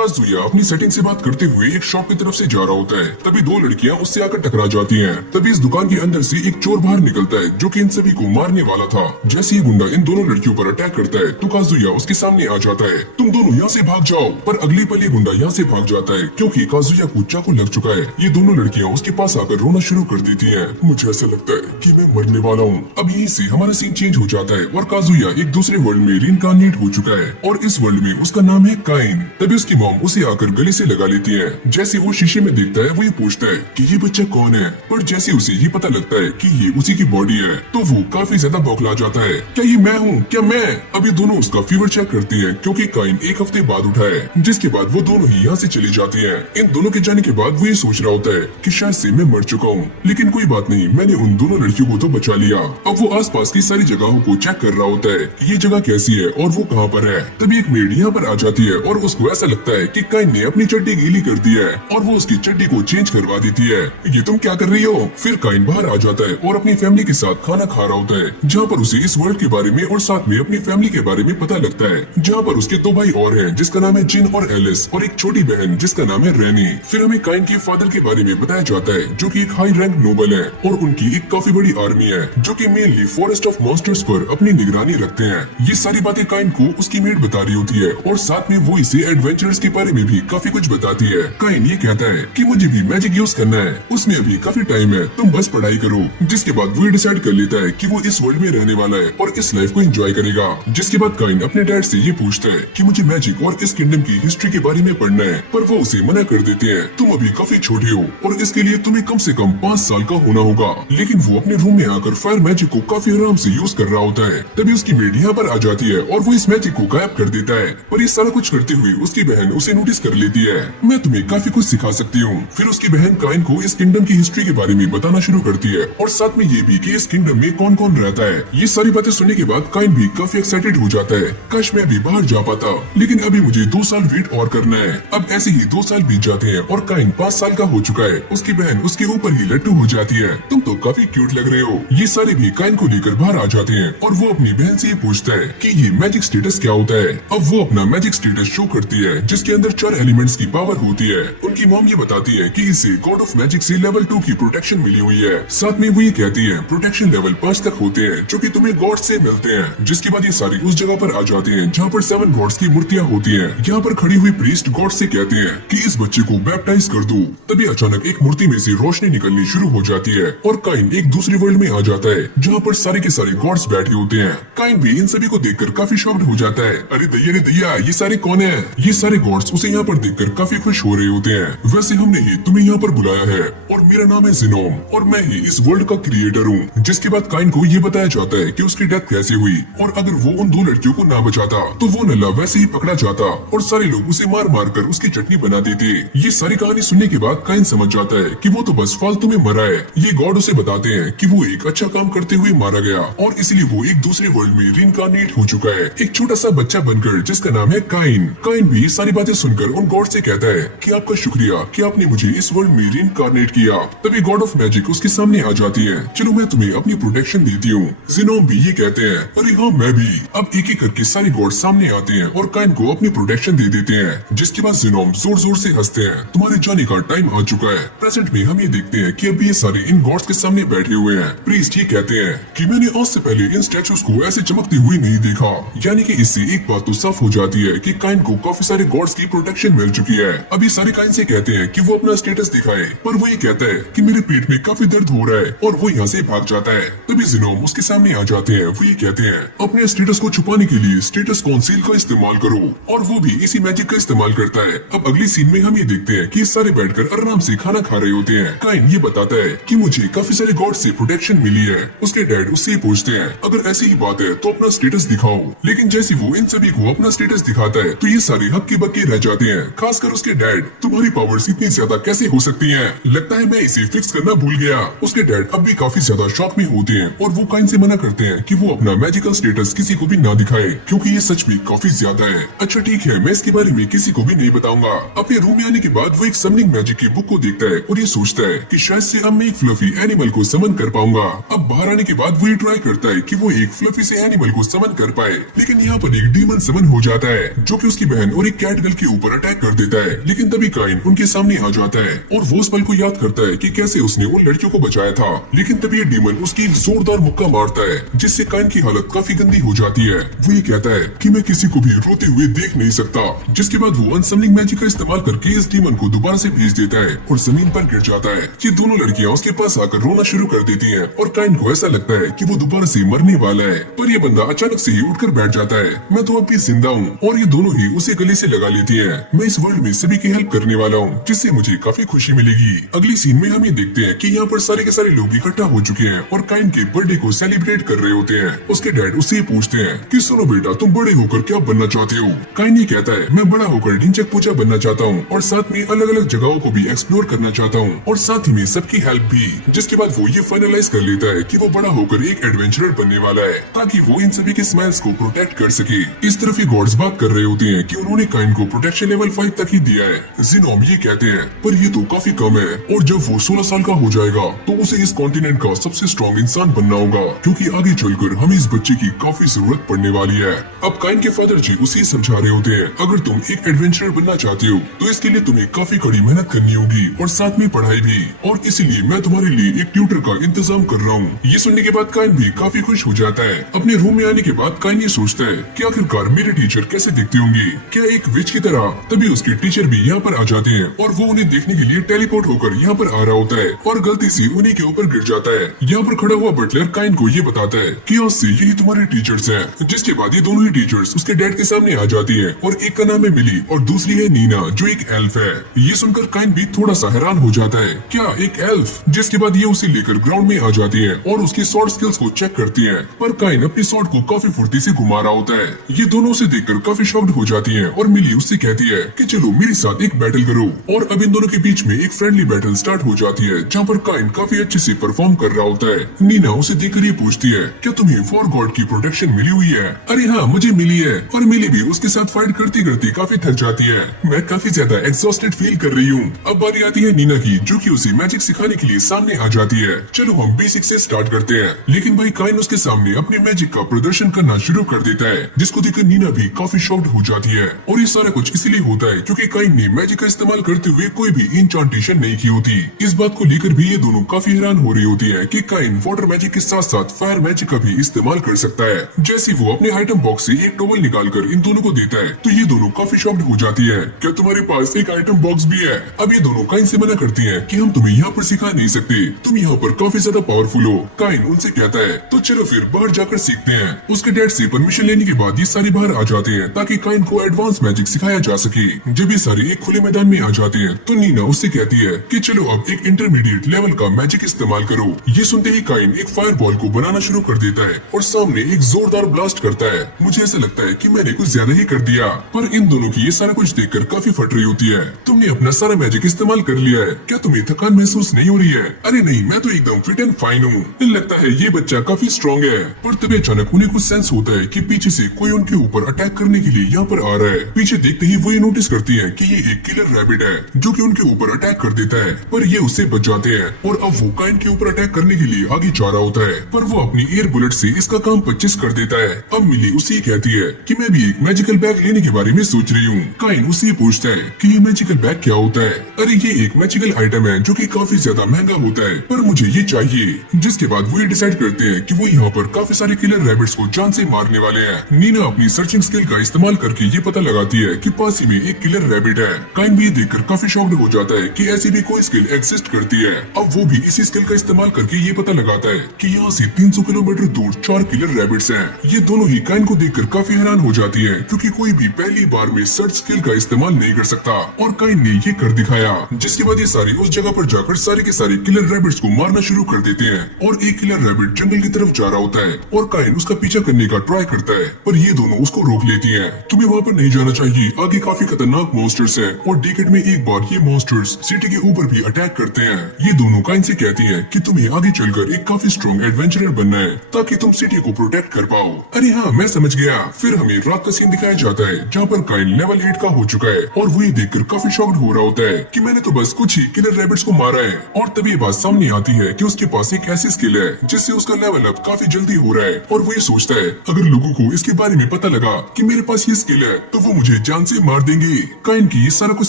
Kazuya अपनी setting से बात करते हुए एक शॉप की तरफ से जा रहा होता है। तभी दो लड़कियां उससे आकर टकरा जाती हैं। तभी इस दुकान के अंदर से एक चोर बाहर निकलता है जो कि इन सभी को मारने वाला था। जैसे ही गुंडा इन दोनों लड़कियों पर अटैक करता है तो काजुया उसके सामने आ जाता है। तुम दोनों यहाँ से भाग जाओ। पर अगली पल ये गुंडा यहाँ से भाग जाता है क्योंकि काजुया को चाकू लग चुका है। ये दोनों लड़कियाँ उसके पास आकर रोना शुरू कर देती है। मुझे ऐसा लगता है कि मैं मरने वाला हूँ। अब यहीं से हमारा सीन चेंज हो जाता है और काजुया एक दूसरे वर्ल्ड में रीइंकार्नेट हो चुका है और इस वर्ल्ड में उसका नाम है काइन। तभी उसकी मॉम उसे आकर गले से लगा लेती है। जैसे वो शीशे में देखता है वो ये पूछता है कि ये बच्चा कौन है, पर जैसे उसे ये पता लगता है कि ये उसी की बॉडी है तो वो काफी ज्यादा बौखला जाता है। क्या ये मैं हूँ? क्या मैं? अब ये दोनों उसका फीवर चेक करती है क्योंकि काइन एक हफ्ते बाद उठा है। जिसके बाद वो दोनों ही यहाँ से चली जाती है। इन दोनों के जाने के बाद वो ये सोच रहा होता है कि शायद से मैं मर चुका हूँ, लेकिन कोई बात नहीं, मैंने उन दोनों लड़कियों को तो बचा लिया। अब वो आसपास की सारी जगहों को चेक कर रहा होता है कि ये जगह कैसी है और वो कहाँ पर है। तभी एक मेड यहाँ पर आ जाती है और उसको ऐसा लगता है कि काइन ने अपनी चड्डी गीली कर दी है और वो उसकी चड्डी को चेंज करवा देती है। ये तुम क्या कर रही हो? फिर काइन बाहर आ जाता है और अपनी फैमिली के साथ खाना खा रहा होता है जहाँ पर उसे इस वर्ल्ड के बारे में और साथ में अपनी फैमिली के बारे में पता लगता है। जहाँ पर उसके दो भाई और हैं जिसका नाम है जिन और एलिस और एक छोटी बहन जिसका नाम है रैनी। फिर हमें काइन के फादर के बारे में बताया जाता है जो कि एक हाई रैंक नोबल है और उनकी एक काफी बड़ी आर्मी है जो कि मेनली फॉरेस्ट ऑफ मॉन्स्टर्स पर अपनी निगरानी रखते हैं। ये सारी बातें काइन को उसकी मेड बता रही होती है और साथ में वो इसे एडवेंचर्स के बारे में भी काफी कुछ बताती है। काइन ये कहता है कि मुझे भी मैजिक यूज करना है, उसमें अभी काफी टाइम है, तुम बस पढ़ाई करो। जिसके बाद वो डिसाइड कर लेता है कि वो इस वर्ल्ड में रहने वाला है और इस लाइफ को एंजॉय करेगा। जिसके बाद काइन अपने डैड से ये पूछता है कि मुझे मैजिक और इस किंगडम की हिस्ट्री के बारे में पढ़ना है, पर वो उसे मना कर देते हैं। तुम अभी काफी छोटे हो और इसके लिए तुम्हें कम से कम 5 साल का होना होगा। लेकिन वो अपने रूम में आकर फायर मैजिक को काफी आराम से यूज कर रहा होता है। तभी उसकी मेड यहाँ पर आ जाती है और वो इस मैजिक को गायब कर देता है। पर ये सारा कुछ करते हुए उसकी बहन उसे नोटिस कर लेती है। मैं तुम्हें काफी कुछ सिखा सकती हूँ। फिर उसकी बहन काइन को इस किंगडम की हिस्ट्री के बारे में बताना शुरू करती है और साथ में ये भी कि इस किंगडम में कौन कौन रहता है। ये सारी बातें सुनने के बाद काइन भी काफी एक्साइटेड हो जाता है। काश मैं भी बाहर जा पाता, लेकिन अभी मुझे 2 साल वेट और करना है। अब ऐसे ही 2 साल बीत जाते हैं और काइन 5 साल का हो चुका है। उसकी बहन उसके ऊपर ही लट्टू हो जाती है। तुम तो काफी क्यूट लग रहे हो। ये सारे भी काइन को लेकर बाहर आ जाते हैं और वो अपनी बहन से पूछता है कि ये मैजिक स्टेटस क्या होता है। अब वो अपना मैजिक स्टेटस शो करती है जिसके अंदर 4 एलिमेंट्स की पावर होती है। उनकी मॉम ये बताती है कि इसे गॉड ऑफ मैजिक से लेवल 2 की प्रोटेक्शन मिली हुई है। साथ में वो ये कहती है प्रोटेक्शन लेवल 5 तक होते हैं जो कि तुम्हें गॉड से मिलते हैं। जिसके बाद ये सारी उस जगह पर आ जाते हैं जहाँ पर 7 गॉड्स की मूर्तियाँ होती हैं। यहाँ पर खड़ी हुई प्रीस्ट गॉड से कहते हैं कि इस बच्चे को बैप्टाइज कर दो। तभी अचानक एक मूर्ति में से रोशनी निकलनी शुरू हो जाती है और काइन एक दूसरी वर्ल्ड में आ जाता है जहाँ पर सारे के सारे गॉड्स बैठे होते हैं। काइन भी इन सभी को देखकर काफी शॉक्ड हो जाता है। अरे दैया ये सारे कौन है? ये सारे गॉड्स उसे यहाँ पर देखकर काफी खुश हो रहे होते हैं। वैसे हमने ही तुम्हें यहाँ पर बुलाया है और मेरा नाम है जिनोम और मैं ही इस वर्ल्ड का क्रिएटर हूँ। जिसके बाद काइन को ये बताया जाता है कि उसकी डेथ कैसे हुई और अगर वो उन 2 लड़कियों को ना बचाता तो वो नल्ला वैसे ही पकड़ा जाता और सारे लोग उसे मार मार कर उसकी चटनी बना देते। ये सारी कहानी सुनने के बाद काइन समझ जाता है कि वो तो बस फालतू में मरा है। ये गॉड उसे बताते हैं कि वो एक अच्छा काम करते हुए मारा गया और इसलिए वो एक दूसरे वर्ल्ड में रीइंकार्नेट हो चुका है एक छोटा सा बच्चा बनकर जिसका नाम है काइन। काइन भी ये सारी बातें सुनकर उन गॉड से कहता है कि आपका शुक्रिया कि आपने मुझे इस वर्ल्ड में रीइंकार्नेट किया। तभी गॉड ऑफ मैजिक उसके सामने आ जाती है। चलो मैं तुम्हें अपनी प्रोटेक्शन देती हूँ। जिनोम भी ये कहते हैं अरे हाँ मैं भी। अब एक एक करके सारे गॉड सामने आते हैं और काइन को अपनी प्रोटेक्शन दे देते हैं। जिसके बाद जिनोम जोर जोर से हंसते हैं। तुम्हारे जाने का टाइम आ चुका है। प्रेजेंट में हम ये देखते हैं कि अभी ये सारे इन गॉड्स के सामने बैठे हुए हैं। प्रीस्ट ये कहते हैं कि मैंने आज से पहले इन स्टैचूज को ऐसे चमकते हुए नहीं देखा। यानी कि इससे एक बात तो साफ हो जाती है कि काइन को काफी सारे गॉड्स की प्रोटेक्शन मिल चुकी है। अभी सारे काइन से कहते हैं कि वो अपना स्टेटस दिखाए, पर वो ये कहता है कि मेरे पेट में काफी दर्द हो रहा है और वो यहाँ से भाग जाता है। तभी जिनोम उसके सामने आ जाते हैं। वो ये कहते हैं अपने स्टेटस को छुपाने के लिए स्टेटस काउंसिल का इस्तेमाल करो और वो भी इसी मैजिक का इस्तेमाल करता है। अब अगली सीन में हम ये देखते हैं कि सारे बैठकर आराम से खाना खा रहे होते हैं। काइन ये बताता है कि मुझे काफी सारे गॉड से प्रोटेक्शन मिली है। उसके डैड उससे पूछते हैं अगर ऐसी ही बात है तो अपना स्टेटस दिखाओ। लेकिन जैसे वो इन सभी को अपना स्टेटस दिखाता है तो ये सारे हक्के बक्के रह जाते हैं, खासकर उसके डैड। तुम्हारी पावर्स इतनी ज्यादा कैसे हो सकती हैं? लगता है मैं इसे फिक्स करना भूल गया। उसके डैड अब भी काफी ज्यादा शॉक में होते हैं और वो काइन से मना करते हैं कि वो अपना मैजिकल स्टेटस किसी को भी ना दिखाए क्योंकि ये सच में काफी ज्यादा है। अच्छा ठीक है, मैं इसके बारे में किसी को भी नहीं बताऊंगा। अपने रूम में आने के बाद वो एक समनिंग मैजिक की बुक को देखता है और ये सोचता है कि शायद से अब मैं एक फ्लफी एनिमल को समन कर पाऊंगा। अब बाहर आने के बाद वो ये ट्राई करता है कि वो एक फ्लफी से एनिमल को समन कर पाए, लेकिन यहाँ पर एक डीमन समन हो जाता है जो कि उसकी बहन और एक कैट एल के ऊपर अटैक कर देता है, लेकिन तभी काइन उनके सामने आ जाता है और वो उस पल को याद करता है कि कैसे उसने उन लड़कियों को बचाया था। लेकिन तभी ये डीमन उसकी एक जोरदार मुक्का मारता है, जिससे काइन की हालत काफी गंदी हो जाती है। वो ये कहता है कि मैं किसी को भी रोते हुए देख नहीं सकता, जिसके बाद वो अनसमनिंग मैजिक का इस्तेमाल करके इस डीमन को दोबारा से भेज देता है और जमीन पर गिर जाता है। ये दोनों लड़कियां उसके पास आकर रोना शुरू कर देती हैं और काइन को ऐसा लगता है कि वो दोबारा से मरने वाला है, पर ये बंदा अचानक से ही उठकर बैठ जाता है। मैं तो अब भी जिंदा हूँ, और ये दोनों ही उसे गले से लगा लेती हैं। मैं इस वर्ल्ड में सभी की हेल्प करने वाला हूँ, जिससे मुझे काफी खुशी मिलेगी। अगली सीन में हम ये देखते हैं कि यहाँ पर सारे के सारे लोग इकट्ठा हो चुके हैं और काइन के बर्थडे को सेलिब्रेट कर रहे होते हैं। उसके डैड उससे पूछते हैं कि सुनो बेटा, तुम बड़े होकर क्या बनना चाहते हो? काइन ये कहता है मैं बड़ा होकर ढिंचक पूजा बनना चाहता हूँ और साथ में अलग अलग जगहों को भी एक्सप्लोर करना चाहता हूँ और साथ ही में सबकी हेल्प भी। जिसके बाद वो ये फाइनलाइज कर लेता है कि वो बड़ा होकर एक एडवेंचरर बनने वाला है, ताकि वो इन सभी के स्माइल्स को प्रोटेक्ट कर सके। इस तरफ ये गॉड्स बात कर रहे होते हैं कि उन्होंने काइन को प्रोटेक्शन लेवल 5 तक ही दिया है। जिनोम ये कहते हैं पर ये तो काफी कम है, और जब वो 16 साल का हो जाएगा तो उसे इस कॉन्टिनेंट का सबसे स्ट्रॉन्ग इंसान बनना होगा, क्योंकि आगे चलकर हमें इस बच्चे की काफी जरूरत पड़ने वाली है। अब काइन के फादर जी उसे समझा रहे होते हैं अगर तुम एक एडवेंचरर बनना चाहते हो तो इसके लिए तुम्हें काफी कड़ी मेहनत करनी होगी और साथ में पढ़ाई भी, और इसीलिए मैं तुम्हारे लिए एक ट्यूटर का इंतजाम कर रहा हूँ। ये सुनने के बाद काइन भी काफी खुश हो जाता है। अपने रूम में आने के बाद काइन ये सोचता है कि आखिरकार मेरे टीचर कैसे दिखते होंगे, क्या एक विच की तरह? तभी उसके टीचर भी यहाँ पर आ जाते हैं और वो उन्हें देखने के लिए टेलीपोर्ट होकर यहाँ पर आ रहा होता है और गलती से उन्हीं के ऊपर गिर जाता है। यहाँ पर खड़ा हुआ बटलर काइन को ये बताता है कि आज से यही तुम्हारे टीचर्स हैं। जिसके बाद ये दोनों ही टीचर्स उसके डैड के सामने आ जाती है और एक का नाम है मिली और दूसरी है नीना, जो एक एल्फ है। ये सुनकर काइन भी थोड़ा सा हैरान हो जाता है, क्या एक एल्फ? जिसके बाद ये उसे लेकर ग्राउंड में आ जाती है और उसकी स्वॉर्ड स्किल्स को चेक करती है, पर काइन अपनी स्वॉर्ड को काफी फुर्ती से घुमा रहा होता है। ये दोनों उसे देखकर काफी शॉक्ड हो जाती हैं और मिली उससे कहती है कि चलो मेरे साथ एक बैटल करो, और अब इन दोनों के बीच में एक फ्रेंडली बैटल स्टार्ट हो जाती है, जहाँ पर काइन काफी अच्छे से परफॉर्म कर रहा होता है। नीना उसे देखकर ये पूछती है क्या तुम्हें फॉर गॉड की प्रोटेक्शन मिली हुई है? अरे हाँ, मुझे मिली है। और मिली भी उसके साथ फाइट करती करती काफी थक जाती है। मैं काफी ज्यादा एग्जॉस्टेड फील कर रही हूँ। अब बारी आती है नीना की, जो कि उसे मैजिक सिखाने के लिए सामने आ जाती है। चलो हम बेसिक से स्टार्ट करते हैं। लेकिन भाई काइन उसके सामने अपने मैजिक का प्रदर्शन करना शुरू कर देता है, जिसको देखकर नीना भी काफी शॉक्ड हो जाती है। और ये सारा कुछ इसलिए होता है क्योंकि काइन ने मैजिक का इस्तेमाल करते हुए कोई भी इंचांटेशन नहीं की होती। इस बात को लेकर भी ये दोनों काफी हैरान हो रही होती है कि काइन वाटर मैजिक के साथ साथ फायर मैजिक का भी इस्तेमाल कर सकता है। जैसे वो अपने आइटम बॉक्स से एक टॉवल निकालकर इन दोनों को देता है तो ये दोनों काफी शॉक्ड हो जाती है। क्या तुम्हारे पास एक आइटम बॉक्स भी है? अब ये दोनों काइन से मना करती है कि हम तुम्हें यहाँ पर सिखा नहीं सकते, तुम यहाँ पर काफी ज्यादा पावरफुल हो। काइन उनसे कहता है तो चलो फिर बाहर जाकर सीखते हैं। उसके डैड से परमिशन लेने के बाद ये सारे बाहर आ जाते हैं ताकि काइन को एडवांस मैजिक सिखाया जा सके। जब ये सारे एक खुले मैदान में आ जाते हैं तो नीना उससे कहती है कि चलो अब एक इंटरमीडिएट लेवल का मैजिक इस्तेमाल करो। ये सुनते ही काइन एक फायर बॉल को बनाना शुरू कर देता है और सामने एक जोरदार ब्लास्ट करता है। मुझे ऐसा लगता है कि मैंने कुछ ज्यादा ही कर दिया, पर इन दोनों की ये सारा कुछ देखकर काफी फट रही होती है। तुमने अपना सारा मैजिक इस्तेमाल कर लिया है, क्या तुम्हें थकान महसूस नहीं हो रही है? अरे नहीं, मैं तो एकदम फिट एंड फाइन हूँ। लगता है ये बच्चा काफी स्ट्रॉन्ग है। पर तभी अचानक उन्हें कुछ सेंस होता है कि पीछे से कोई उनके ऊपर अटैक करने के लिए यहाँ पर आ रहा है। पीछे देखते ही वो ये नोटिस करती है कि ये एक किलर रैबिट है, जो कि उनके ऊपर अटैक कर देता है, पर ये उससे बच जाते हैं और अब वो काइन के ऊपर अटैक करने के लिए आगे जा रहा होता है, पर वो अपनी एयर बुलेट से इसका काम 25 कर देता है। अब मिली उसे कहती है कि मैं भी एक मैजिकल बैग लेने के बारे में सोच रही हूँ। काइन उससे पूछता है कि ये मैजिकल बैग क्या होता है? अरे ये एक मैजिकल आइटम है जो कि काफी ज्यादा महंगा होता है, पर मुझे ये चाहिए। जिसके बाद वो ये डिसाइड करते हैं कि वो यहाँ पर काफी सारे किलर रैबिट्स को जान से मारने वाले हैं। नीना अपनी सर्चिंग स्किल का इस्तेमाल करके ये पता लगाती है कि पास ही में एक किलर रैबिट है। काइन भी देखकर काफी शॉक्ड हो जाता है कि ऐसी भी कोई स्किल एग्जिस्ट करती है। अब वो भी इसी स्किल का इस्तेमाल करके ये पता लगाता है कि यहाँ से 300 किलोमीटर दूर 4 किलर रैबिट्स हैं। ये दोनों ही काइन को देखकर काफी हैरान हो जाती है, क्योंकि कोई भी पहली बार में सर्च स्किल का इस्तेमाल नहीं कर सकता, और काइन ने ये कर दिखाया। जिसके बाद ये सारे उस जगह पर जाकर सारे के सारे किलर रैबिट्स को मारना शुरू कर देते हैं, और एक किलर रैबिट जंगल की तरफ जा रहा होता है और काइन उसका पीछा करने का ट्राई करता है, पर ये दोनों उसको रोक लेती हैं। तुम्हें वहाँ पर नहीं जाना चाहिए, आगे काफी खतरनाक मॉन्स्टर्स हैं, और डिकेड में एक बार ये मॉन्स्टर्स सिटी के ऊपर भी अटैक करते हैं। ये दोनों काइन से कहती हैं कि तुम्हें आगे चलकर एक काफी स्ट्रॉन्ग एडवेंचरर बनना है ताकि तुम सिटी को प्रोटेक्ट कर पाओ। अरे हाँ, मैं समझ गया। फिर हमें रात का सीन दिखाया जाता है जहाँ पर काइन लेवल 8 का हो चुका है, और वो ये देखकर काफी शॉक्ड हो रहा होता है कि मैंने तो बस कुछ ही किलर रैबिट्स को मारा है। और तभी ये बात सामने आती है कि उसके पास एक ऐसी स्किल है जिससे उसका लेवल अप काफी जल्दी हो रहा है, और वो ये सोचता है अगर लोगों को इसके बारे में पता लगा कि मेरे पास ये स्किल है तो वो मुझे जान से मार देंगे। काइन की ये सारा कुछ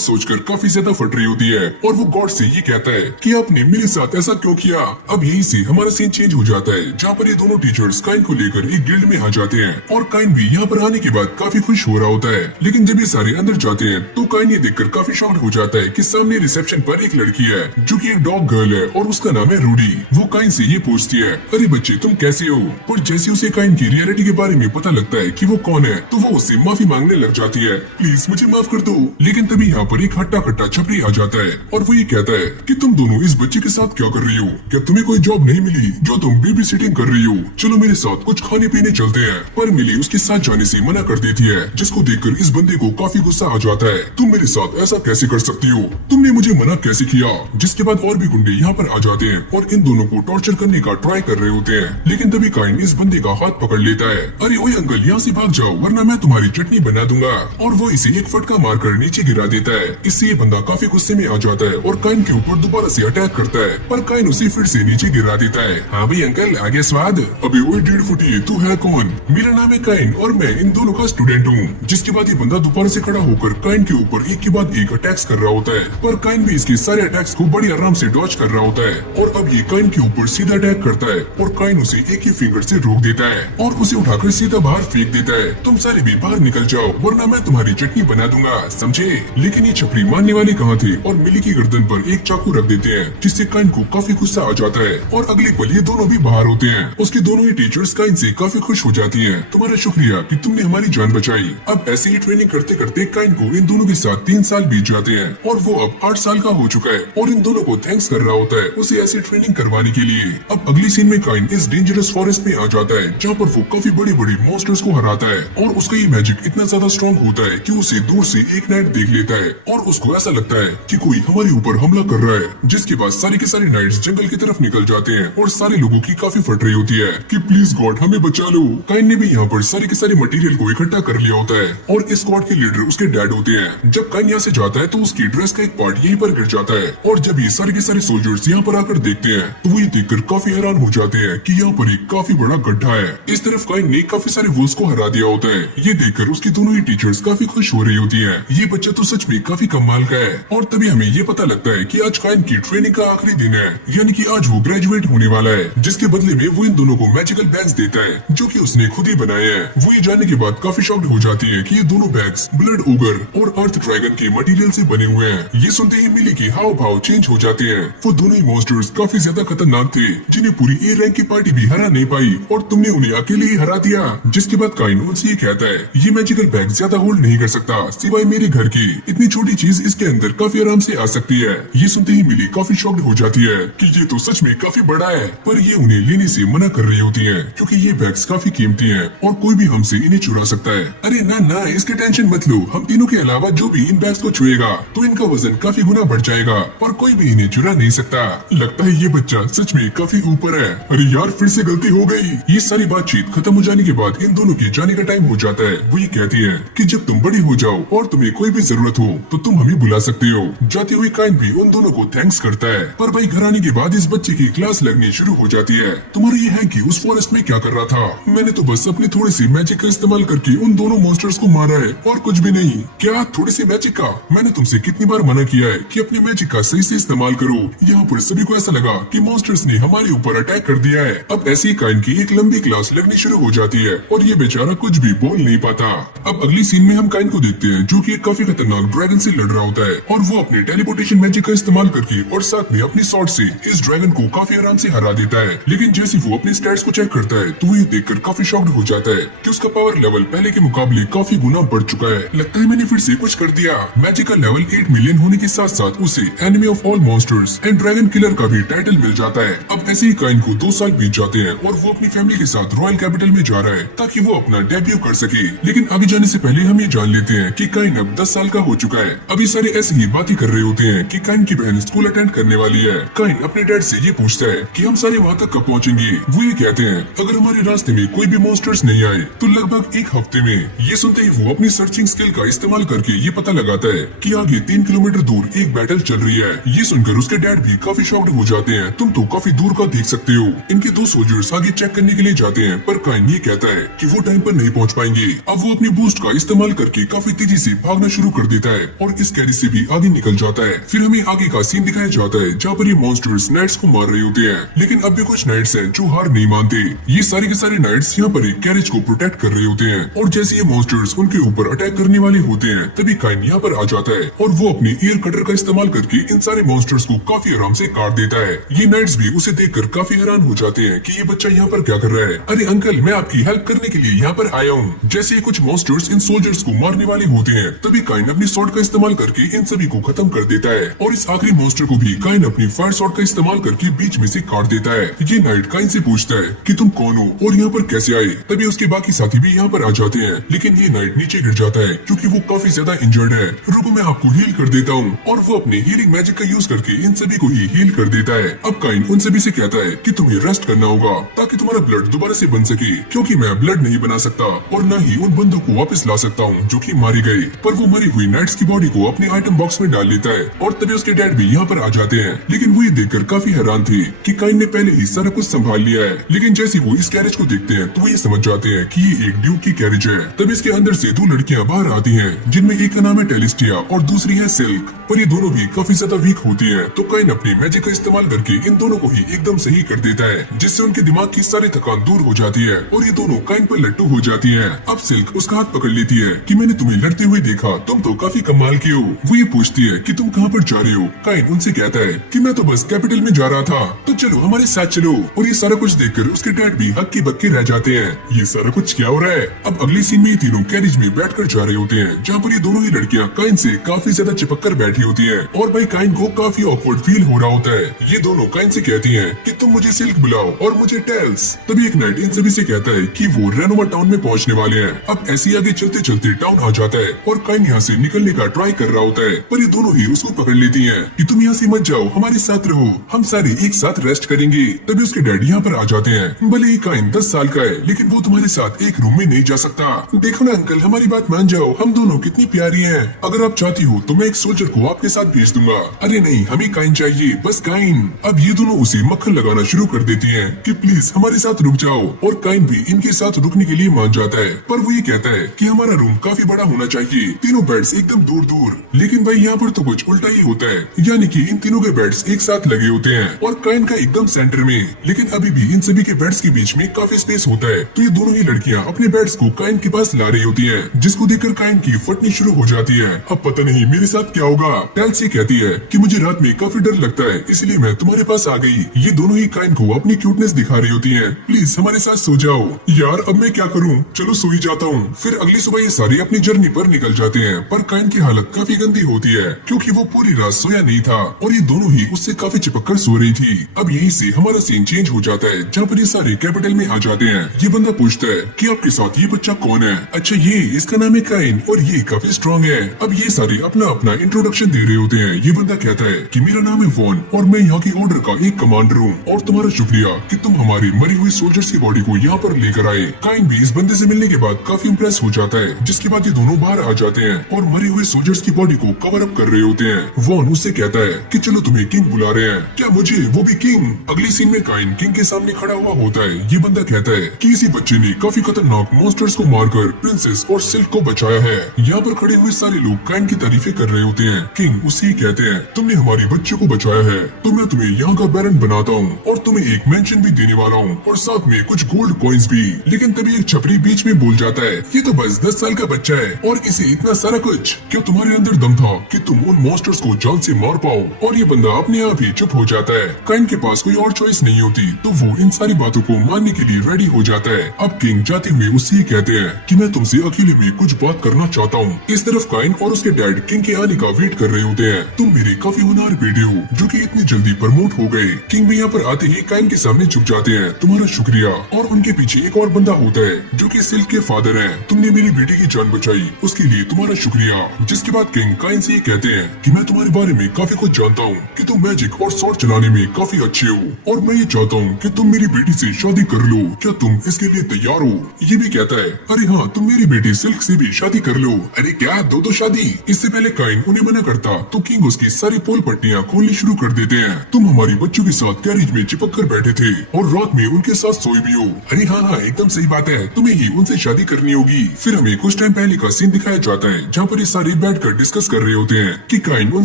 सोचकर काफी ज्यादा फट रही होती है और वो गॉड से ये कहता है कि आपने मेरे साथ ऐसा क्यों किया। अब यहीं से हमारा सीन चेंज हो जाता है, जहाँ पर ये दोनों टीचर्स काइन को लेकर एक गिल्ड में आ जाते हैं और काइन भी यहाँ पर आने के बाद काफी खुश हो रहा होता है। लेकिन जब ये सारे अंदर जाते हैं तो काइन ये देखकर काफी शॉक्ड हो जाता है कि सामने रिसेप्शन पर एक लड़की है जो कि एक डॉग गर्ल है और उसका नाम है रूडी। वो काइन से ये पूछती है, अरे बच्चे तुम कैसे हो? और जैसे उसे काइन की रियलिटी के बारे में पता लगता है कि वो कौन है तो वो उससे माफी मांगने लग जाती है, प्लीज मुझे माफ कर दो। लेकिन तभी यहाँ पर एक हट्टा कट्टा छपरी आ जाता है और वो ये कहता है कि तुम दोनों इस बच्चे के साथ क्या कर रही हो? क्या तुम्हें कोई जॉब नहीं मिली जो तुम बेबी सिटिंग कर रही हो? चलो मेरे साथ कुछ खाने पीने चलते हैं। पर मिली उसके साथ जाने से मना कर देती है, जिसको देखकर इस बंदे को काफी गुस्सा आ जाता है। तुम मेरे साथ ऐसा कैसे कर सकती हो? तुमने मुझे मना कैसे किया? जिसके बाद और भी गुंडे यहाँ पर आ जाते हैं और इन दोनों को टॉर्चर करने का ट्राई कर रहे होते हैं। लेकिन तभी काइन इस बंदे का हाथ पकड़ लेता है, अरे ओए अंकल यहाँ से भाग जाओ वरना मैं तुम्हारी चटनी बना दूंगा। और वो इसे एक फटका मारकर नीचे गिरा देता है। इससे ये बंदा काफी गुस्से में आ जाता है और काइन के ऊपर दोबारा से अटैक करता है, पर काइन उसे फिर से नीचे गिरा देता है। हाँ भाई अंकल आगे स्वाद। अबे ओए 1.5 फुटी तू है कौन? मेरा नाम है काइन और मैं इन दोनों का स्टूडेंट हूँ। जिसके बाद ये बंदा दोबारा से खड़ा होकर काइन के ऊपर एक के बाद एक अटैक्स कर रहा होता है, पर काइन भी इसके सारे अटैक्स को बड़ी आराम से डॉज कर रहा होता है। और अब ये काइन के ऊपर सीधा अटैक करता है और काइन उसे एक ही फिंगर से रोक देता है और उसे उठाकर सीधा बाहर फेंक देता है। तुम सारे भी बाहर निकल जाओ वरना मैं तुम्हारी चटनी बना दूंगा, समझे? लेकिन ये छपरी मानने वाले कहाँ थे और मिली की गर्दन पर एक चाकू रख देते हैं, जिससे काइन को काफी गुस्सा आ जाता है और अगले पल ये दोनों भी बाहर होते हैं। उसके दोनों ही टीचर्स काइन से काफी खुश हो जाती हैं। तुम्हारा शुक्रिया कि तुमने हमारी जान बचाई। अब ऐसे ही ट्रेनिंग करते करते काइन को इन दोनों के साथ 3 साल बीत जाते हैं और वो अब 8 साल का हो चुका है और इन दोनों को थैंक्स कर रहा होता है उसे ऐसी ट्रेनिंग करवाने के लिए। अब अगली सीन में काइन इस डेंजरस फॉरेस्ट में आ जाता है, जहाँ पर वो काफी बड़ी बड़ी मॉन्स्टर्स को हराता है और उसका ये मैजिक इतना ज्यादा स्ट्रॉन्ग होता है कि उसे दूर से एक नाइट देख लेता है और उसको ऐसा लगता है कि कोई हमारे ऊपर हमला कर रहा है। जिसके बाद सारे के सारे नाइट्स जंगल की तरफ निकल जाते हैं और सारे लोगों की काफी फट रही होती है कि प्लीज गॉड हमें बचा लो। काइन ने भी यहाँ पर सारे के सारे मटेरियल को इकट्ठा कर लिया होता है और इस स्क्वाड के लीडर उसके डैड होते हैं। जब काइन यहाँ से जाता है तो उसकी ड्रेस का एक पार्ट यहीं पर गिर जाता है और जब ये सारे के सारे सोल्जर्स यहाँ पर आकर देखते हैं तो वो ये देखकर काफी हैरान हो जाते हैं कि यहाँ पर एक काफी बड़ा गड्ढा है। इस तरफ काइन ने काफी सारे वुल्व्स को हरा दिया होता है। ये देखकर उसकी दोनों ही टीचर्स काफी खुश हो रही होती हैं। ये बच्चा तो सच में काफी कमाल का है। और तभी हमें ये पता लगता है कि आज काइन की ट्रेनिंग का आखिरी दिन है, यानी कि आज वो ग्रेजुएट होने वाला है। जिसके बदले में वो इन दोनों को मैजिकल बैग्स देता है जो कि उसने खुद ही बनाए हैं। वो ये जानने के बाद काफी शॉक्ड हो जाती है कि ये दोनों बैग्स ब्लड ओगर और अर्थ ड्रैगन के मटेरियल से बने हुए हैं। ये सुनते ही मिली के हाव भाव चेंज हो जाते हैं। वो दोनों ही मॉन्स्टर्स काफी ज्यादा खतरनाक थे, जिन्हें पूरी ए रैंक की पार्टी भी हरा नहीं पाई और तुमने उन्हें अकेले ही हरा दिया। जिसके बाद काइन उनसे ये कहता है, ये मैजिकल बैग ज्यादा होल्ड नहीं कर सकता सिवाय मेरे घर की। इतनी छोटी चीज इसके अंदर काफी आराम से आ सकती है। ये सुनते ही मिली काफी शॉक्ड हो जाती है कि ये तो सच में काफी बड़ा है, पर ये उन्हें लेने से मना कर रही होती है क्योंकि ये बैग्स काफी कीमती हैं और कोई भी हमसे इन्हें चुरा सकता है। अरे ना ना इसकी टेंशन मत लो, हम तीनों के अलावा जो भी इन बैग्स को छुएगा तो इनका वजन काफी गुना बढ़ जाएगा और कोई भी इन्हें चुरा नहीं सकता। लगता है ये बच्चा सच में काफी ऊपर है। अरे यार फिर से गलती हो गई। ये सारी बातचीत खत्म हो जाने के बाद इन दोनों के जाने का टाइम हो जाता है। वो ये कहती है कि जब तुम बड़ी हो जाओ और तुम्हें कोई भी जरूरत हो तो तुम हमें बुला सकते हो। जाते हुए काइन भी उन दोनों को थैंक्स करता है। पर भाई घर आने के बाद इस बच्चे की क्लास लगनी शुरू हो जाती है। तुम्हारा ये है कि उस फॉरेस्ट में क्या कर रहा था? मैंने तो बस अपनी थोड़ी सी मैजिक का इस्तेमाल करके उन दोनों मॉन्स्टर्स को मारा है और कुछ भी नहीं। क्या थोड़ी सी मैजिक का? मैंने तुमसे कितनी बार मना किया है कि अपनी मैजिक का सही से इस्तेमाल करो। यहाँ पर सभी को ऐसा लगा कि मॉन्स्टर्स ने हमारे ऊपर अटैक कर दिया है। अब ऐसी ही काइन की एक लंबी क्लास लगनी शुरू हो जाती है और ये बेचारा कुछ भी बोल नहीं पाता। अब अगली सीन में हम काइन को देखते हैं जो कि एक काफी खतरनाक ड्रैगन से लड़ रहा होता है और वो अपने टेलीपोर्टेशन मैजिक का इस्तेमाल करके और साथ में अपनी स्वॉर्ड से इस ड्रैगन को काफी आराम से हरा देता है। लेकिन जैसे वो अपने स्टैट्स को चेक करता है तो वो ये देखकर काफी शॉक्ड हो जाता है कि उसका पावर लेवल पहले के मुकाबले काफी गुना बढ़ चुका है। लगता है मैंने फिर से कुछ कर दिया। मैजिक का लेवल 8 मिलियन होने के साथ साथ उसे enemy of all monsters and dragon killer का भी टाइटल मिल जाता है। अब ऐसे ही काइन को 2 साल बीत जाते हैं और वो अपनी फैमिली के साथ रॉयल कैपिटल में जा रहा है ताकि वो अपना डेब्यू कर सके। लेकिन आगे जाने से पहले हम ये जान लेते हैं कि काइन अब 10 साल का हो चुका है। अभी सारे ऐसे ही बातें कर रहे होते हैं कि काइन की बहन स्कूल अटेंड करने वाली है। काइन अपने डैड से ये पूछता है कि हम सारे वहाँ तक कब पहुँचेंगे। वो ये कहते हैं अगर हमारे रास्ते में कोई भी मॉन्स्टर्स नहीं आए तो लगभग 1 हफ्ते में। ये सुनते ही वो अपनी सर्चिंग स्किल का इस्तेमाल करके ये पता लगाता है कि आगे 3 किलोमीटर दूर एक बैटल चल रही है। ये सुनकर उसके डैड भी काफी शॉक्ड हो जाते हैं। तुम तो काफी दूर का देख सकते हो। इनके 2 सोल्जर्स आगे चेक करने के लिए जाते हैं पर काइन ये कहता है कि वो टाइम पर नहीं पहुंच पाएंगे। अब वो अपनी बूस्ट का इस्तेमाल करके करके काफी तेजी से भागना शुरू कर देता है और इस कैरी से भी आगे निकल जाता है। फिर हमें आगे का सीन दिखाया जाता है जहाँ पर ये मॉन्स्टर्स नाइट्स को मार रहे होते हैं, लेकिन अब भी कुछ नाइट्स हैं जो हार नहीं मानते। ये सारे के सारे नाइट्स यहाँ पर एक कैरेज को प्रोटेक्ट कर रहे होते हैं और जैसे ये मॉन्स्टर्स उनके ऊपर अटैक करने वाले होते हैं तभी काइन यहाँ पर आ जाता है और वो अपनी ईयर कटर का इस्तेमाल करके इन सारे मॉन्स्टर्स को काफी आराम से काट देता है। ये नाइट्स भी उसे देखकर काफी हैरान हो जाते हैं कि ये बच्चा यहाँ पर क्या कर रहा है। अरे अंकल, मैं आपकी हेल्प करने के लिए यहाँ पर आया हूँ। जैसे कुछ मॉन्स्टर्स इन सोल्जर्स को मारने वाले होते हैं तभी काइन अपनी स्वॉर्ड का इस्तेमाल करके इन सभी को खत्म कर देता है और इस आखिरी मॉन्स्टर को भी काइन अपनी फायर स्वॉर्ड का इस्तेमाल करके बीच में से काट देता है। ये नाइट काइन से पूछता है कि तुम कौन हो और यहाँ पर कैसे आए। तभी उसके बाकी साथी भी यहाँ पर आ जाते हैं, लेकिन ये नाइट नीचे गिर जाता है क्योंकि वो काफी ज्यादा इंजर्ड है। रुको, मैं आपको हील कर देता हूँ और वो अपने हीलिंग मैजिक का यूज करके इन सभी को ही हील कर देता है। अब काइन उन सभी से कहता है कि तुम्हें रेस्ट करना होगा ताकि तुम्हारा ब्लड दोबारा से बन सके, क्योंकि मैं ब्लड नहीं बना सकता और न ही उन बंदों को वापस ला सकता हूँ जो कि मारे गए। पर वो मरी हुई नाइट्स की बॉडी को अपने आइटम बॉक्स में डाल लेता है और तभी उसके डैड भी यहाँ पर आ जाते हैं, लेकिन वो ये देखकर काफी हैरान थे कि काइन ने पहले ही सारा कुछ संभाल लिया है। लेकिन जैसे वो इस कैरेज को देखते हैं तो वो ये समझ जाते हैं कि ये एक ड्यूक की कैरेज है। तभी इसके अंदर से दो लड़कियां बाहर आती हैं, जिनमें एक का नाम है टेलिस्टिया और दूसरी है सिल्क। पर ये दोनों भी काफी ज्यादा वीक होती हैं, तो काइन अपनी मैजिक का इस्तेमाल करके इन दोनों को ही एकदम सही कर देता है, जिससे उनके दिमाग की सारी थकान दूर हो जाती है और ये दोनों काइन पर लट्टू हो जाती है। अब सिल्क उसका हाथ पकड़ लेती है कि मैंने तुम्हें लड़ते हुए देखा, तुम तो काफी कमाल की हो। वो ये पूछती है कि तुम कहाँ पर जा रहे हो। काइन उनसे कहता है कि मैं तो बस कैपिटल में जा रहा था, तो चलो हमारे साथ चलो। और ये सारा कुछ देखकर उसके डैड भी हक्के बक्के रह जाते हैं, ये सारा कुछ क्या हो रहा है। अब अगले सीन में ये तीनों कैरेज में बैठकर जा रहे होते हैं, जहाँ पर ये दोनों ही लड़कियां काइन से काफी ज्यादा चिपक कर बैठी होती हैं और भाई काइन को काफी ऑकवर्ड फील हो रहा होता है। ये दोनों काइन से कहती हैं कि तुम मुझे सिल्क बुलाओ और मुझे टेल्स। तभी एक नाइट इन सभी से कहता है कि वो रेनोवा टाउन में पहुंचने वाले हैं। अब ऐसे ही आगे चलते चलते टाउन आ जाता है और काइन यहाँ से निकलने का ट्राई कर रहा होता है, पर ये दोनों ही उसको पकड़ लेती हैं कि तुम यहाँ से मत जाओ, हमारे साथ रहो, हम सारे एक साथ रेस्ट करेंगे। तभी उसके डैड यहाँ पर आ जाते हैं। भले ही काइन 10 साल का है, लेकिन वो तुम्हारे साथ एक रूम में नहीं जा सकता। देखो ना अंकल, हमारी बात मान जाओ, हम दोनों कितनी प्यारी हैं। अगर आप चाहती हो तो मैं एक सोल्जर को आपके साथ भेज दूंगा। अरे नहीं, हमें काइन चाहिए, बस काइन। अब ये दोनों उसे मक्खन लगाना शुरू कर देती हैं कि प्लीज हमारे साथ रुक जाओ, और काइन भी इनके साथ रुकने के लिए मान जाता है। पर वो ये कहता है कि हमारा रूम काफी बड़ा होना चाहिए, तीनों बेड्स एकदम दूर दूर। लेकिन भाई यहाँ पर तो कुछ उल्टा ही होता है, यानी कि इन तीनों के बेड्स एक साथ लगे होते हैं और काइन का एकदम सेंटर में। लेकिन अभी भी इन सभी के बेड्स के बीच में काफी स्पेस होता है, तो ये दोनों ही लड़कियां अपने बेड्स को काइन के पास ला रही होती हैं, जिसको देखकर काइन की फटनी शुरू हो जाती है। अब पता नहीं मेरे साथ क्या होगा। टेल्स ये कहती है कि मुझे रात में काफी डर लगता है, इसलिए मैं तुम्हारे पास आ गई। ये दोनों ही काइन को अपनी क्यूटनेस दिखा रही होती हैं, प्लीज हमारे साथ सो जाओ। यार अब मैं क्या करूँ, चलो सो ही जाता हूँ। फिर अगली सुबह ये सारे अपनी जर्नी पर निकल जाते हैं, पर काइन की हालत काफी गंदी होती है क्योंकि वो पूरी रात सोया नहीं था और ये दोनों ही उससे काफी चिपक कर सो रही थी। अब यहीं से हमारा सीन चेंज हो जाता है, जहाँ पर ये सारे कैपिटल में आ जाते हैं। ये बंदा पूछता है कि आपके साथ ये बच्चा कौन है। अच्छा, ये इसका नाम है काइन और ये काफी स्ट्रॉन्ग है। अब ये सारे अपना अपना इंट्रोडक्शन दे रहे होते हैं। ये बंदा कहता है कि मेरा नाम है वॉन और मैं यहाँ की ऑर्डर का एक कमांडर हूँ और तुम्हारा शुक्रिया कि तुम हमारी मरी हुई सोल्जर्स की बॉडी को यहाँ पर लेकर आए। काइन भी इस बंदे से मिलने के बाद काफी इम्प्रेस हो जाता है, जिसके बाद ये दोनों बाहर आ जाते हैं और मरी हुई सोल्जर्स की बॉडी को कवर अप कर रहे होते हैं। वॉन उससे कहता है कि चलो तुम्हें किंग बुला रहे हैं। क्या मुझे, वो भी किंग। अगली सीन में काइन किंग के सामने खड़ा हुआ होता है। ये बंदा कहता है कि इसी बच्चे ने काफी खतरनाक मॉन्स्टर्स को मारकर प्रिंसेस और सिल्क को बचाया है। यहाँ पर खड़े हुए सारे लोग काइन की तारीफें कर रहे होते हैं। किंग उससे ही कहते हैं तुमने हमारे बच्चे को बचाया है, तो मैं तुम्हें यहाँ का बैरन बनाता हूँ और तुम्हें एक मेंशन भी देने वाला हूँ और साथ में कुछ गोल्ड कॉइन्स भी। लेकिन तभी एक छपरी बीच में बोल जाता है ये तो बस 10 साल का बच्चा है और इसे इतना सारा कुछ। क्या तुम्हारे अंदर दम था कि तुम उन मॉन्स्टर्स को जान से मार पाओ। और ये बंदा अपने आप ही चुप हो जाता है। काइन के पास कोई और चॉइस नहीं होती, तो वो इन सारी बातों को मानने के लिए रेडी हो जाता है। अब किंग जाते हुए उससे ही कहते हैं कि मैं तुमसे अकेले में कुछ बात करना चाहता हूँ। इस तरफ काइन और उसके डैड किंग के आने का वेट कर रहे होते हैं। तुम मेरे काफी होनहार बेटे हो जो कि इतनी जल्दी प्रमोट हो गए। किंग भी यहाँ पर आते ही काइन के सामने झुक जाते हैं, तुम्हारा शुक्रिया। और उनके पीछे एक और बंदा होता है जो कि सिल्क के फादर है। तुमने मेरी बेटी की जान बचाई, उसके लिए तुम्हारा शुक्रिया। जिसके बाद किंग काइन से ये कहते हैं कि मैं तुम्हारे बारे में काफी कुछ जानता हूँ कि तुम मैजिक और स्वॉर्ड चलाने में काफी अच्छे हो और मैं ये चाहता हूँ कि तुम मेरी बेटी से शादी कर लो। क्या तुम इसके लिए तैयार हो। ये भी कहता है अरे हाँ, तुम मेरी बेटी सिल्क से भी शादी कर लो। अरे क्या, दो शादी। इससे पहले काइन उन्हें मना करता तो किंग उसकी सारी पोल पट्टियाँ खोलनी शुरू कर देते हैं। तुम हमारी बच्चों के साथ कैरेज में चिपक कर बैठे थे और रात में उनके साथ सोए भी हो। अरे हाँ, एकदम सही बात है, तुम्हें ही उनसे शादी करनी होगी। फिर हमें कुछ टाइम पहले का सीन दिखाया जाता है जहाँ पर ये सारे बैठकर डिस्कस कर रहे होते हैं कि काइन उन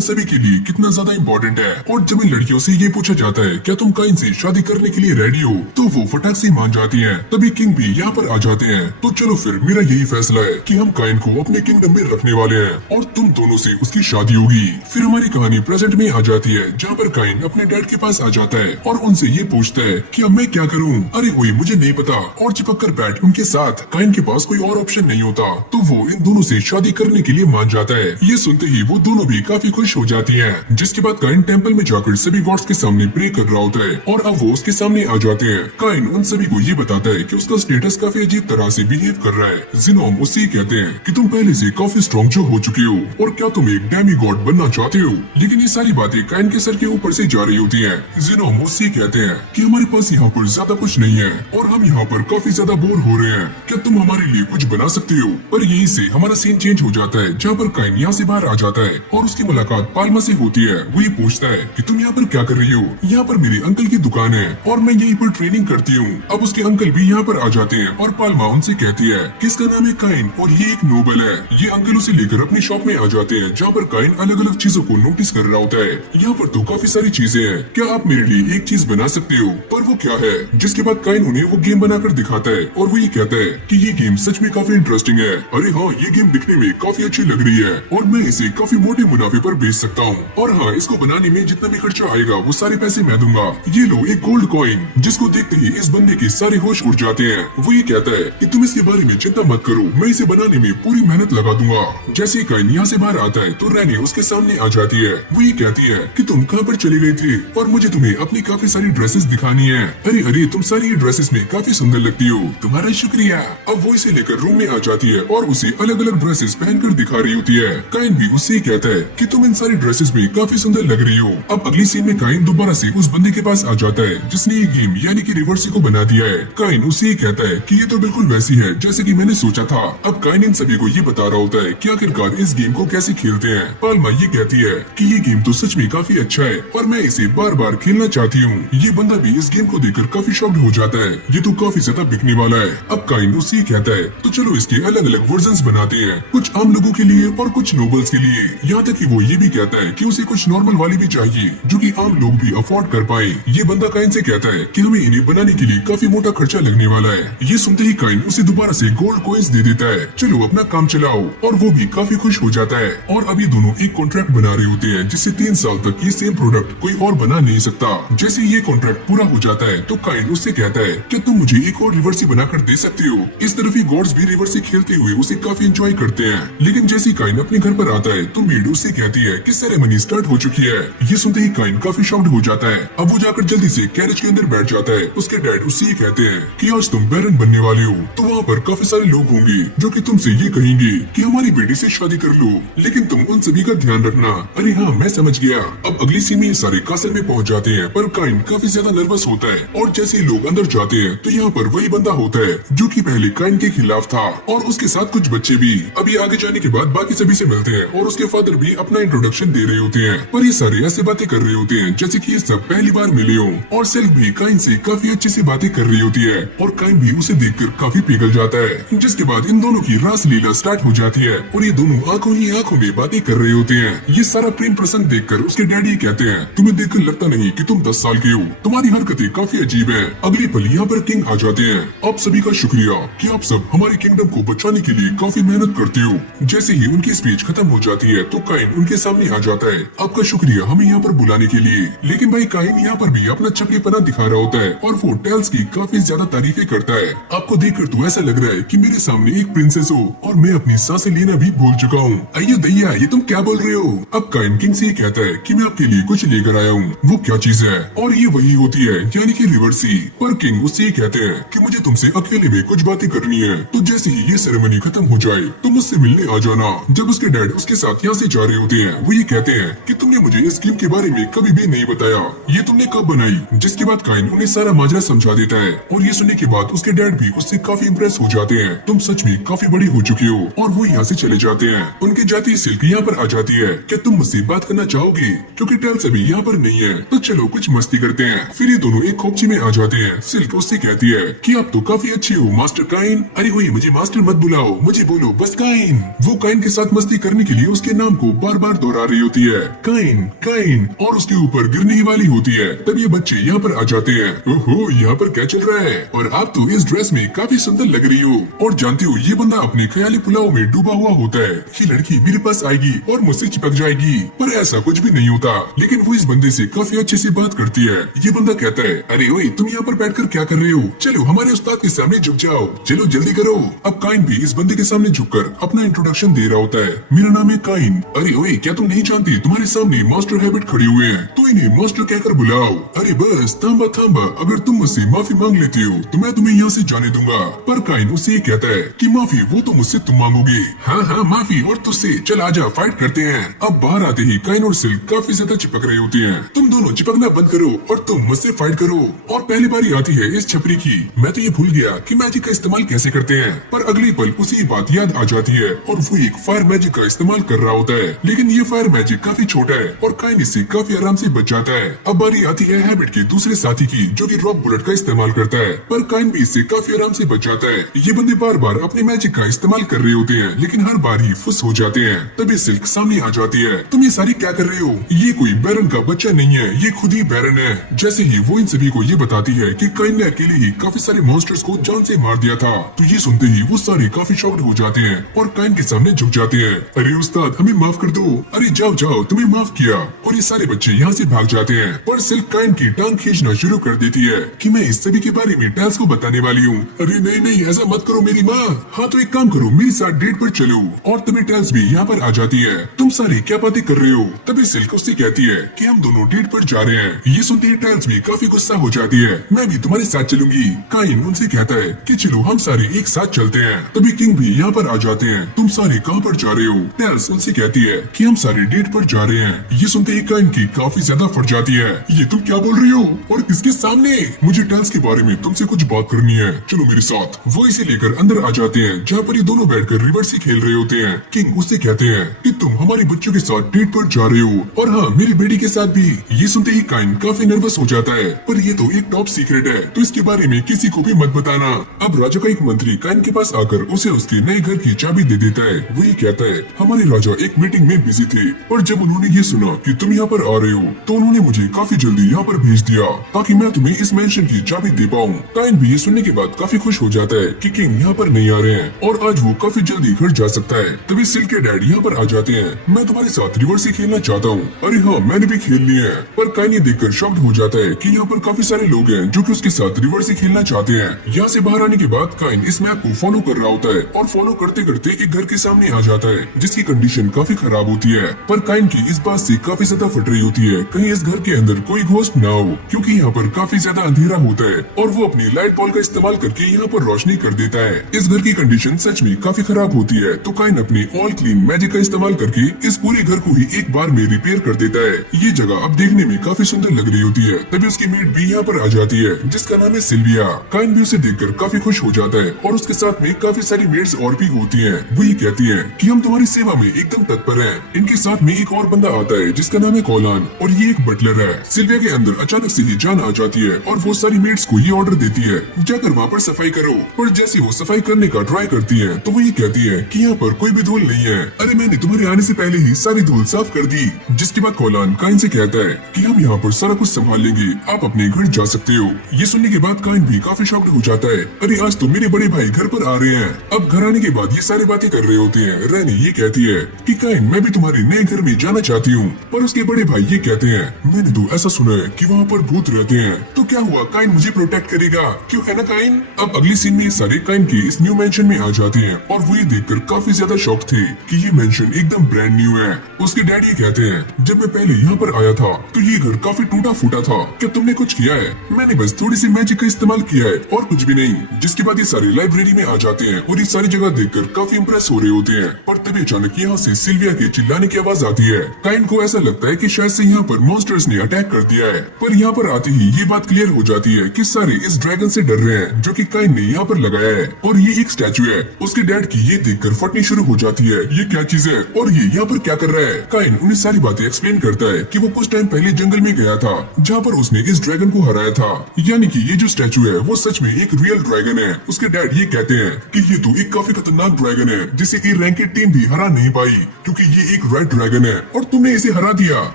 सभी के लिए कितना ज्यादा इम्पोर्टेंट है। और जब इन लड़कियों से ये पूछा जाता है क्या तुम काइन से शादी करने के लिए रेडी हो, तो वो फटाक से मान जाती हैं। तभी किंग भी यहाँ पर आ जाते हैं। तो चलो फिर मेरा यही फैसला है कि हम काइन को अपने किंगडम में रखने वाले हैं और तुम दोनों से उसकी शादी होगी। फिर हमारी कहानी प्रेजेंट में आ जाती है जहाँ पर काइन अपने डैड के पास आ जाता है और उनसे ये पूछता है कि अब मैं क्या करूँ। अरे कोई मुझे नहीं पता, और चिपक कर बैठ उनके साथ। काइन के पास कोई और ऑप्शन नहीं होता तो वो इन दोनों से शादी करने के लिए मान जाता है। ये सुनते ही वो दोनों भी काफी खुश हो जाती हैं। जिसके बाद काइन टेंपल में जाकर सभी गॉड्स के सामने प्रे कर रहा होता है और अब वो उसके सामने आ जाते हैं। काइन उन सभी को ये बताता है कि उसका स्टेटस काफी अजीब तरह से बिहेव कर रहा है। जिनोम उससे कहते हैं कि तुम पहले से काफी स्ट्रॉन्ग जो हो चुके हो और क्या तुम एक डेमी गॉड बनना चाहते हो। लेकिन ये सारी बातें काइन के सर के ऊपर से जा रही होती है। जिनोम उससे कहते हैं कि हमारे पास यहाँ पर ज्यादा कुछ नहीं है और हम यहाँ पर काफी ज्यादा बोर हो रहे हैं, क्या तुम हमारे लिए कुछ बना सकते हो। पर यहीं से हमारा सीन चेंज हो जाता है जहाँ पर काइन यहाँ से बाहर आ जाता है और उसकी मुलाकात पाल्मा से होती है। वो ये पूछता है कि तुम यहाँ पर क्या कर रही हो। यहाँ पर मेरे अंकल की दुकान है और मैं यहीं पर ट्रेनिंग करती हूँ। अब उसके अंकल भी यहाँ पर आ जाते हैं और पाल्मा उनसे कहती है कि इसका नाम है काइन और ये एक नोबल है। ये अंकल उसे लेकर अपनी शॉप में आ जाते हैं जहाँ पर काइन अलग अलग चीजों को नोटिस कर रहा होता है। यहाँ पर तो काफी सारी चीजें हैं, क्या आप मेरे लिए एक चीज बना सकते हो। पर वो क्या है। जिसके बाद काइन उन्हें वो गेम बनाकर दिखाता है और वो ये कहता है कि ये गेम सच में काफी इंटरेस्टिंग है। अरे हाँ, ये गेम दिखने में काफी अच्छी लग रही है और मैं इसे काफी मोटे मुनाफे पर बेच सकता हूँ। और हाँ, इसको बनाने में जितना भी खर्चा आएगा वो सारे पैसे मैं दूंगा। ये लो एक गोल्ड कॉइन। जिसको देखते ही इस बंदे के सारे होश उड़ जाते हैं। वो ये कहता है कि तुम इसके बारे में चिंता मत करो, मैं इसे बनाने में पूरी मेहनत लगा दूंगा। जैसे ही काइन यहाँ से बाहर आता है तो रैनी उसके सामने आ जाती है। वो ये कहती है कि तुम कहाँ पर चले गए थे और मुझे तुम्हें अपनी काफी सारी ड्रेसेस दिखानी है। अरे अरे, तुम सारी ड्रेसेस में काफी सुंदर लगती हो, तुम्हारा शुक्रिया। अब वो इसे लेकर रूम में आ जाती है और उसे अलग अलग ड्रेसेस पहनकर दिखा रही होती है। काइन भी उससे कहता है कि तुम इन सारी ड्रेसेस में काफी सुंदर लग रही हो। अब अगली सीन में काइन दोबारा से उस बंदे के पास आ जाता है जिसने ये गेम यानी कि रिवर्सी को बना दिया है। काइन उससे कहता है कि ये तो बिल्कुल वैसी है जैसे कि मैंने सोचा था। अब काइन इन सभी को ये बता रहा होता है कि आखिरकार इस गेम को कैसे खेलते हैं। पाल्मा ये कहती है कि ये गेम तो सच में काफी अच्छा है और मैं इसे बार बार खेलना चाहती हूँ। ये बंदा भी इस गेम को देखकर काफी शॉक्ड हो जाता है, ये तो काफी ज्यादा बिकने वाला है। अब काइन उससे कहता है तो चलो इसके अलग अलग वर्जन्स बनाते हैं, कुछ आम लोगों के लिए और कुछ नोबल्स के लिए। यहाँ तक कि वो ये भी कहता है कि उसे कुछ नॉर्मल वाली भी चाहिए जो कि आम लोग भी अफोर्ड कर पाए। ये बंदा काइन से कहता है कि हमें इन्हें बनाने के लिए काफी मोटा खर्चा लगने वाला है। ये सुनते ही काइन उसे दोबारा से गोल्ड कॉइंस दे देता है, चलो अपना काम चलाओ। और वो भी काफी खुश हो जाता है और अभी दोनों एक कॉन्ट्रैक्ट बना रहे होते हैं जिससे 3 साल तक ये सेम प्रोडक्ट कोई और बना नहीं सकता। जैसे ये कॉन्ट्रैक्ट पूरा हो जाता है तो काइन उससे कहता है कि तुम मुझे एक और रिवर्सी बनाकर दे सकते हो। इस तरफ ही गॉड्स भी रिवर्सी खेलते हुए उसे काफी एंजॉय करते हैं। लेकिन जैसे काइन अपने घर पर आता है तो मेड उससे कहती है कि सेरेमनी स्टार्ट हो चुकी है। ये सुनते ही काइन काफी शॉक्ड हो जाता है। अब वो जाकर जल्दी से कैरेज के अंदर बैठ जाता है। उसके डैड उससे ये कहते हैं कि आज तुम बैरन बनने वाले हो तो वहाँ पर काफी सारे लोग होंगे जो कि तुमसे ये कहेंगे कि हमारी बेटी से शादी कर लो, लेकिन तुम उन सभी का ध्यान रखना। अरे हाँ, मैं समझ गया। अब अगली सीन में ये सारे कासल में पहुँच जाते हैं पर काइन काफी ज्यादा नर्वस होता है और जैसे ही लोग अंदर जाते हैं तो यहाँ पर वही बंदा होता है जो कि पहले काइन के खिलाफ था और उसके साथ कुछ बच्चे भी। अभी आगे जाने के बाद बाकी सभी से मिलते हैं और उसके फादर भी अपना इंट्रोडक्शन दे रहे होते हैं। पर ये सारे ऐसे बातें कर रहे होते हैं जैसे कि ये सब पहली बार मिले हों। और सिल्क भी काइन से काफी अच्छी सी बातें कर रही होती है और काइन भी उसे देखकर काफी पिघल जाता है। जिसके बाद इन दोनों की रास लीला स्टार्ट हो जाती है और ये दोनों आंखों ही आंखों में बातें कर रहे होते हैं। ये सारा प्रेम प्रसंग देखकर उसके डैडी कहते हैं तुम्हें देखकर लगता नहीं कि तुम 10 साल के हो, तुम्हारी हरकतें काफी अजीब है। अगले पल यहाँ पर किंग आ जाते हैं। आप सभी का शुक्रिया कि आप सब हमारे किंगडम को बचाने के लिए काफी मेहनत करते हो। जैसे ही उनकी स्पीच खत्म हो जाती है तो काइन उनके सामने आ जाता है। आपका शुक्रिया हमें यहाँ पर बुलाने के लिए। लेकिन भाई काइन यहाँ पर भी अपना चपलेपना दिखा रहा होता है और वो टेल्स की काफी ज्यादा तारीफें करता है। आपको देखकर तो ऐसा लग रहा है कि मेरे सामने एक प्रिंसेस हो और मैं अपनी सांसें लेना भी भूल चुका हूँ। अयो दैया, ये तुम क्या बोल रहे हो। अब काइन किंग से कहता है कि मैं आपके लिए कुछ लेकर आया हूँ। वो क्या चीज है। और ये वही होती है यानी कि रिवर्सी। पर किंग उससे कहते हैं कि मुझे तुमसे अकेले में कुछ बातें करनी है, तो जैसे ही ये सेरेमनी खत्म हो जाए तो मुझसे मिलने आ जाना। जब उसके डैड उसके साथ यहाँ से जा रहे होते हैं वो ये कहते हैं कि तुमने मुझे इस स्कीम के बारे में कभी भी नहीं बताया, ये तुमने कब बनाई। जिसके बाद काइन उन्हें सारा माजरा समझा देता है और ये सुनने के बाद उसके डैड भी उससे काफी इम्प्रेस हो जाते हैं। तुम सच में काफी बड़ी हो चुकी हो। और वो यहाँ से चले जाते हैं। उनके जाती सिल्क यहाँ पर आ जाती है। क्या तुम मुझसे बात करना चाहोगे, क्योंकि टेल्स अभी यहाँ पर नहीं है, तो चलो कुछ मस्ती करते हैं। फिर ये दोनों एक खोपची में आ जाते हैं। सिल्क उससे कहती है कि आप तो काफी अच्छी हो मास्टर काइन। अरे हुई मुझे मास्टर मत बुलाओ, मुझे बोलो बस काइन। वो काइन के साथ मस्ती करने के लिए उसके नाम को बार बार दोहरा रही होती है, काइन काइन, और उसके ऊपर गिरने ही वाली होती है। तब ये बच्चे यहाँ पर आ जाते हैं। ओहो, यहाँ पर क्या चल रहा है? और आप तो इस ड्रेस में काफी सुंदर लग रही हो। और जानती हो ये बंदा अपने ख्याली पुलाव में डूबा हुआ होता है। ये लड़की मेरे पास आएगी और मुझसे चिपक जाएगी, पर ऐसा कुछ भी नहीं होता। लेकिन वो इस बंदे से काफी अच्छे से बात करती है। ये बंदा कहता है, अरे ओए तुम यहाँ पर बैठकर क्या कर रहे हो? चलो हमारे उस्ताद के सामने झुक जाओ, चलो जल्दी करो। अब काइन भी इस बंदे के सामने झुककर अपना इंट्रोडक्शन दे रहा होता है। मेरा नाम है काइन। अरे ओए क्या तुम नहीं जानती तुम्हारे सामने मास्टर हैबिट खड़े हुए हैं, तो इन्हें मास्टर कहकर बुलाओ। अरे बस थांबा थांबा, अगर तुम मुझसे माफी मांग लेती हो तो मैं तुम्हें यहाँ से जाने दूंगा। पर काइन उससे ये कहता है कि माफी वो तो मुझसे तुम मांगोगे। हाँ हाँ माफी और तुझसे, चल आजा फाइट करते हैं। अब बाहर आते ही काइन और सिल्क काफी ज्यादा चिपक रही होती हैं। तुम दोनों चिपकना बंद करो और तुम मुझसे फाइट करो। और पहली बारी आती है इस छपरी की। मैं तो ये भूल गया कि मैजिक का इस्तेमाल कैसे करते हैं, पर अगली पल उसी बात याद आ जाती है और वो एक फायर मैजिक का इस्तेमाल कर रहा होता है। लेकिन ये फायर मैजिक काफी छोटा है और काइन इससे काफी आराम से बच जाता है। अब बारी आती है हैबिट के दूसरे साथी की, जो कि रॉक बुलेट का इस्तेमाल करता है, पर काइन भी इससे काफी आराम से बच जाता है। ये बंदे बार बार अपने मैजिक का इस्तेमाल कर रहे होते हैं, लेकिन हर बार ही फुस हो जाते हैं। तभी सिल्क सामने आ जाती है। तुम ये सारी क्या कर रहे हो? ये कोई बैरन का बच्चा नहीं है, ये खुद ही बैरन है। जैसे ही वो इन सभी को ये बताती है कि काइन ने अकेले ही काफी सारे मॉन्स्टर्स को जान से मार दिया था, तो ये सुनते ही वो सारे काफी शॉक्ड हो जाते हैं और काइन के सामने झुक जाते हैं। अरे उस्ताद हमें माफ कर दो। अरे जाओ जाओ तुम्हें माफ किया। और ये सारे बच्चे यहाँ से भाग जाते हैं। पर सिल्क काइन की टांग खींचना शुरू कर देती है कि मैं इस सभी के बारे में टैल्स को बताने वाली हूँ। अरे नहीं नहीं ऐसा मत करो मेरी माँ। हाँ तो एक काम करो, मेरे साथ डेट पर चलो। और तभी टैल्स भी यहाँ पर आ जाती है। तुम सारी क्या बातें कर रहे हो? तभी सिल्क उससे कहती है कि हम दोनों डेट पर जा रहे हैं। ये सुनते ही टैल्स भी काफी गुस्सा हो जाती है। मैं भी तुम्हारे साथ चलूंगी। काइन उनसे कहता है कि चलो हम सारे एक साथ चलते हैं। तभी किंग भी यहाँ पर आ जाते हैं। तुम सारे कहाँ पर जा रहे हो? टैल्स उनसे कहती है कि हम सारे डेट पर जा रहे हैं। ये सुनते ही काइन की काफी ज्यादा फट जाती है। ये तुम क्या बोल रही हो और किसके सामने? मुझे टैल्स के बारे में तुमसे कुछ बात करनी है, चलो मेरे साथ। वो इसे लेकर अंदर आ जाते हैं, जहाँ पर ये दोनों बैठकर रिवर्स ही खेल रहे होते हैं। किंग उससे कहते हैं कि तुम हमारे बच्चों के साथ डेट पर जा रहे हो, और हाँ मेरी बेटी के साथ भी। ये सुनते ही काइन काफी नर्वस हो जाता है, पर ये तो एक टॉप सीक्रेट है, तो इसके बारे में किसी को भी मत बताना। अब राजा का एक मंत्री काइन के पास आकर उसे उसके नए घर की चाबी दे देता है। वही कहता है हमारे राजा एक मीटिंग में बिजी थे, और जब उन्होंने ये सुना कि तुम यहाँ पर आ रहे हो तो उन्होंने मुझे काफी जल्दी यहाँ पर भेज दिया ताकि मैं तुम्हें इस मैंशन की चाबी दे पाऊँ। काइन भी ये सुनने के बाद काफी खुश हो जाता है कि किंग यहाँ पर नहीं आ रहे हैं और आज वो काफी जल्दी घर जा सकता है। तभी सिल्क के डैड यहाँ पर आ जाते हैं। मैं तुम्हारे साथ रिवर्स ही खेलना चाहता हूँ। अरे हाँ मैंने भी खेल लिया है। पर काइन ये देखकर शॉक्ड हो जाता है कि यहाँ पर काफी सारे लोग हैं जो कि उसके साथ रिवर्स ही खेलना चाहते हैं। यहाँ से बाहर आने के बाद काइन इस मैप को फॉलो कर रहा होता है और फॉलो करते करते एक घर के सामने आ जाता है जिसकी कंडीशन काफी खराब होती है। पर काइन की इस बात से काफी ज्यादा फट रही होती है कहीं इस घर के अंदर कोई घोस्ट ना हो, क्योंकि यहाँ पर काफी ज्यादा अंधेरा होता है और वो अपनी लाइट बॉल का इस्तेमाल करके यहाँ पर रोशनी कर देता है। इस घर की कंडीशन सच में काफी खराब होती है, तो काइन अपनी ऑल क्लीन मैजिक का इस्तेमाल करके इस पूरे घर को ही एक बार में रिपेयर कर देता है। ये जगह अब देखने में काफी सुंदर लग रही होती है। तभी उसकी मेड भी यहाँ पर आ जाती है जिसका नाम है सिल्विया। काइन भी उसे देखकर काफी खुश हो जाता है और उसके साथ में काफी सारी मेड्स और भी होती हैं। वही कहती है कि हम तुम्हारी सेवा में एकदम तत्पर हैं। इनके साथ में एक और बंदा आता है जिसका नाम है कोलान, और ये एक बटलर है। सिल्विया के अंदर अचानक से ही जान आ जाती है और वो सारी मेड्स को ये ऑर्डर देती है जाकर वहाँ पर सफाई करो। और जैसे वो सफाई करने का ट्राई करती है तो वो ये कहती है कि यहाँ पर कोई भी धूल नहीं है। अरे मैंने तुम्हारे आने से पहले ही सारी धूल साफ कर दी। जिसके बाद कोलान काइन से कहता है कि हम यहाँ पर सारा कुछ संभाल लेंगे, आप अपने घर जा सकते हो। ये सुनने के बाद काइन भी काफी शॉक्ड हो जाता है। अरे आज तो मेरे बड़े भाई घर पर आ रहे हैं। अब घर आने के बाद ये सारी बातें कर रहे होते हैं। रैनी ये कहती है कि काइन मैं भी तुम्हारे नए घर में जाना चाहती हूँ, पर उसके बड़े भाई ये कहते हैं मैंने तो ऐसा सुना है कि वहाँ पर भूत रहते हैं, तो क्या हुआ काइन मुझे प्रोटेक्ट करेगा, क्यों है ना काइन। अब अगली सीन में ये सारे काइन के इस न्यू मेंशन में आ जाते हैं और वो ये देखकर काफी ज्यादा शॉक थे कि ये मेंशन एकदम ब्रांड न्यू है। उसके डैड ये कहते हैं जब मैं पहले यहाँ पर आया था तो ये घर काफी टूटा फूटा था, क्या तुमने कुछ किया है? मैंने बस थोड़ी सी मैजिक का इस्तेमाल किया है और कुछ भी नहीं। जिसके बाद ये सारे लाइब्रेरी में आ जाते हैं और ये सारी जगह देखकर काफी इंप्रेस हो रहे होते हैं। पर तभी अचानक यहाँ से सिल्विया के चिल्लाने की आवाज आती है। काइन को ऐसा लगता है कि शायद से यहाँ पर मॉन्स्टर्स ने अटैक कर दिया है, पर यहाँ पर आते ही ये बात क्लियर हो जाती है कि सारे इस ड्रैगन से डर रहे हैं जो कि काइन ने यहाँ पर लगाया है, और ये एक स्टैचू है। उसके डैड की ये देखकर फटनी शुरू हो जाती है, ये क्या चीज है और ये यहाँ पर क्या कर रहा है। काइन उन्हें सारी बातें एक्सप्लेन करता है कि वो कुछ टाइम पहले जंगल में गया था जहाँ पर उसने इस ड्रैगन को हराया था, यानी कि ये जो स्टैचू है वो सच में एक रियल ड्रैगन है। उसके डैड ये कहते हैं कि ये तो एक काफी खतरनाक ड्रैगन है जिसे ए रैंक की टीम भी हरा नहीं पाई क्योंकि ये एक रेड ड्रैगन है और तुमने इसे हरा दिया।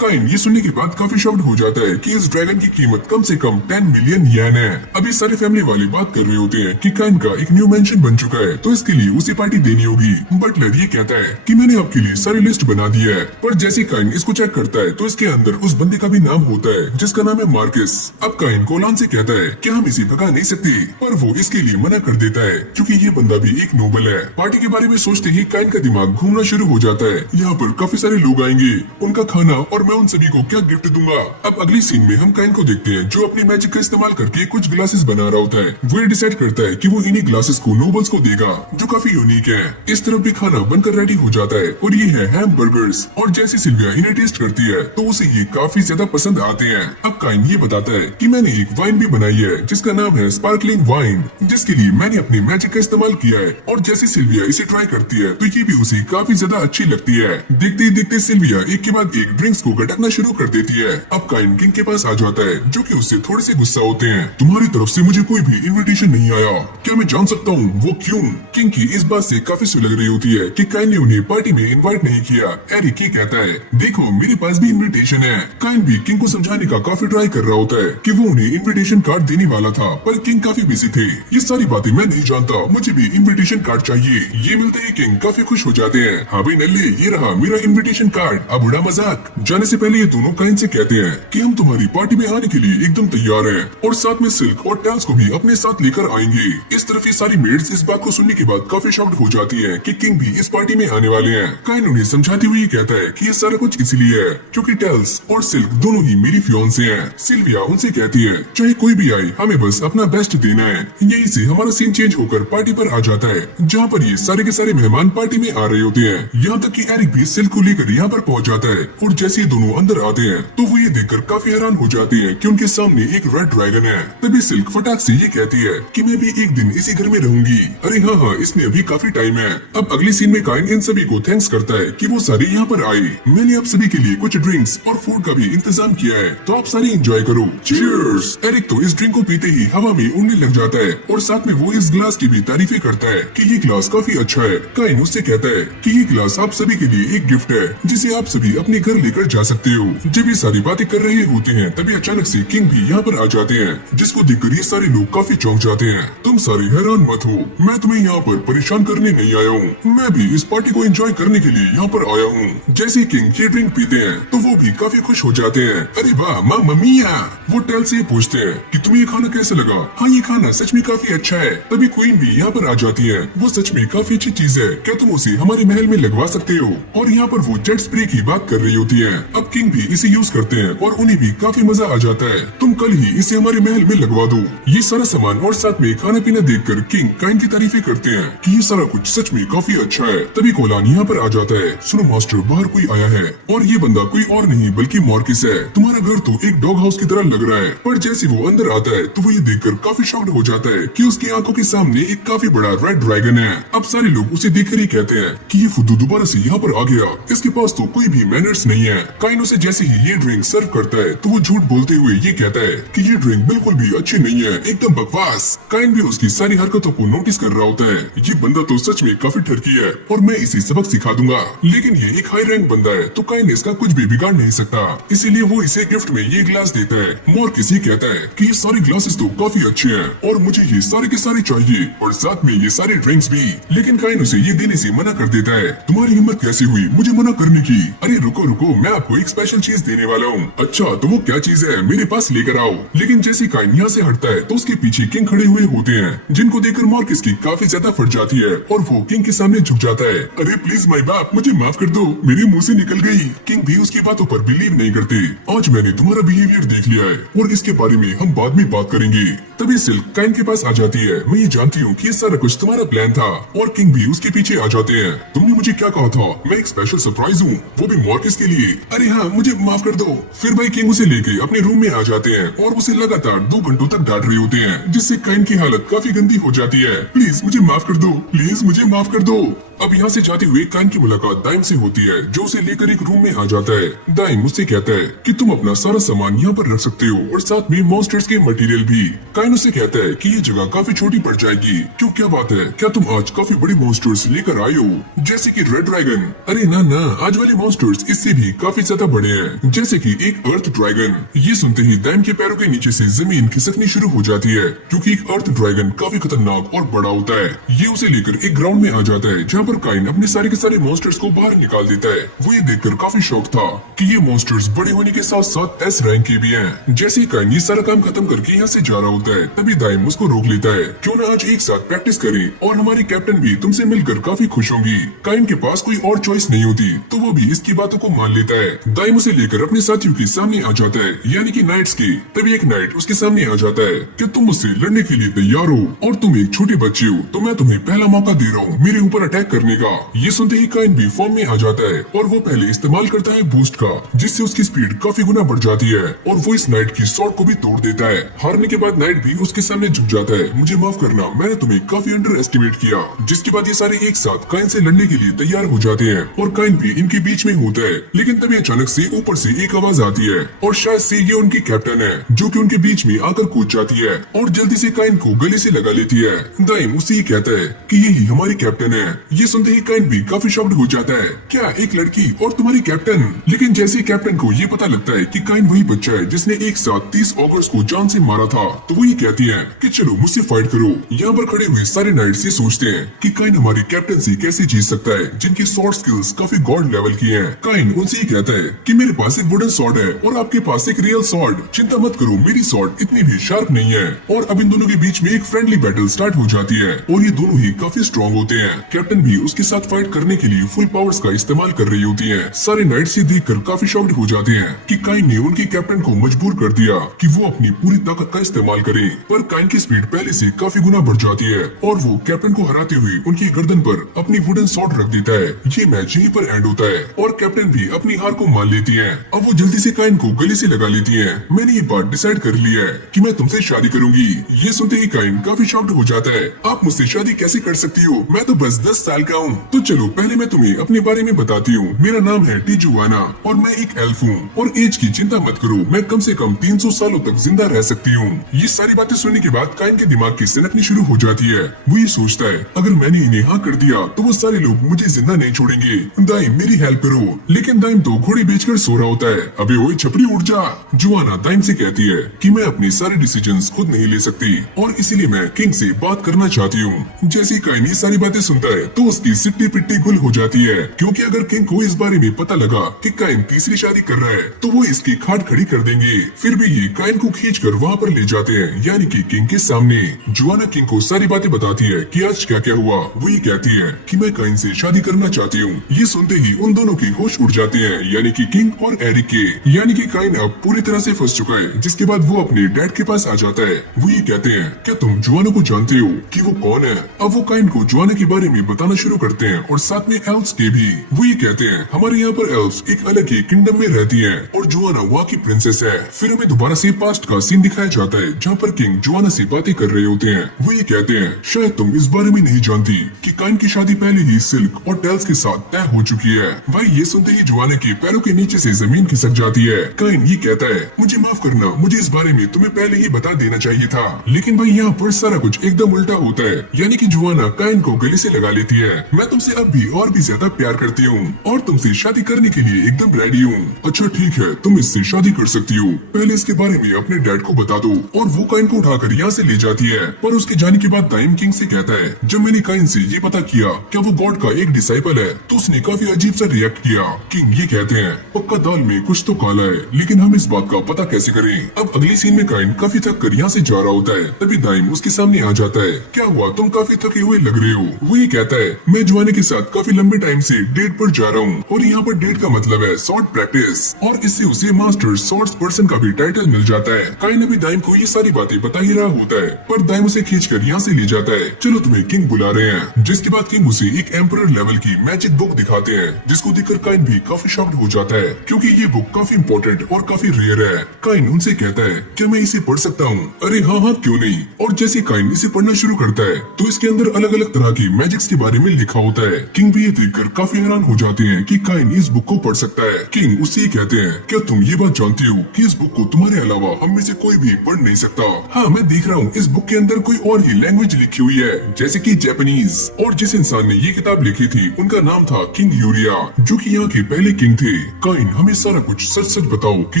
काइन ये सुनने के बाद काफी शॉक्ड हो जाता है कि इस ड्रैगन की कीमत कम से कम 10 मिलियन येन है। अभी सारे फैमिली वाले बात कर रहे होते हैं कि काइन का एक न्यू मेंशन बन चुका है तो इसके लिए उसे पार्टी देनी होगी। बटलर ये कहता है कि मैंने आपके लिए सारी लिस्ट बना दी है, पर जैसे काइन इसको चेक करता है तो इसके अंदर उस बंदे का भी नाम होता है जिसका नाम है मार्कस। अब काइन कोलान से कहता है कि हम इसे भगा नहीं सकते, पर वो इसके लिए मना कर देता है क्योंकि ये बंदा भी एक नोबल है। पार्टी के बारे में सोचते ही काइन का दिमाग घूमना शुरू हो जाता है। यहाँ पर काफी सारे लोग आएंगे, उनका खाना और मैं उन सभी को क्या गिफ्ट दूंगा। अब अगली सीन में हम काइन को देखते हैं जो अपनी मैजिक का इस्तेमाल करके कुछ ग्लासेस बना रहा होता है। वो डिसाइड करता है कि वो इन्हीं ग्लासेस को नोबल्स को देगा जो काफी यूनिक है। इस तरफ भी खाना बनकर रेडी हो जाता है और ये है हैम बर्गर्स, और जैसे सिल्विया इन्हें टेस्ट करती है तो उसे ये काफी ज्यादा पसंद आते हैं। अब काइन ये बताता है कि मैंने एक वाइन भी बनाई है जिसका नाम है स्पार्कलिंग वाइन, जिसके लिए मैंने अपनी मैजिक का इस्तेमाल किया है। और जैसे सिल्विया इसे ट्राई करती है तो ये भी उसे काफी ज्यादा अच्छी लगती है। देखते ही देखते सिल्विया एक के बाद एक ड्रिंक्स को गटकना शुरू कर देती है। अब काइन किंग के पास आ जाता है जो कि उससे थोड़े से गुस्सा होते हैं। तुम्हारी तरफ से मुझे कोई भी इन्विटेशन नहीं आया, क्या मैं जान सकता हूँ वो क्यों? किंग की इस बात से काफी सुलग रही होती है कि काइन ने उन्हें पार्टी में इनवाइट नहीं किया। एरिक ये कहता है देखो मेरे पास भी इन्विटेशन है। काइन भी किंग को समझाने का काफी ट्राई कर रहा होता है कि वो उन्हें इन्विटेशन कार्ड देने वाला था, पर किंग काफी बिजी थे। ये सारी बातें मैं नहीं जानता, मुझे भी इन्विटेशन कार्ड चाहिए। ये मिलते ही किंग काफी खुश हो जाते हैं। हाँ भाई नल्ले, ये रहा मेरा इन्विटेशन कार्ड। अब उड़ा मजाक। जाने से पहले ये दोनों काइन से कहते हैं कि हम तुम्हारी पार्टी में आने के लिए एकदम तैयार हैं और साथ में सिल्क और टैल्स को भी अपने साथ लेकर आएंगे। इस तरफ ये सारी मेड्स इस बात को सुनने के बाद काफी शॉक्ड हो जाती हैं कि किंग भी इस पार्टी में आने वाले हैं। काइन उन्हें समझाते हुए कहता है कि ये सारा कुछ इसलिए है क्योंकि टैल्स और सिल्क दोनों ही मेरी फियांसे हैं। सिल्विया उनसे कहती है चाहे कोई भी आए हमें बस अपना बेस्ट देना है। यहीं से हमारा सीन चेंज होकर पार्टी पर आ जाता है जहाँ पर ये सारे के सारे मेहमान पार्टी में आ रहे होते हैं। यहाँ तक कि एरिक भी सिल्क को लेकर यहाँ पर पहुँच जाता है और जैसे ये दोनों अंदर आते हैं तो वो ये देखकर काफी हैरान हो जाते हैं कि उनके सामने एक रेड ड्रैगन है। तभी सिल्क फटाक से ये कहती है कि मैं भी एक दिन इसी घर में रहूंगी। अरे हाँ हाँ, इसमें अभी काफी टाइम है। अब अगली सीन में काइन इन सभी को थैंक्स करता है कि वो सारे यहाँ पर आए। मैंने आप सभी के लिए कुछ ड्रिंक्स और फूड का भी इंतजाम किया है तो आप सारे एंजॉय करो। चीयर्स। एरिक तो इस ड्रिंक को पीते ही हवा में उड़ने लग जाता है और साथ में वो इस ग्लास की भी तारीफें करता है कि ये ग्लास काफी अच्छा है। काइन उससे कहता है कि ये ग्लास आप सभी के लिए एक गिफ्ट है जिसे आप सभी अपने घर लेकर जा सकते हो। जब ये सारी बातें कर रहे होते हैं तभी अचानक से किंग भी यहाँ पर आ जाते हैं जिसको देखकर ये सारे लोग काफी चौंक जाते हैं। तुम सारे हैरान मत हो, मैं तुम्हें यहाँ पर परेशान करने नहीं आया हूँ, मैं भी इस पार्टी को एंजॉय करने के लिए यहाँ पर आया हूँ। जैसे किंग ये ड्रिंक पीते हैं तो वो भी काफी खुश हो जाते हैं। अरे वाह मामा मिया। वो टेल से पूछते हैं कि तुम्हें ये खाना कैसे लगा? हाँ ये खाना सच में काफी अच्छा है। तभी क्वीन भी यहाँ पर आ जाती है। वो सच में काफी अच्छी चीज है, क्या तुम उसे हमारे महल में लगवा सकते हो? और यहाँ पर वो जेट स्प्रे की बात कर रही होती है। अब किंग भी इसे यूज करते हैं और उन्हें भी काफी मजा आ जाता है। तुम कल ही इसे हमारे महल में लगवा दो। ये सारा सामान और साथ में खाना पीना देखकर किंग काइन की तारीफें करते हैं कि ये सारा कुछ सच में काफी अच्छा है। तभी कोलान यहाँ पर आ जाता है। सुनो मास्टर, बाहर कोई आया है और ये बंदा कोई और नहीं बल्कि मार्किस है। तुम्हारा घर तो एक डॉग हाउस की तरह लग रहा है। पर जैसे वो अंदर आता है तो वो ये देखकर काफी शॉक्ड हो जाता है कि उसकी आंखों के सामने एक काफी बड़ा रेड ड्रैगन है। अब सारे लोग उसे देखकर ही कहते हैं कि ये फुद्दू दोबारा से यहाँ पर आ गया, इसके पास तो कोई भी मैनर्स नहीं है। काइन उसे जैसे ही ये ड्रिंक सर्व करता है तो वो झूठ बोलते हुए ये कहता है कि ये ड्रिंक बिल्कुल भी अच्छी नहीं है, एकदम बकवास। काइन भी उसकी सारी हरकतों को नोटिस कर रहा होता है। ये बंदा तो सच में काफी ठरकी है और मैं इसे सबक सिखा दूंगा। लेकिन ये एक हाई रैंक बंदा है तो काइन इसका कुछ भी बिगाड़ नहीं सकता, इसीलिए वो इसे गिफ्ट में ये ग्लास देता है। मार्किस ये कहता है कि ये सारे ग्लासेस तो काफी अच्छे हैं और मुझे ये सारे के सारे चाहिए और साथ में ये सारे ड्रिंक्स भी। लेकिन काइन उसे ये देने से मना कर देता है। तुम्हारी हिम्मत कैसे हुई मुझे मना करने की? अरे रुको रुको, मैं आपको एक स्पेशल चीज देने वाला हूँ। अच्छा तो वो क्या चीज है, मेरे पास लेकर आओ। लेकिन जैसे काइन यहाँ से हटता है तो उसके पीछे किंग खड़े हुए होते हैं जिनको देखकर मार्किस की काफी ज्यादा फट जाती है और वो किंग के सामने झुक जाता है। अरे प्लीज माय बाप, मुझे माफ कर दो, मेरे मुंह से निकल गई। किंग भी उसकी बातों पर बिलीव नहीं करते। आज मैंने तुम्हारा बिहेवियर देख लिया है और इसके बारे में हम बाद में बात करेंगे। तभी सिल्क काइन के पास आ जाती है। मैं ये जानती हूँ कि ये सारा कुछ तुम्हारा प्लान था। और किंग भी उसके पीछे आ जाते हैं। तुमने मुझे क्या कहा था, मैं एक स्पेशल सरप्राइज हूँ, वो भी मार्किस के लिए। अरे हाँ मुझे माफ कर दो। फिर भाई किंग उसे लेके अपने रूम में आ जाते हैं और उसे लगातार 2 घंटों तक डांट रहे होते हैं जिससे काइन की हालत काफी गंदी हो जाती है। प्लीज मुझे माफ कर दो, प्लीज मुझे माफ कर दो। अब यहाँ से जाते हुए काइन की मुलाकात दाइम से होती है, जो उसे लेकर एक रूम में आ जाता है। दाइम उससे कहता है कि तुम अपना सारा सामान यहाँ पर रख सकते हो और साथ में मॉन्स्टर्स के मटेरियल भी। काइन उससे कहता है कि ये जगह काफी छोटी पड़ जाएगी। क्यों, क्या बात है, क्या तुम आज काफी बड़ी मॉन्स्टर्स लेकर आए हो, जैसे कि रेड ड्रैगन? अरे ना ना, आज वाले मॉन्स्टर्स इससे भी काफी ज्यादा बड़े हैं, जैसे कि एक अर्थ ड्रैगन। ये सुनते ही दाइम के पैरों के नीचे से जमीन खिसकनी शुरू हो जाती है, क्योंकि एक अर्थ ड्रैगन काफी खतरनाक और बड़ा होता है। ये उसे लेकर एक ग्राउंड में आ जाता है, जहाँ पर काइन अपने सारे के सारे मॉन्स्टर्स को बाहर निकाल देता है। वो ये देखकर काफी शौक था कि ये मॉन्स्टर्स बड़े होने के साथ साथ एस रैंक के भी हैं। जैसे ही काइन ये सारा काम खत्म करके यहाँ से जा रहा होता है, तभी दाइम उसको रोक लेता है। क्यों ना आज एक साथ प्रैक्टिस करें, और हमारी कैप्टन भी तुमसे मिलकर काफी खुश होंगी। काइन के पास कोई और चॉइस नहीं होती, तो वो भी इसकी बातों को मान लेता है। दाइम उसे लेकर अपने साथियों के सामने आ जाता है, यानी कि नाइट्स के। तभी एक नाइट उसके सामने आ जाता है कि तुम मुझसे लड़ने के लिए तैयार हो, और तुम एक छोटे बच्चे हो, तो मैं तुम्हें पहला मौका दे रहा हूँ मेरे ऊपर अटैक करने का। ये सुनते ही काइन भी फॉर्म में आ जाता है, और वो पहले इस्तेमाल करता है बूस्ट का, जिससे उसकी स्पीड काफी गुना बढ़ जाती है, और वो इस नाइट की स्वॉर्ड को भी तोड़ देता है। हारने के बाद नाइट भी उसके सामने झुक जाता है। मुझे माफ करना, मैंने तुम्हें काफी अंडर एस्टिमेट किया। जिसके बाद ये सारे एक साथ काइन से लड़ने के लिए तैयार हो जाते हैं, और काइन भी इनके बीच में होता है। लेकिन तभी अचानक से ऊपर से एक आवाज आती है, और शायद से ये उनकी कैप्टन है, जो कि उनके बीच में आकर कूद जाती है, और जल्दी से काइन को गले से लगा लेती है। दाइम उसे ही कहता है कि यही हमारी कैप्टन है। ये सुनते ही काइन भी काफी शॉक्ड हो जाता है, क्या एक लड़की और तुम्हारी कैप्टन? लेकिन जैसे कैप्टन को ये पता लगता है कि काइन वही बच्चा है जिसने एक साथ 30 ऑगर्स को जान से मारा था, तो वो ये कहती है कि चलो मुझसे फाइट करो। यहाँ पर खड़े हुए सारे नाइट्स ये सोचते हैं कि काइन हमारी कैप्टन से कैसे जीत सकता है, जिनकी स्वॉर्ड स्किल्स काफी गॉड लेवल की हैं। काइन उनसे ही कहता है कि मेरे पास एक वुडन स्वॉर्ड है और आपके पास एक रियल स्वॉर्ड। चिंता मत करो, मेरी स्वॉर्ड इतनी भी शार्प नहीं है। और अब इन दोनों के बीच में एक फ्रेंडली बैटल स्टार्ट हो जाती है, और ये दोनों ही काफी स्ट्रॉन्ग होते हैं। कैप्टन भी उसके साथ फाइट करने के लिए फुल पावर्स का इस्तेमाल कर रही होती है। सारे नाइट्स ये देखकर काफी शॉक्ड हो जाते हैं कि काइन ने उनकी कैप्टन को मजबूर कर दिया कि वो अपनी पूरी ताकत का इस्तेमाल करे। पर काइन की स्पीड पहले से काफी गुना बढ़ जाती है, और वो कैप्टन को हराते हुए उनकी गर्दन पर अपनी वुडन स्वॉर्ड रख देता है। ये मैच यहीं पर एंड होता है, और कैप्टन भी अपनी हार को मान लेती है। अब वो जल्दी से काइन को गले से लगा लेती है। मैंने ये बात डिसाइड कर लिया है कि मैं तुमसे शादी करूंगी। ये सुनते ही काइन काफी शॉक्ड हो जाता है। आप मुझसे शादी कैसे कर सकती हो, मैं तो बस 10 साल का हूँ। तो चलो पहले मैं तुम्हें अपने बारे में बताती हूँ। मेरा नाम है टिजुआना, और मैं एक एल्फ हूँ, और एज की चिंता मत करो, मैं कम से कम 300 सालों तक जिंदा रह सकती हूँ। ये सारी बातें सुनने के बाद काइन के दिमाग की सनकनी शुरू हो जाती है। वो ये सोचता है अगर मैंने इन्हें हाँ कर दिया तो वो सारे लोग मुझे जिंदा नहीं छोड़ेंगे। दाइम मेरी हेल्प करो। लेकिन दाइम तो घोड़ी बेचकर सो रहा होता है। अबे ओए छपरी उठ जा। जुआना दाइम से कहती है कि मैं अपनी सारे डिसीजंस खुद नहीं ले सकती, और इसीलिए मैं किंग से बात करना चाहती हूँ। जैसे ही काइन ये सारी बातें सुनता है तो उसकी सिट्टी पिट्टी गुल हो जाती है, क्योंकि अगर किंग को इस बारे में पता लगा कि काइन तीसरी शादी कर रहा है तो वो इसकी खाट खड़ी कर देंगे। फिर भी ये काइन को खींच कर वहाँ पर ले जाते हैं, यानी कि किंग के सामने। जुआना किंग को सारी बातें बताती है कि आज क्या क्या हुआ। वो ये कहती है कि मैं काइन से शादी करना चाहती हूँ। ये सुनते ही उन दोनों की होश उड़ जाते हैं, यानी कि किंग और एरिक के। यानी कि काइन अब पूरी तरह से फंस चुका है। जिसके बाद वो अपने डैड के पास आ जाता है। वो ये कहते हैं क्या तुम जुआना को जानते हो कि वो कौन है? अब वो काइन को जुआना के बारे में बताना शुरू करते हैं, और साथ में एल्व्स के भी। वो ये कहते हैं हमारे यहाँ पर एल्व्स एक अलग ही किंगडम में रहती है, और जुआना वहाँ की प्रिंसेस है। फिर हमें दोबारा से पास्ट का सीन दिखाया जाता है, जहाँ पर किंग जुआना से बातें कर रहे होते हैं। वो ये कहते हैं शायद तुम इस बारे में नहीं जानती कि काइन की शादी पहले ही सिल्क और टेल्स के साथ तय हो चुकी है। भाई ये सुनते ही जुआना के पैरों के नीचे से जमीन खिसक जाती है। काइन ये कहता है मुझे माफ करना, मुझे इस बारे में तुम्हें पहले ही बता देना चाहिए था। लेकिन भाई यहाँ पर सारा कुछ एकदम उल्टा होता है, यानी कि जुआना काइन को गले से लगा लेती है। मैं तुमसे अब भी और भी ज्यादा प्यार करती हूँ, और तुमसे शादी करने के लिए एकदम रेडी हूँ। अच्छा ठीक है, तुम इससे शादी कर सकती हो, पहले इसके बारे में अपने डैड को बता दो। और वो काइन को उठाकर यहाँ से ले जाती है। पर उसके जाने के बाद दाइम किंग से कहता है जब मैंने काइन से ये पता किया क्या वो गॉड का एक डिसाइपल है, तो उसने काफी अजीब सा रिएक्ट किया। किंग ये कहते हैं पक्का दाल में कुछ तो काला है, लेकिन हम इस बात का पता कैसे करें? अब अगली सीन में काइन काफी थक कर यहाँ से जा रहा होता है। तभी दाइम उसके सामने आ जाता है। क्या हुआ, तुम काफी थके हुए लग रहे हो। वो ये कहता है मैं जुआना के साथ काफी लंबे टाइम से डेट पर जा रहा हूँ, और यहाँ पर डेट का मतलब है स्वॉर्ड प्रैक्टिस, और इससे उसे मास्टर स्वॉर्ड पर्सन का भी टाइटल मिल जाता है। काइन अभी दाइम को ये सारी बातें बता ही रहा होता है, पर दाइम उसे खींचकर यहाँ से ले जाता है। चलो तुम्हें किंग बुला रहे हैं। जिसके बाद किंग उसे एक एम्परर लेवल की मैजिक बुक दिखाते हैं, जिसको देखकर काइन भी काफी शॉक्ड हो जाता है, क्योंकि ये बुक काफी इंपॉर्टेंट और काफी रेयर है। काइन उनसे कहता है क्या मैं इसे पढ़ सकता हूँ? अरे हाँ हाँ क्यों नहीं। और जैसे काइन इसे पढ़ना शुरू करता है तो इसके अंदर अलग अलग तरह की मैजिक्स के बारे में में लिखा होता है। किंग भी ये देखकर काफी हैरान हो जाते हैं कि काइन इस बुक को पढ़ सकता है। किंग उससे कहते हैं, क्या तुम ये बात जानते हो कि इस बुक को तुम्हारे अलावा हम में से कोई भी पढ़ नहीं सकता। हाँ, मैं देख रहा हूँ इस बुक के अंदर कोई और ही लैंग्वेज लिखी हुई है, जैसे कि जापानीज। और जिस इंसान ने ये किताब लिखी थी उनका नाम था किंग यूरिया, जो कि यहाँ के पहले किंग थे। काइन, हमें सारा कुछ सच सच बताओ कि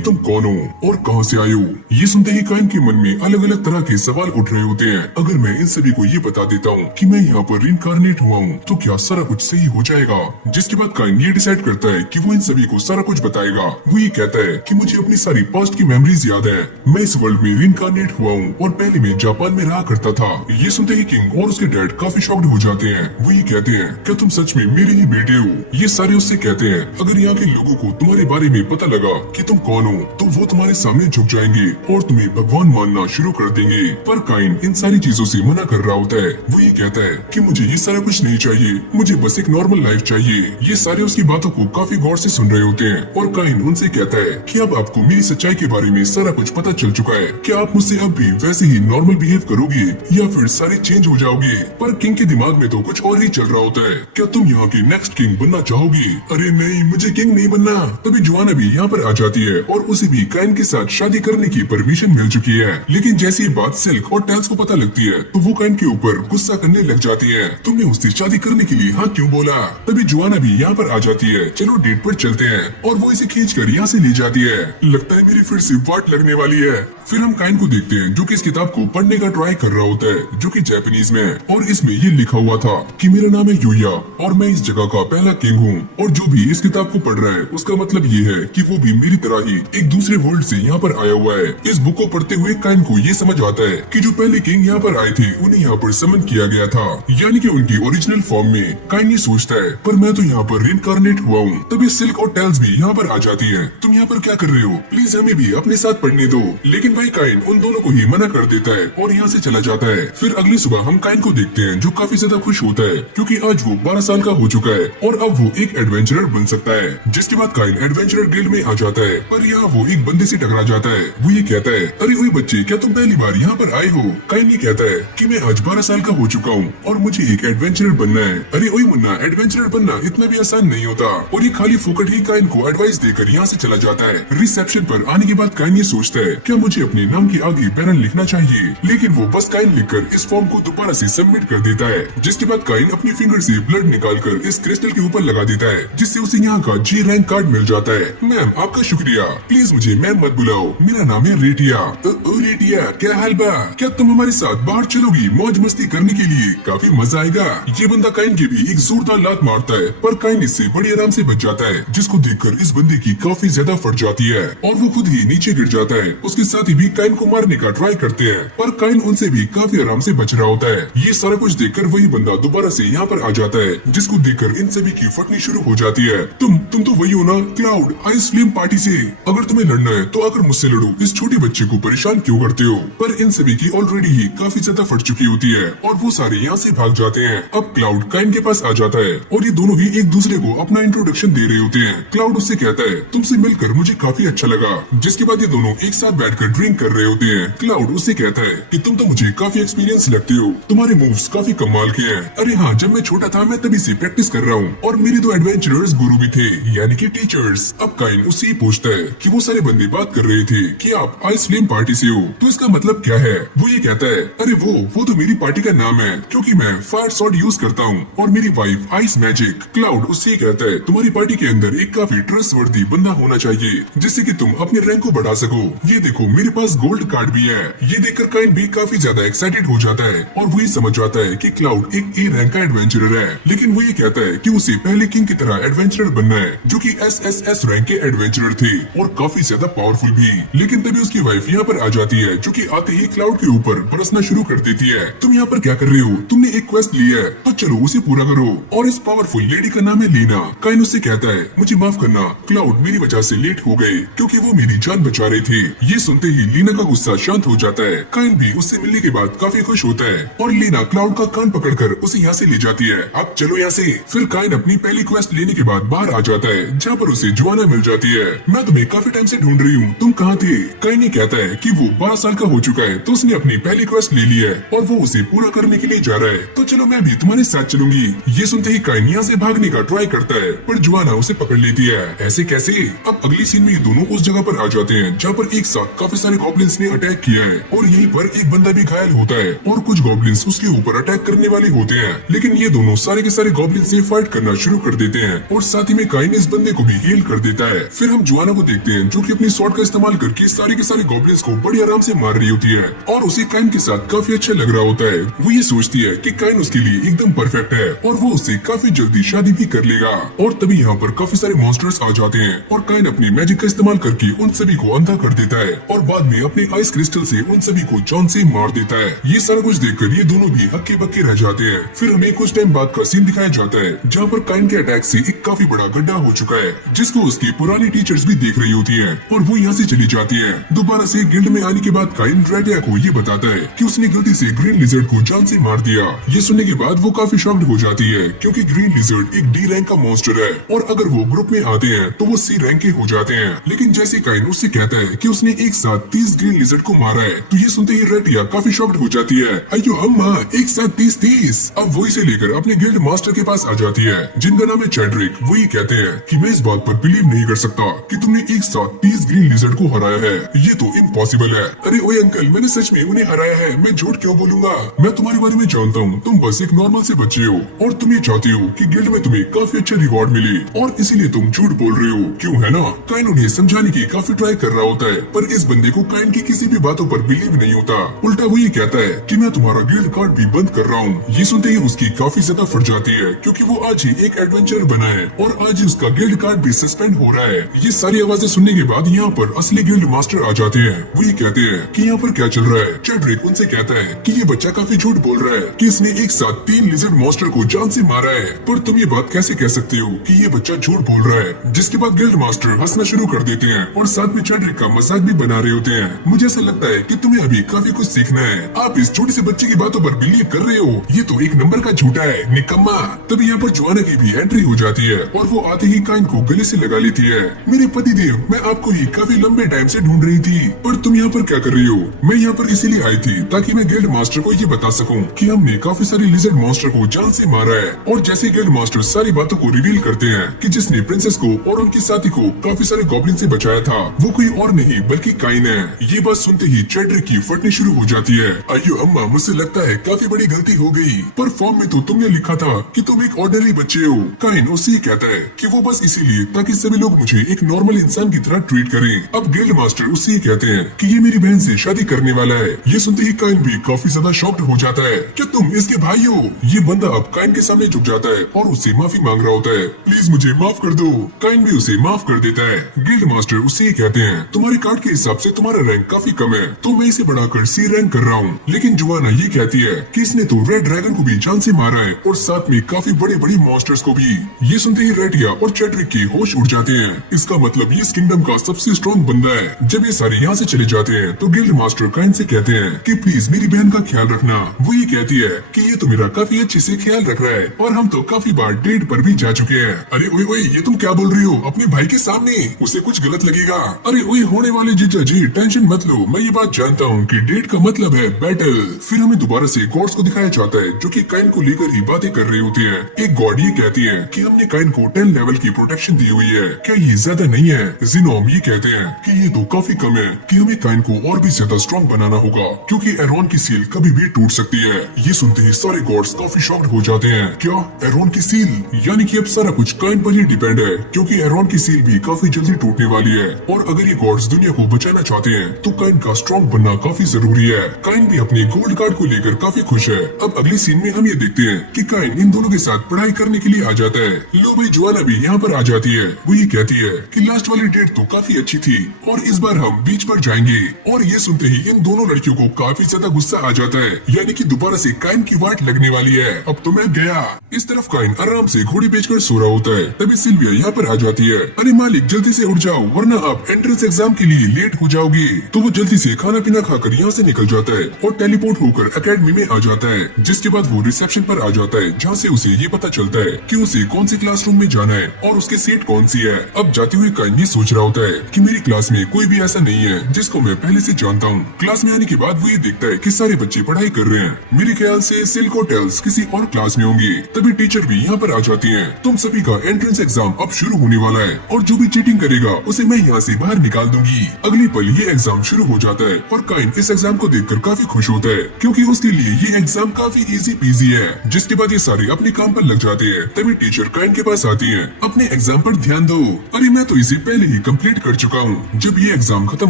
तुम कौन हो और कहाँ से आए हो। ये सुनते ही काइन के मन में अलग अलग तरह के सवाल उठ रहे होते हैं। अगर मैं इन सभी को ये बता देता हूँ कि मैं यहाँ पर रिइंकार्नेट हुआ हूँ तो क्या सारा कुछ सही हो जाएगा। जिसके बाद काइन ये डिसाइड करता है कि वो इन सभी को सारा कुछ बताएगा। वो ये कहता है कि मुझे अपनी सारी पास्ट की मेमोरीज याद है, मैं इस वर्ल्ड में रिइंकार्नेट हुआ हूँ और पहले मैं जापान में रहा करता था। ये सुनते ही किंग और उसके डैड काफी शॉक्ड हो जाते हैं। वो ये कहते हैं, क्या तुम सच में मेरे ही बेटे हो। ये सारे उससे कहते हैं, अगर यहाँ के लोगों को तुम्हारे बारे में पता लगा कि तुम कौन हो तो वो तुम्हारे सामने झुक जाएंगे और तुम्हें भगवान मानना शुरू कर देंगे। पर काइन इन सारी चीजों से मना कर रहा होता है। वो ये कहता है कि मुझे ये सारा कुछ नहीं चाहिए, मुझे बस एक नॉर्मल लाइफ चाहिए। ये सारे उसकी बातों को काफी गौर से सुन रहे होते हैं और काइन उनसे कहता है कि अब आपको मेरी सच्चाई के बारे में सारा कुछ पता चल चुका है। क्या आप मुझसे अब भी वैसे ही नॉर्मल बिहेव करोगे या फिर सारे चेंज हो जाओगे। पर किंग के दिमाग में तो कुछ और ही चल रहा होता है। क्या तुम यहाँ के नेक्स्ट किंग बनना चाहोगे। अरे नहीं, मुझे किंग नहीं बनना। तभी जोआना भी यहाँ पर आ जाती है और उसे भी काइन के साथ शादी करने की परमिशन मिल चुकी है। लेकिन जैसी ये बात सिल्क और टेल्स को पता लगती है तो वो काइन के ऊपर गुस्सा करने लग जाती है। तुमने उससे शादी करने के लिए हाँ क्यों बोला। तभी जोआना भी यहाँ पर आ जाती है। चलो डेट पर चलते हैं और वो इसे खींच कर यहाँ से ले जाती है। लगता है मेरी फिर से वाट लगने वाली है। फिर हम काइन को देखते हैं जो कि इस किताब को पढ़ने का ट्राई कर रहा होता है, जो कि जापानीज में है और इसमें ये लिखा हुआ था कि मेरा नाम है यूया और मैं इस जगह का पहला किंग हूँ। और जो भी इस किताब को पढ़ रहा है उसका मतलब ये है कि वो भी मेरी तरह ही एक दूसरे वर्ल्ड से यहाँ पर आया हुआ है। इस बुक को पढ़ते हुए काइन को ये समझ आता है कि जो पहले किंग यहाँ पर आए थे उन्हें यहाँ पर समन किया गया था, यानी कि उनकी ओरिजिनल फॉर्म में। काइन ये सोचता है, पर मैं तो यहाँ पर रिइंकार्नेट हुआ हूँ। तभी सिल्क और टेल्स भी यहाँ पर आ जाती है। तुम यहाँ पर क्या कर रहे हो, प्लीज हमें भी अपने साथ पढ़ने दो। लेकिन भाई काइन उन दोनों को ही मना कर देता है और यहाँ से चला जाता है। फिर अगली सुबह हम काइन को देखते हैं जो काफी ज्यादा खुश होता है क्योंकि आज वो 12 साल का हो चुका है और अब वो एक एडवेंचरर बन सकता है। जिसके बाद काइन एडवेंचरर गिल्ड में आ जाता है, पर यहाँ वो एक बंदे से टकरा जाता है। वो ये कहता है, अरे ओए बच्चे, क्या तुम पहली बार यहाँ पर आए हो। काइन ये कहता है कि मैं आज 12 साल का हो चुका हूँ और मुझे एक एडवेंचरर बनना है। अरे ओए मुन्ना, एडवेंचरर बनना इतना भी आसान नहीं होता। और ये खाली फुकट ही काइन को एडवाइस देकर यहाँ से चला जाता है। रिसेप्शन पर आने के बाद काइन ये सोचता है, क्या मुझे अपने नाम के आगे पैरन लिखना चाहिए। लेकिन वो बस काइन लिखकर इस फॉर्म को दोबारा से सबमिट कर देता है। जिसके बाद काइन अपनी फिंगर से ब्लड निकालकर इस क्रिस्टल के ऊपर लगा देता है, जिससे उसे यहाँ का जी रैंक कार्ड मिल जाता है। मैम आपका शुक्रिया, प्लीज मुझे मैम मत बुलाओ, मेरा नाम है रेटिया। रेटिया, क्या हाल बा, क्या तुम हमारे साथ बाहर चलोगी मौज मस्ती करने के लिए, काफी मजा आएगा। ये बंदा काइन के भी एक जोरदार लात मारता है, पर काइन इससे बड़े आराम से बच जाता है, जिसको देखकर इस बंदे की काफी ज्यादा फट जाती है और वो खुद ही नीचे गिर जाता है। उसके साथ ही भी काइन को मारने का ट्राई करते हैं, पर काइन उनसे भी काफी आराम से बच रहा होता है। ये सारा कुछ देखकर वही बंदा दोबारा से यहाँ पर आ जाता है, जिसको देखकर इन सभी की फटनी शुरू हो जाती है। तुम तो वही हो ना, क्लाउड आइस फ्लेम पार्टी से। अगर तुम्हें लड़ना है तो आकर मुझसे लड़ो, इस छोटे बच्चे को परेशान क्यों करते हो। पर इन सभी की ऑलरेडी ही काफी ज्यादा फट चुकी होती है और वो सारे यहाँ से भाग जाते हैं। अब क्लाउड काइन के पास आ जाता है और ये दोनों ही एक दूसरे को अपना इंट्रोडक्शन दे रहे होते हैं। क्लाउड उससे कहता है, तुमसे मिलकर मुझे काफी अच्छा लगा। जिसके बाद ये दोनों एक साथ बैठकर ड्रिंक कर रहे होते हैं। क्लाउड उससे कहता है कि तुम तो मुझे काफी एक्सपीरियंस लगते हो, तुम्हारे मूव्स काफी कमाल के हैं। अरे हाँ, जब मैं छोटा था मैं तभी से प्रैक्टिस कर रहा हूँ और मेरे दो एडवेंचरर्स गुरु भी थे, यानी कि टीचर्स। अब काइन उससे पूछता है कि वो सारे बंदे बात कर रहे थे कि आप आइस फ्लेम पार्टी से हो, तो इसका मतलब क्या है। वो ये कहता है, अरे वो तो मेरी पार्टी का नाम है क्योंकि मैं फायर सॉर्ड यूज करता हूँ और मेरी वाइफ आइस मैजिक। क्लाउड उससे कहता है, तुम्हारी पार्टी के अंदर एक काफी ट्रस्टवर्दी बंदा होना चाहिए जिससे कि तुम अपने रैंक को बढ़ा सको। ये देखो मेरे पास गोल्ड कार्ड भी है। ये देखकर काइन भी काफी ज्यादा एक्साइटेड हो जाता है और वो ये समझ जाता है कि क्लाउड एक ए रैंक का एडवेंचरर है। लेकिन वो ये कहता है कि उसे पहले किंग की तरह एडवेंचरर बनना है जो कि एसएसएस रैंक के एडवेंचरर थे और काफी ज्यादा पावरफुल भी। लेकिन तभी उसकी वाइफ यहाँ पर आ जाती है जो कि आते ही क्लाउड के ऊपर बरसना शुरू कर देती है। तुम यहाँ पर क्या कर रहे हो, तुमने एक क्वेस्ट ली है तो चलो उसे पूरा करो। और इस पावरफुल लेडी का नाम है लीना। काइन उससे कहता है, मुझे माफ करना क्लाउड, मेरी वजह से लेट हो गए क्योंकि वो मेरी जान बचा रहे थे। ये सुनते ही लीना का गुस्सा शांत हो जाता है। काइन भी उससे मिलने के बाद काफी खुश होता है और लीना क्लाउड का कान पकड़कर उसे यहाँ से ले जाती है। अब चलो यहाँ से। फिर काइन अपनी पहली क्वेस्ट लेने के बाद बाहर आ जाता है जहाँ पर उसे जोआना मिल जाती है। मैं तुम्हें काफी टाइम से ढूंढ रही हूँ, तुम कहाँ थे। काइन ये कहता है कि वो 12 साल का हो चुका है तो उसने अपनी पहली क्वेस्ट ले ली है और वो उसे पूरा करने के लिए जा रहा है, तो चलो मैं भी तुम्हारे साथ चलूंगी। ये सुनते ही काइन यहाँ से भागने का ट्राई करता है, पर जोआना उसे पकड़ लेती है। ऐसे कैसे? अब अगली सीन में ये दोनों उस जगह पर आ जाते हैं जहाँ पर एक साथ काफी सारे गॉब्लिन्स ने अटैक किया है और यहीं पर एक बंदा भी घायल होता है और कुछ गॉब्लिन्स उसके ऊपर अटैक करने वाले होते हैं। लेकिन ये दोनों सारे के सारे गॉब्लिन्स से फाइट करना शुरू कर देते हैं और साथ ही में काइन इस बंदे को भी हील कर देता है। फिर हम जोआना को देखते हैं जो कि अपनी स्वॉर्ड का इस्तेमाल करके सारे के सारे गॉब्लिन्स को बड़ी आराम से मार रही होती है और उसे काइन के साथ काफी अच्छा लग रहा होता है। वो ये सोचती है कि काइन उसके लिए एकदम परफेक्ट है और वो उससे काफी जल्दी शादी भी कर लेगा। और तभी यहाँ पर काफी सारे मॉन्स्टर्स आ जाते हैं और काइन अपनी मैजिक का इस्तेमाल करके उन सभी को अंधा कर देता है और बाद में अपने आइस क्रिस्टल से उन सभी को जान से मार देता है। ये सारा कुछ देखकर ये दोनों भी हक्के बक्के रह जाते हैं। फिर हमें कुछ टाइम बाद का सीन दिखाया जाता है जहाँ पर काइन के अटैक से एक काफी बड़ा गड्ढा हो चुका है जिसको उसकी पुरानी टीचर्स भी देख रही होती है और वो यहाँ से चली जाती है। दोबारा से गिल्ड में आने के बाद काइन रेडिया को ये बताता है कि उसने गलती से ग्रीन लिजर्ड को जान से मार दिया। ये सुनने के बाद वो काफी शॉक्ड हो जाती है क्योंकि ग्रीन लिजर्ड एक डी रैंक का मॉन्स्टर है और अगर वो ग्रुप में आते हैं तो वो सी रैंक के हो जाते हैं। लेकिन जैसे काइन उससे कहता है कि उसने एक साथ 30 ग्रीन लिजर्ड को मारा है तो ये सुनते ही रेडिया काफी शॉक्ड हो जाती है। अयो अम्मा, एक साथ 30। अब वो इसे लेकर अपने गिल्ड मास्टर के पास आ जाती है जिनका नाम है चैड्रिक। वो ये कहते हैं कि मैं इस बात पर बिलीव नहीं कर सकता कि तुमने एक साथ 30 ग्रीन लिजर्ड को हराया है, ये तो इम्पॉसिबल है। अरे ओए अंकल, मैंने सच में उन्हें हराया है, मैं झूठ क्यों बोलूंगा? मैं तुम्हारे बारे में जानता हूँ, तुम बस एक नॉर्मल से बच्चे हो और तुम ये चाहते हो कि गिल्ड में तुम्हें काफी अच्छा रिवॉर्ड मिले और इसीलिए तुम झूठ बोल रहे हो, क्यों है ना? काइन उन्हें समझाने की काफी ट्राई कर रहा होता है पर इस बंदे को काइन की किसी भी बातों पर बिलीव नहीं होता। उल्टा वो ये कहता है कि मैं तुम्हारा गिल्ड कार्ड भी बंद कर रहा हूँ। ये सुनते ही उसकी काफी ज्यादा फट जाती है क्योंकि वो आज ही एक एडवेंचर बना है और आज ही उसका गिल्ड कार्ड भी सस्पेंड हो रहा है। ये सारी आवाजें सुनने के बाद यहाँ पर असली गिल्ड मास्टर आ जाते हैं। वो ये कहते हैं कि यहाँ पर क्या चल रहा है। चैड्रिक उनसे कहता है कि ये बच्चा काफी झूठ बोल रहा है कि इसने एक साथ 3 लिजर्ड मॉन्स्टर को जान से मारा है, पर तुम ये बात कैसे कह सकते हो कि ये बच्चा झूठ बोल रहा है? जिसके बाद गिल्ड मास्टर हंसना शुरू कर देते हैं और साथ में चैड्रिक का मजाक भी बना रहे होते हैं। मुझे ऐसा लगता है कि तुम्हें अभी काफी कुछ सीखना है, आप इस छोटे से बच्चे की बातों पर बिलीव कर रहे हो, ये तो एक नंबर का झूठा है, निकम्मा। तभी यहाँ पर जोआना की भी एंट्री हो जाती है और वो आते ही काइन को गले से लगा लेती है। मेरे पतिदेव, मैं आपको ही काफी लंबे टाइम से ढूंढ रही थी, पर तुम यहाँ पर क्या कर रही हो? मैं यहाँ पर इसीलिए आई थी ताकि मैं गिल्ड मास्टर को ये बता सकूं कि हमने काफी सारे लिजर्ड मॉन्स्टर को जान से मारा है। और जैसे गिल्ड मास्टर सारी बातों को रिवील करते हैं कि जिसने प्रिंसेस को और उनके साथी को काफी सारे गॉब्लिन से बचाया था वो कोई और नहीं बल्कि काइन है। ये बात सुनते ही चैड्रिक की फटनी शुरू हो जाती है। अयो अम्मा, मुझसे लगता है काफी बड़ी गलती हो गई, पर फॉर्म में तो तुमने लिखा था कि तुम एक ऑर्डिनरी बच्चे हो। काइन उससे कहता है कि वो बस इसीलिए ताकि सभी लोग मुझे एक नॉर्मल इंसान की तरह ट्रीट करें। अब गिल्ड मास्टर उससे कहते हैं कि ये मेरी बहन से शादी करने वाला है। ये सुनते ही काइन भी काफी ज्यादा शॉक्ड हो जाता है। क्या तुम इसके भाई हो? ये बंदा अब काइन के सामने झुक जाता है और उससे माफी मांग रहा होता है। प्लीज मुझे माफ कर दो। काइन भी उसे माफ कर देता है। गिल्ड मास्टर उससे कहते हैं तुम्हारे कार्ड के हिसाब से तुम्हारा रैंक काफी कम है तो मैं इसे बढ़ाकर सी रैंक कर रहा हूँ। लेकिन जोआना ये कहती है कि इसने तो रेड ड्रैगन को भी जान से मारा है और साथ में काफी बड़े बड़े मॉन्स्टर्स को भी। ये सुनते ही रेडिया और चैड्रिक के होश उड़ जाते हैं। इसका मतलब ये इस किंगडम का सबसे स्ट्रॉन्ग बंदा है। जब ये सारे यहाँ से चले जाते हैं तो गिल्ड मास्टर काइन से कहते हैं कि प्लीज मेरी बहन का ख्याल रखना। वो ये कहती है कि ये तो मेरा काफी अच्छे से ख्याल रख रहा है और हम तो काफी बार डेट पर भी जा चुके हैं। अरे ओए ओए, ये तुम क्या बोल रही हो अपने भाई के सामने? उसे कुछ गलत लगेगा। अरे ओए होने वाले जीजा जी, टेंशन मत लो, मैं ये बात जानता हूँ कि डेट का मतलब है बैटल। फिर हमें दोबारा से गॉड्स को दिखाया जाता है जो कि काइन को लेकर ही बातें कर रहे होते हैं। एक गॉड ये कहती है कि हमने काइन को 10 लेवल की प्रोटेक्शन दी हुई है, क्या ये ज्यादा नहीं है? जिनोम ये कहते हैं कि ये तो काफी कम है, कि हमें काइन को और भी ज्यादा स्ट्रॉन्ग बनाना होगा क्योंकि एरोन की सील कभी भी टूट सकती है। ये सुनते ही सारे गॉड्स काफी शॉक्ड हो जाते हैं। क्या एरोन की सील? यानी कि अब सारा कुछ काइन पर ही डिपेंड है क्योंकि एरोन की सील भी काफी जल्दी टूटने वाली है और अगर ये गॉड्स दुनिया को बचाना चाहते हैं तो काइन का स्ट्रॉन्ग बनना काफी जरूरी है। काइन भी अपने गोल्ड कार्ड को लेकर काफी खुश है। अब अगली सीन में हम ये देखते हैं कि काइन इन दोनों के साथ पढ़ाई करने के लिए आ जाता है। लो भाई, जोआना भी यहाँ पर आ जाती है। वो ये कहती है कि लास्ट वाली डेट तो काफी अच्छी थी और इस बार हम बीच पर जाएंगे। और ये सुनते ही इन दोनों लड़कियों को काफी ज्यादा गुस्सा आ जाता है, यानी कि दोबारा से काइन की वाट लगने वाली है। अब तो मैं गया। इस तरफ काइन आराम से घोड़ी बेचकर सो रहा होता है। तभी सिल्विया यहाँ पर आ जाती है। अरे मालिक, जल्दी से उठ जाओ वरना आप एंट्रेंस एग्जाम के लिए लेट हो जाओगे। तो वो जल्दी से खाना पीना खाकर यहाँ से निकल जाता है और टेलीपोर्ट होकर एकेडमी में आ जाता है। जिसके बाद वो रिसेप्शन पर आ जाता है जहाँ से उसे ये पता चलता है कि उसे कौन सी क्लासरूम में जाना है और उसकी सीट कौन सी है। अब जाते हुए काइन ये सोच रहा होता है कि मेरी क्लास में कोई भी ऐसा नहीं है जिसको मैं पहले से जानता हूँ। क्लास में आने के बाद वो ये देखता है कि सारे बच्चे पढ़ाई कर रहे हैं। मेरे ख्याल से सिल्को टेल्स किसी किसी और क्लास में होंगे। तभी टीचर भी यहाँ पर आ जाती है। तुम सभी का एंट्रेंस एग्जाम अब शुरू होने वाला है और जो भी चीटिंग करेगा उसे मैं यहाँ से बाहर निकाल दूंगी। अगली पल ये एग्जाम शुरू हो जाता है और काइन इस एग्जाम को देखकर काफी खुश होता है क्योंकि उसके लिए ये एग्जाम काफी इजी पीजी है। जिसके बाद ये सारे अपने काम पर लग जाते हैं। तभी टीचर काइन के पास आती है। अपने एग्जाम पर ध्यान दो। अरे मैं तो इसे पहले ही कंप्लीट कर चुका हूँ। जब ये एग्जाम खत्म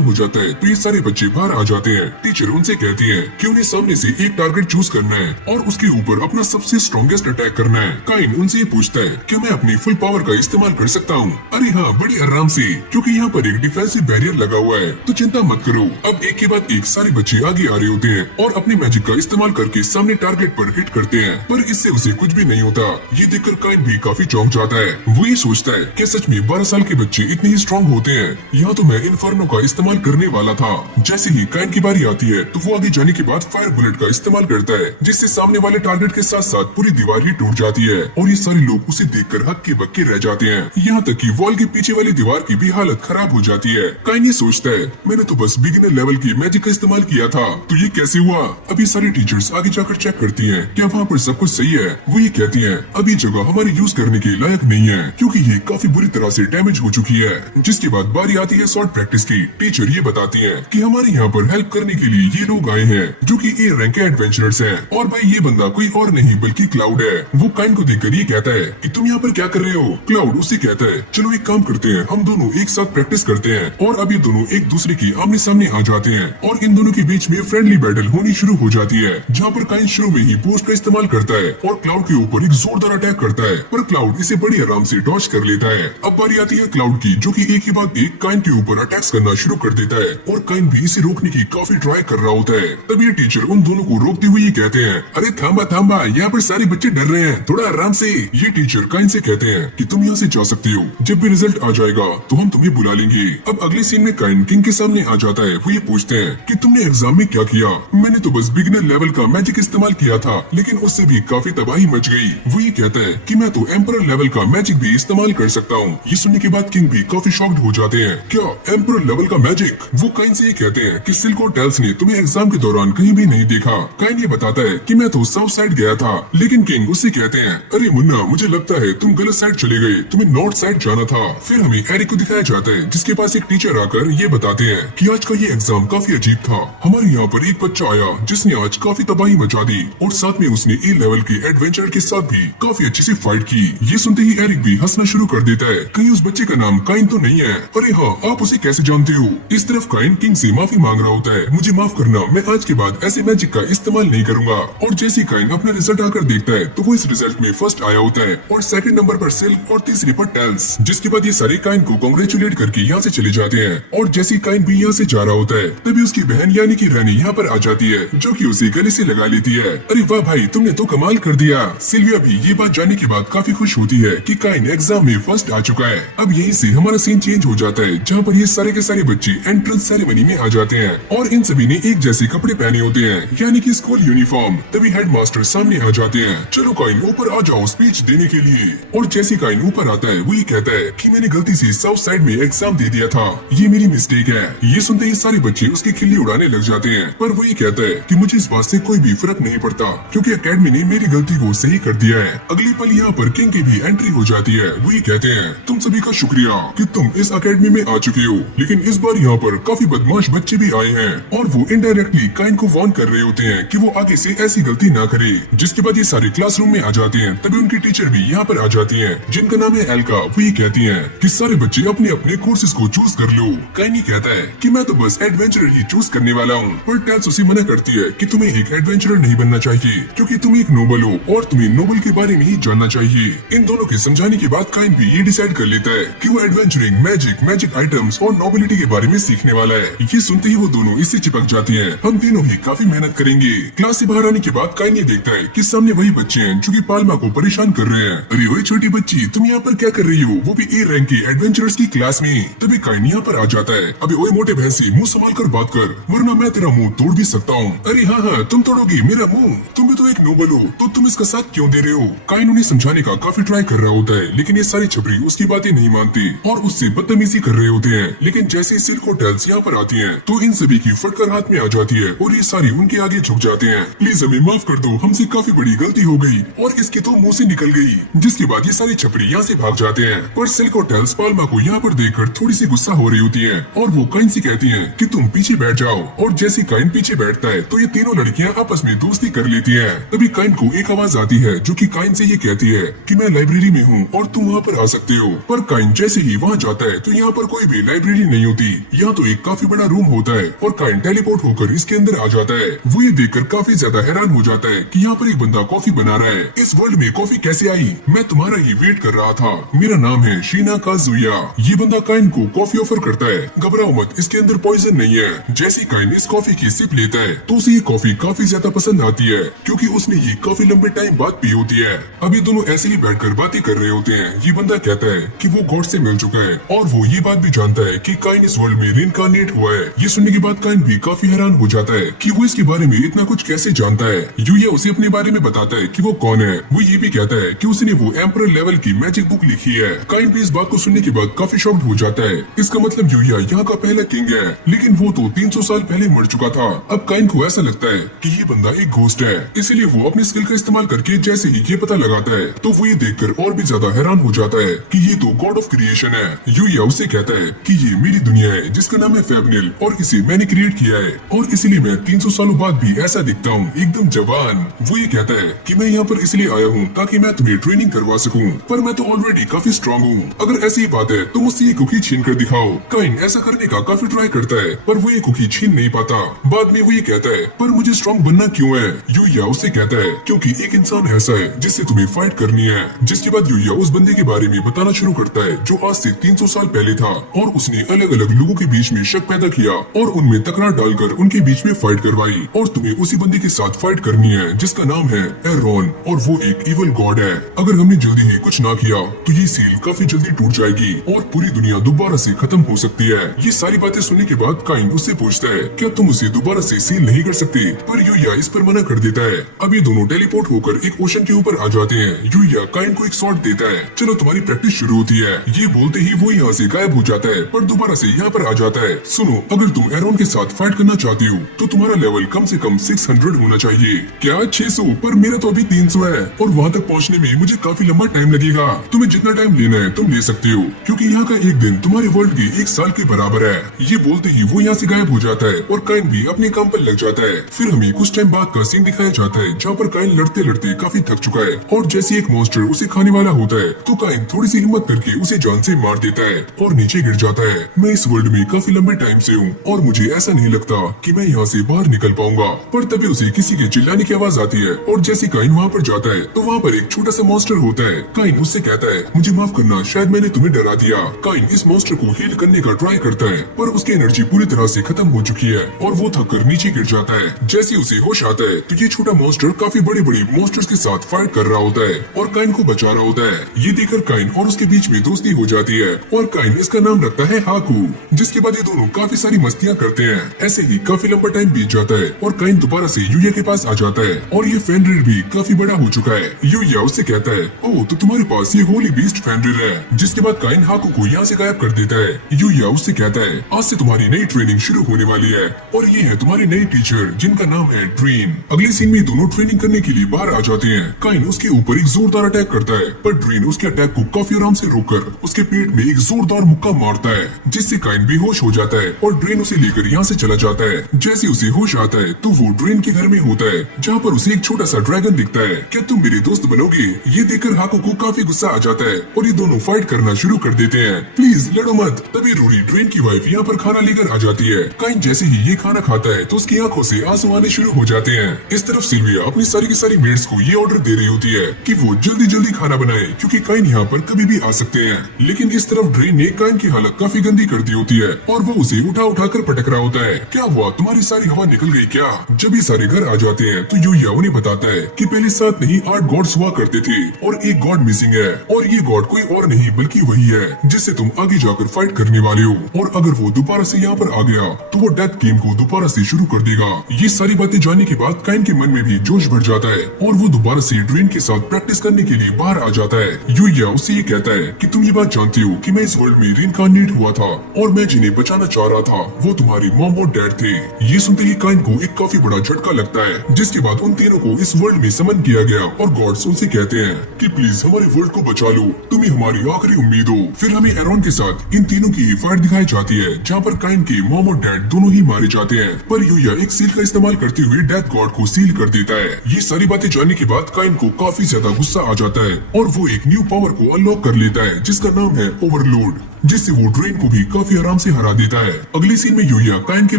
हो जाता है तो ये सारे बच्चे बाहर आ जाते हैं। टीचर उनसे कहती है कि उन्हें सामने से एक टारगेट चूज करना है और उसके ऊपर अपना सबसे स्ट्रॉन्गेस्ट अटैक करना है। काइन उनसे पूछता है कि मैं अपनी फुल पावर का इस्तेमाल कर सकता हूँ। अरे हाँ, बड़ी आराम से, क्योंकि यहाँ पर एक डिफेंसिव बैरियर लगा हुआ है, तो चिंता मत करो। अब एक के बाद एक सारे बच्चे आगे आ रहे होते हैं और अपने मैजिक का इस्तेमाल करके सामने टारगेट पर हिट करते हैं, पर इससे उसे कुछ भी नहीं होता। ये देखकर काइन भी काफी चौंक जाता है। वो ये सोचता है कि सच में 12 साल के बच्चे इतने ही स्ट्रॉन्ग होते हैं। यहाँ तो मैं इन्फर्नो का इस्तेमाल करने वाला था। जैसे ही काइन की बारी आती है तो वो आगे जाने के बाद फायर बुलेट का इस्तेमाल करता है, जिससे सामने वाले टारगेट के साथ साथ पूरी दीवार ही टूट जाती है और ये सारे लोग उसे देखकर हक्के बक्के रह जाते हैं। यहाँ तक कि वॉल के पीछे वाली दीवार की भी हालत खराब हो जाती है। काइन ये सोचता है मैंने तो बस बिगिनर लेवल की मैजिक का इस्तेमाल किया था, तो ये कैसे हुआ? अभी सारी टीचर्स आगे जाकर चेक करती हैं क्या वहाँ पर सब कुछ सही है। वो ये कहती हैं अभी जगह हमारी यूज करने के लायक नहीं है क्योंकि ये काफी बुरी तरह से डैमेज हो चुकी है। जिसके बाद बारी आती है शॉर्ट प्रैक्टिस की। टीचर ये बताती है कि हमारे यहाँ पर हेल्प करने के लिए ये लोग आए हैं जो कि ए रैंक के एडवेंचरर्स हैं और भाई ये बंदा कोई और नहीं बल्कि क्लाउड है। वो काइन को देखकर ये कहता है कि तुम यहाँ पर क्या कर रहे हो? क्लाउड उससे कहता है चलो एक काम करते हैं, हम दोनों एक साथ प्रैक्टिस करते हैं। और अब ये दोनों एक दूसरे की आमने सामने आ जाते हैं और इन दोनों के बीच में फ्रेंडली बैटल होनी शुरू हो जाती है, जहाँ पर काइन शुरू में ही पोस्ट का इस्तेमाल करता है और क्लाउड के ऊपर एक जोरदार अटैक करता है, पर क्लाउड इसे बड़ी आराम से डॉज कर लेता है। अब बारी आती है क्लाउड की, जो कि एक के बाद एक काइन के ऊपर अटैक्स करना शुरू कर देता है और काइन भी इसे रोकने की काफी ट्राई कर रहा होता है। तब ये टीचर उन दोनों को रोकते हुए कहते हैं अरे थांबा थांबा, यहाँ पर सारे बच्चे डर रहे हैं, थोड़ा आराम से। ये टीचर काइन से कहते हैं कि तुम यहाँ से जा सकते हो, जब भी रिजल्ट आ जाएगा तो हम तुम्हें बुला लेंगे। अब अगले सीन में काइन किंग के सामने आ जाता है। वो ये पूछते हैं कि तुमने एग्जाम में क्या किया? मैंने तो बस बिगिनर लेवल का मैजिक इस्तेमाल किया था, लेकिन उससे भी काफी तबाही मच गई। वो ये कहता है कि मैं तो एम्परर लेवल का मैजिक भी इस्तेमाल कर सकता हूँ। ये सुनने के बाद किंग भी काफी शॉक्ड हो जाते हैं। क्या एम्परर लेवल का मैजिक? वो काइन से ये कहते हैं कि सिल्क और टेल्स ने तुम्हें एग्जाम के दौरान कहीं भी नहीं देखा। काइन ये बताता है कि मैं तो साउथ साइड गया था, लेकिन किंग उससे कहते हैं अरे मुन्ना, मुझे लगता है तुम गलत साइड चले गए, तुम्हें नॉर्थ साइड जाना था। फिर हमें एरिक को दिखाया जाता है, जिसके पास एक टीचर आकर ये बताते हैं कि आज का ये एग्जाम काफी अजीब था। हमारे यहाँ पर एक बच्चा आया जिसने आज काफी तबाही मचा दी और साथ में उसने ए लेवल के एडवेंचर के साथ भी काफी अच्छी सी फाइट की। ये सुनते ही एरिक भी हंसना शुरू कर देता है, कहीं उस बच्चे का नाम काइन तो नहीं है? अरे हाँ, आप उसे कैसे जानते हो? इस तरफ काइन किंग से माफी मांग रहा होता है, मुझे माफ करना, मैं आज के बाद ऐसे मैजिक का इस्तेमाल नहीं करूंगा। और जैसे काइन अपना रिजल्ट आकर देखता है तो वो इस रिजल्ट में फर्स्ट आया होता है और सेकंड नंबर पर सिल्क और तीसरे पर टेल्स। जिसके बाद ये सारे काइन को कांग्रेचुलेट करके यहाँ से चले जाते हैं। और जैसे काइन भी यहाँ से जा रहा होता है तभी उसकी बहन यानी कि रानी यहाँ पर आ जाती है, जो कि उसे गले से लगा लेती है। अरे वाह भाई, तुमने तो कमाल कर दिया। सिल्विया भी ये बात जानने के बाद काफी खुश होती है कि काइन एग्जाम में फर्स्ट आ चुका है। अब यहीं से हमारा सीन चेंज हो जाता है, जहाँ पर ये सारे के सारे बच्चे एंट्रेंस सेरेमनी में आ जाते हैं और इन सभी ने एक जैसे कपड़े पहने होते हैं, यानी कि स्कूल यूनिफॉर्म। तभी हेडमास्टर सामने आ जाते हैं, चलो काइन ऊपर आ जाओ स्पीच देने के लिए। और जैसे काइन ऊपर आता है वो ये कहता है कि मैंने गलती से साउथ साइड में एग्जाम दे दिया था, ये मेरी मिस्टेक है। ये सुनते ही सारे बच्चे उसकी खिल्ली उड़ाने लग जाते हैं, पर वो ये कहता है कि मुझे इस बात से कोई भी फर्क नहीं पड़ता क्योंकि एकेडमी ने मेरी गलती को सही कर दिया है। अगली पल यहाँ पर किंग की भी एंट्री हो जाती है। वो ये कहते हैं तुम सभी का शुक्रिया कि तुम इस एकेडमी में आ चुके हो, लेकिन इस बार यहाँ पर काफी बदमाश बच्चे भी आए हैं और वो इनडायरेक्टली काइन को वार्न कर रहे होते हैं कि वो आगे से ऐसी गलती ना करे। जिसके बाद ये सारे क्लासरूम में आ जाते हैं। तभी उनकी टीचर भी यहाँ पर आ जाती है, जिनका नाम है एल्का। वो ये कहती है कि सारे बच्चे अपने अपने कोर्सेज को चूज कर लो। काइन ये कहता है कि मैं तो बस एडवेंचरर ही चूज करने वाला हूँ, पर टेल्स उसे मना करती है कि तुम्हें एक एडवेंचरर नहीं बनना चाहिए क्योंकि तुम एक नोबल हो और तुम्हें नोबल के बारे में ही जानना चाहिए। इन दोनों के समझाने के बाद काइन भी ये डिसाइड कर लेता है कि वो एडवेंचरिंग, मैजिक आइटम्स और नोबिलिटी के बारे में सीखने वाला है। ये सुनते ही वो दोनों इससे चिपक जाते हैं, हम तीनों ही काफी मेहनत करेंगे। क्लास से बाहर आने के बाद काइन ये देखता है कि सामने वही बच्चे हैं जो कि पाल्मा को परेशान कर रहे हैं। अरे ओए छोटी बच्ची, तुम यहाँ पर क्या कर रही हो, वो भी ए रैंक की एडवेंचरर्स की क्लास में। तभी काइन यहाँ पर आ जाता है, अबे ओए मोटे भैंसी, मुंह संभाल कर बात कर, वरना मैं तेरा मुंह तोड़ भी सकता हूँ। अरे हाँ हाँ, तुम तोड़ोगी मेरा मुंह, तुम भी तो एक नोबल हो, तो तुम इसका साथ क्यों दे रहे हो? काइन उन्हें समझाने का काफी ट्राई कर रहा होता है, लेकिन ये सारी छपरी उसकी बातें नहीं मानती और उससे बदतमीजी कर रहे होते हैं। लेकिन जैसे ही सिल्क और टेल्स यहाँ पर आती हैं, तो इन सभी की फटकर हाथ में आ जाती है और ये सारी उनके आगे झुक जाते हैं। प्लीज हमें माफ कर दो, हमसे काफी बड़ी गलती हो गई और इसकी तो मुंह से निकल गई। जिसके बाद ये सारे छपरी यहाँ से भाग जाते हैं। पर सिल्क और टेल्स पाल्मा को यहाँ पर देखकर थोड़ी सी गुस्सा हो रही होती है और वो काइन से कहती है कि तुम पीछे बैठ जाओ। और जैसे काइन पीछे बैठता है तो ये तीनों लड़कियाँ आपस में दोस्ती कर लेती है। तभी काइन को एक आवाज आती है जो कि काइन से ये कहती है कि मैं लाइब्रेरी में हूँ और तुम वहाँ पर आ सकते हो। पर काइन जैसे ही वहाँ जाता है तो यहाँ पर कोई भी लाइब्रेरी नहीं होती। यहाँ तो एक काफी बड़ा रूम होता है और काइन टेलीपोर्ट होकर इसके अंदर आ जाता है। वो ये देखकर काफी ज्यादा हैरान हो जाता है कि यहाँ पर एक बंदा कॉफी बना रहा है। इस वर्ल्ड में कॉफी कैसे आई? मैं तुम्हारा ही वेट कर रहा था। मेरा नाम है शीना काजुया। ये बंदा काइन को कॉफी ऑफर करता है। घबराओ मत, इसके अंदर पॉइजन नहीं है। जैसे काइन इस कॉफी की सिप लेता है तो उसे ये कॉफी काफी ज्यादा पसंद आती है क्योंकि उसने ये काफी लंबे टाइम बाद पी होती है। अब ये दोनों ऐसे ही बैठकर बातें कर रहे होते हैं। ये बंदा कहता है कि वो गॉड से मिल चुका है और वो ये बात भी जानता है कि काइन इस वर्ल्ड में रिइंकार्नेट हुआ है। ये सुनने के बाद काइन भी काफी हैरान हो जाता है कि वो इसके बारे में इतना कुछ कैसे जानता है। यूया उसे अपने बारे में बताता है कि वो कौन है। वो ये भी कहता है कि उसने वो एम्परर लेवल की मैजिक बुक लिखी है। काइन भी इस बात को सुनने के बाद काफी शॉक्ड हो जाता है। इसका मतलब यूया यहाँ का पहला किंग है, लेकिन वो तो 300 साल पहले मर चुका था। अब काइन को ऐसा लगता है कि ये बंदा एक घोस्ट है, इसलिए वो अपनी स्किल का इस्तेमाल करके जैसे ही ये पता लगाता है तो वो ये देखकर और भी ज्यादा हैरान हो जाता है कि ये तो गॉड ऑफ क्रिएशन है। यूया उसे कहता है कि ये मेरी दुनिया है जिसका नाम है फेबनिल और इसे मैंने क्रिएट किया है और इसीलिए मैं 300 सालों बाद भी ऐसा दिखता हूँ, एकदम जवान। वो ये कहता है कि मैं यहाँ पर इसलिए आया हूँ ताकि मैं तुम्हें ट्रेनिंग करवा सकूँ, पर मैं तो ऑलरेडी काफी स्ट्रॉन्ग हूँ। अगर ऐसी ही बात है तो मुझसे ये कुकी छीन कर दिखाओ। काइन ऐसा करने का काफी ट्राई करता है पर वो ये कुकी छीन नहीं पाता। बाद में वो ये कहता है पर मुझे स्ट्रॉन्ग बनना क्यों है? यूया उससे कहता है क्योंकि एक इंसान ऐसा है जिससे तुम्हें फाइट करनी है। जिसके बाद यूया उस बंदे के बारे में बताना शुरू करता है जो आज से 300 साल पहले था और उसने अलग अलग लोगों के बीच में शक पैदा किया और उनमें तकरार डालकर उनके बीच में फाइट करवाई। और तुम्हें उसी बंदे के साथ फाइट करनी है जिसका नाम है एरॉन और वो एक इवल गॉड है। अगर हमने जल्दी ही कुछ ना किया तो ये सील काफी जल्दी टूट जाएगी और पूरी दुनिया दोबारा से खत्म हो सकती है। ये सारी बातें सुनने के बाद काइन उससे पूछता है क्या तुम उसे दोबारा से सील नहीं कर सकते? पर यूया इस पर मना कर देता है। अब ये दोनों टेलीपोर्ट होकर एक ओशन के ऊपर आ जाते हैं। यूया काइन को एक शॉट देता है, चलो तुम्हारी प्रैक्टिस शुरू होती है। ये बोलते ही वो यहाँ से गायब हो जाता है पर दोबारा से यहाँ पर आ जाता है। सुनो, अगर तुम एरॉन के साथ फाइट करना चाहती हो तो तुम्हारा लेवल कम से कम 600 होना चाहिए। क्या 600? पर मेरा तो अभी 300 है और वहाँ तक पहुँचने में मुझे काफी लंबा टाइम लगेगा। तुम्हें जितना टाइम लेना है तुम ले सकते हो क्योंकि यहाँ का एक दिन तुम्हारे वर्ल्ड के 1 साल के बराबर है। ये बोलते ही वो यहाँ से गायब हो जाता है और काइन भी अपने काम पर लग जाता है। फिर हमें कुछ टाइम बाद का सीन दिखाया जाता है जहाँ पर काइन लड़ते लड़ते काफी थक चुका है और जैसे एक मॉन्स्टर उसे खाने वाला होता है तो काइन थोड़ी सी हिम्मत करके उसे जान से मार देता है और नीचे गिर जाता है। मैं इस वर्ल्ड में काफी लंबे टाइम से हूँ और मुझे ऐसा नहीं लगता कि मैं यहाँ से बाहर निकल पाऊंगा। पर तभी उसे किसी के चिल्लाने की आवाज आती है और जैसे काइन वहाँ पर जाता है तो वहाँ पर एक छोटा सा मॉन्स्टर होता है। काइन उससे कहता है मुझे माफ करना, शायद मैंने तुम्हें डरा दिया। काइन इस मॉन्स्टर को हील करने का ट्राई करता है पर उसकी एनर्जी पूरी तरह से खत्म हो चुकी है और वो थक कर नीचे गिर जाता है। जैसे उसे होश आता है तो ये छोटा मॉन्स्टर काफी बड़े बड़े मॉन्स्टर्स के साथ फाइट कर रहा होता है और काइन को बचा रहा होता है। ये देखकर काइन और उसके बीच में दोस्ती हो जाती है और काइन इसका नाम रखता है हाकू। जिसके बाद ये दोनों काफी सारी मस्तियाँ करते हैं। ऐसे ही काफी लंबा टाइम बीत जाता है और काइन दोबारा से यूया के पास आ जाता है और ये फेनरिर भी काफी बड़ा हो चुका है। यूया उससे कहता है ओह तो तुम्हारे पास ये होली बीस्ट फेनरिर है। जिसके बाद काइन हाकू को यहाँ से गायब कर देता है। यूया उससे कहता है आज से तुम्हारी नई ट्रेनिंग शुरू होने वाली है और ये है तुम्हारी नई टीचर जिनका नाम है ड्रीन। अगले सीन में दोनों ट्रेनिंग करने के लिए बाहर आ जाते हैं। काइन उसके ऊपर एक जोरदार अटैक करता है पर ड्रीन उसके अटैक को काफी आराम से रोककर उसके पेट में एक जोरदार मुक्का मारता है जिससे काइन बेहोश हो जाता है और ड्रेन उसे लेकर यहाँ से चला जाता है। जैसे उसे होश आता है तो वो ड्रेन के घर में होता है जहाँ पर उसे एक छोटा सा ड्रैगन दिखता है। क्या तुम मेरे दोस्त बनोगे? ये देखकर हाकू को काफी गुस्सा आ जाता है और ये दोनों फाइट करना शुरू कर देते हैं। प्लीज लड़ो मत। तभी रूडी ड्रेन की वाइफ यहाँ पर खाना लेकर आ जाती है। काइन जैसे ही ये खाना खाता है तो उसकी आंखों से आंसू आने शुरू हो जाते हैं। इस तरफ सिल्विया अपनी सारी की सारी मेड्स को ये ऑर्डर दे रही होती है कि वो जल्दी जल्दी खाना बनाए क्योंकि काइन यहाँ पर कभी भी आ सकते हैं। लेकिन इस तरफ ड्रेन ने काइन की हालत काफी गंदी कर दी होती है और वो उसे उठा उठा कर पटक रहा होता है। क्या हुआ, तुम्हारी सारी हवा निकल गई क्या? जब ये सारे घर आ जाते हैं तो यूया उन्हें बताता है कि पहले 7 नहीं 8 गॉड्स हुआ करते थे और एक गॉड मिसिंग है और ये गॉड कोई और नहीं बल्कि वही है जिससे तुम आगे जाकर फाइट करने वाले हो और अगर वो दोबारा से यहाँ पर आ गया तो वो डेथ गेम को दोबारा से शुरू कर देगा। ये सारी बातें जानने के बाद काइन के मन में भी जोश भर जाता है और वो दोबारा से ड्रेन के साथ प्रैक्टिस करने के लिए बाहर आ जाता है। यूया उससे ये कहता है कि तुम ये बात जानती हो कि मैं इस वर्ल्ड में रिइंकार्नेट हुआ था और मैं जिन्हें बचाना चाह रहा था वो तुम्हारी मॉम और डैड थे। ये सुनते ही काइन को एक काफी बड़ा झटका लगता है जिसके बाद उन तीनों को इस वर्ल्ड में समन किया गया और गॉड्स उनसे कहते हैं कि प्लीज हमारे वर्ल्ड को बचा लो, तुम ही हमारी आखिरी उम्मीद हो। फिर हमें एरॉन के साथ इन तीनों की फाइट दिखाई जाती है जहाँ पर काइन के मॉम और डैड दोनों ही मारे जाते हैं, पर यूया एक सील का इस्तेमाल करते हुए डेथ गॉड को सील कर देता है। ये सारी बातें जानने के बाद काइन को काफी ज्यादा गुस्सा आ जाता है और वो एक न्यू पावर को अनलॉक कर लेता है जिसका नाम है ओवरलोड, जिससे वो ड्रेन को भी काफी आराम से हरा देता है। अगली सीन में यूया काइन के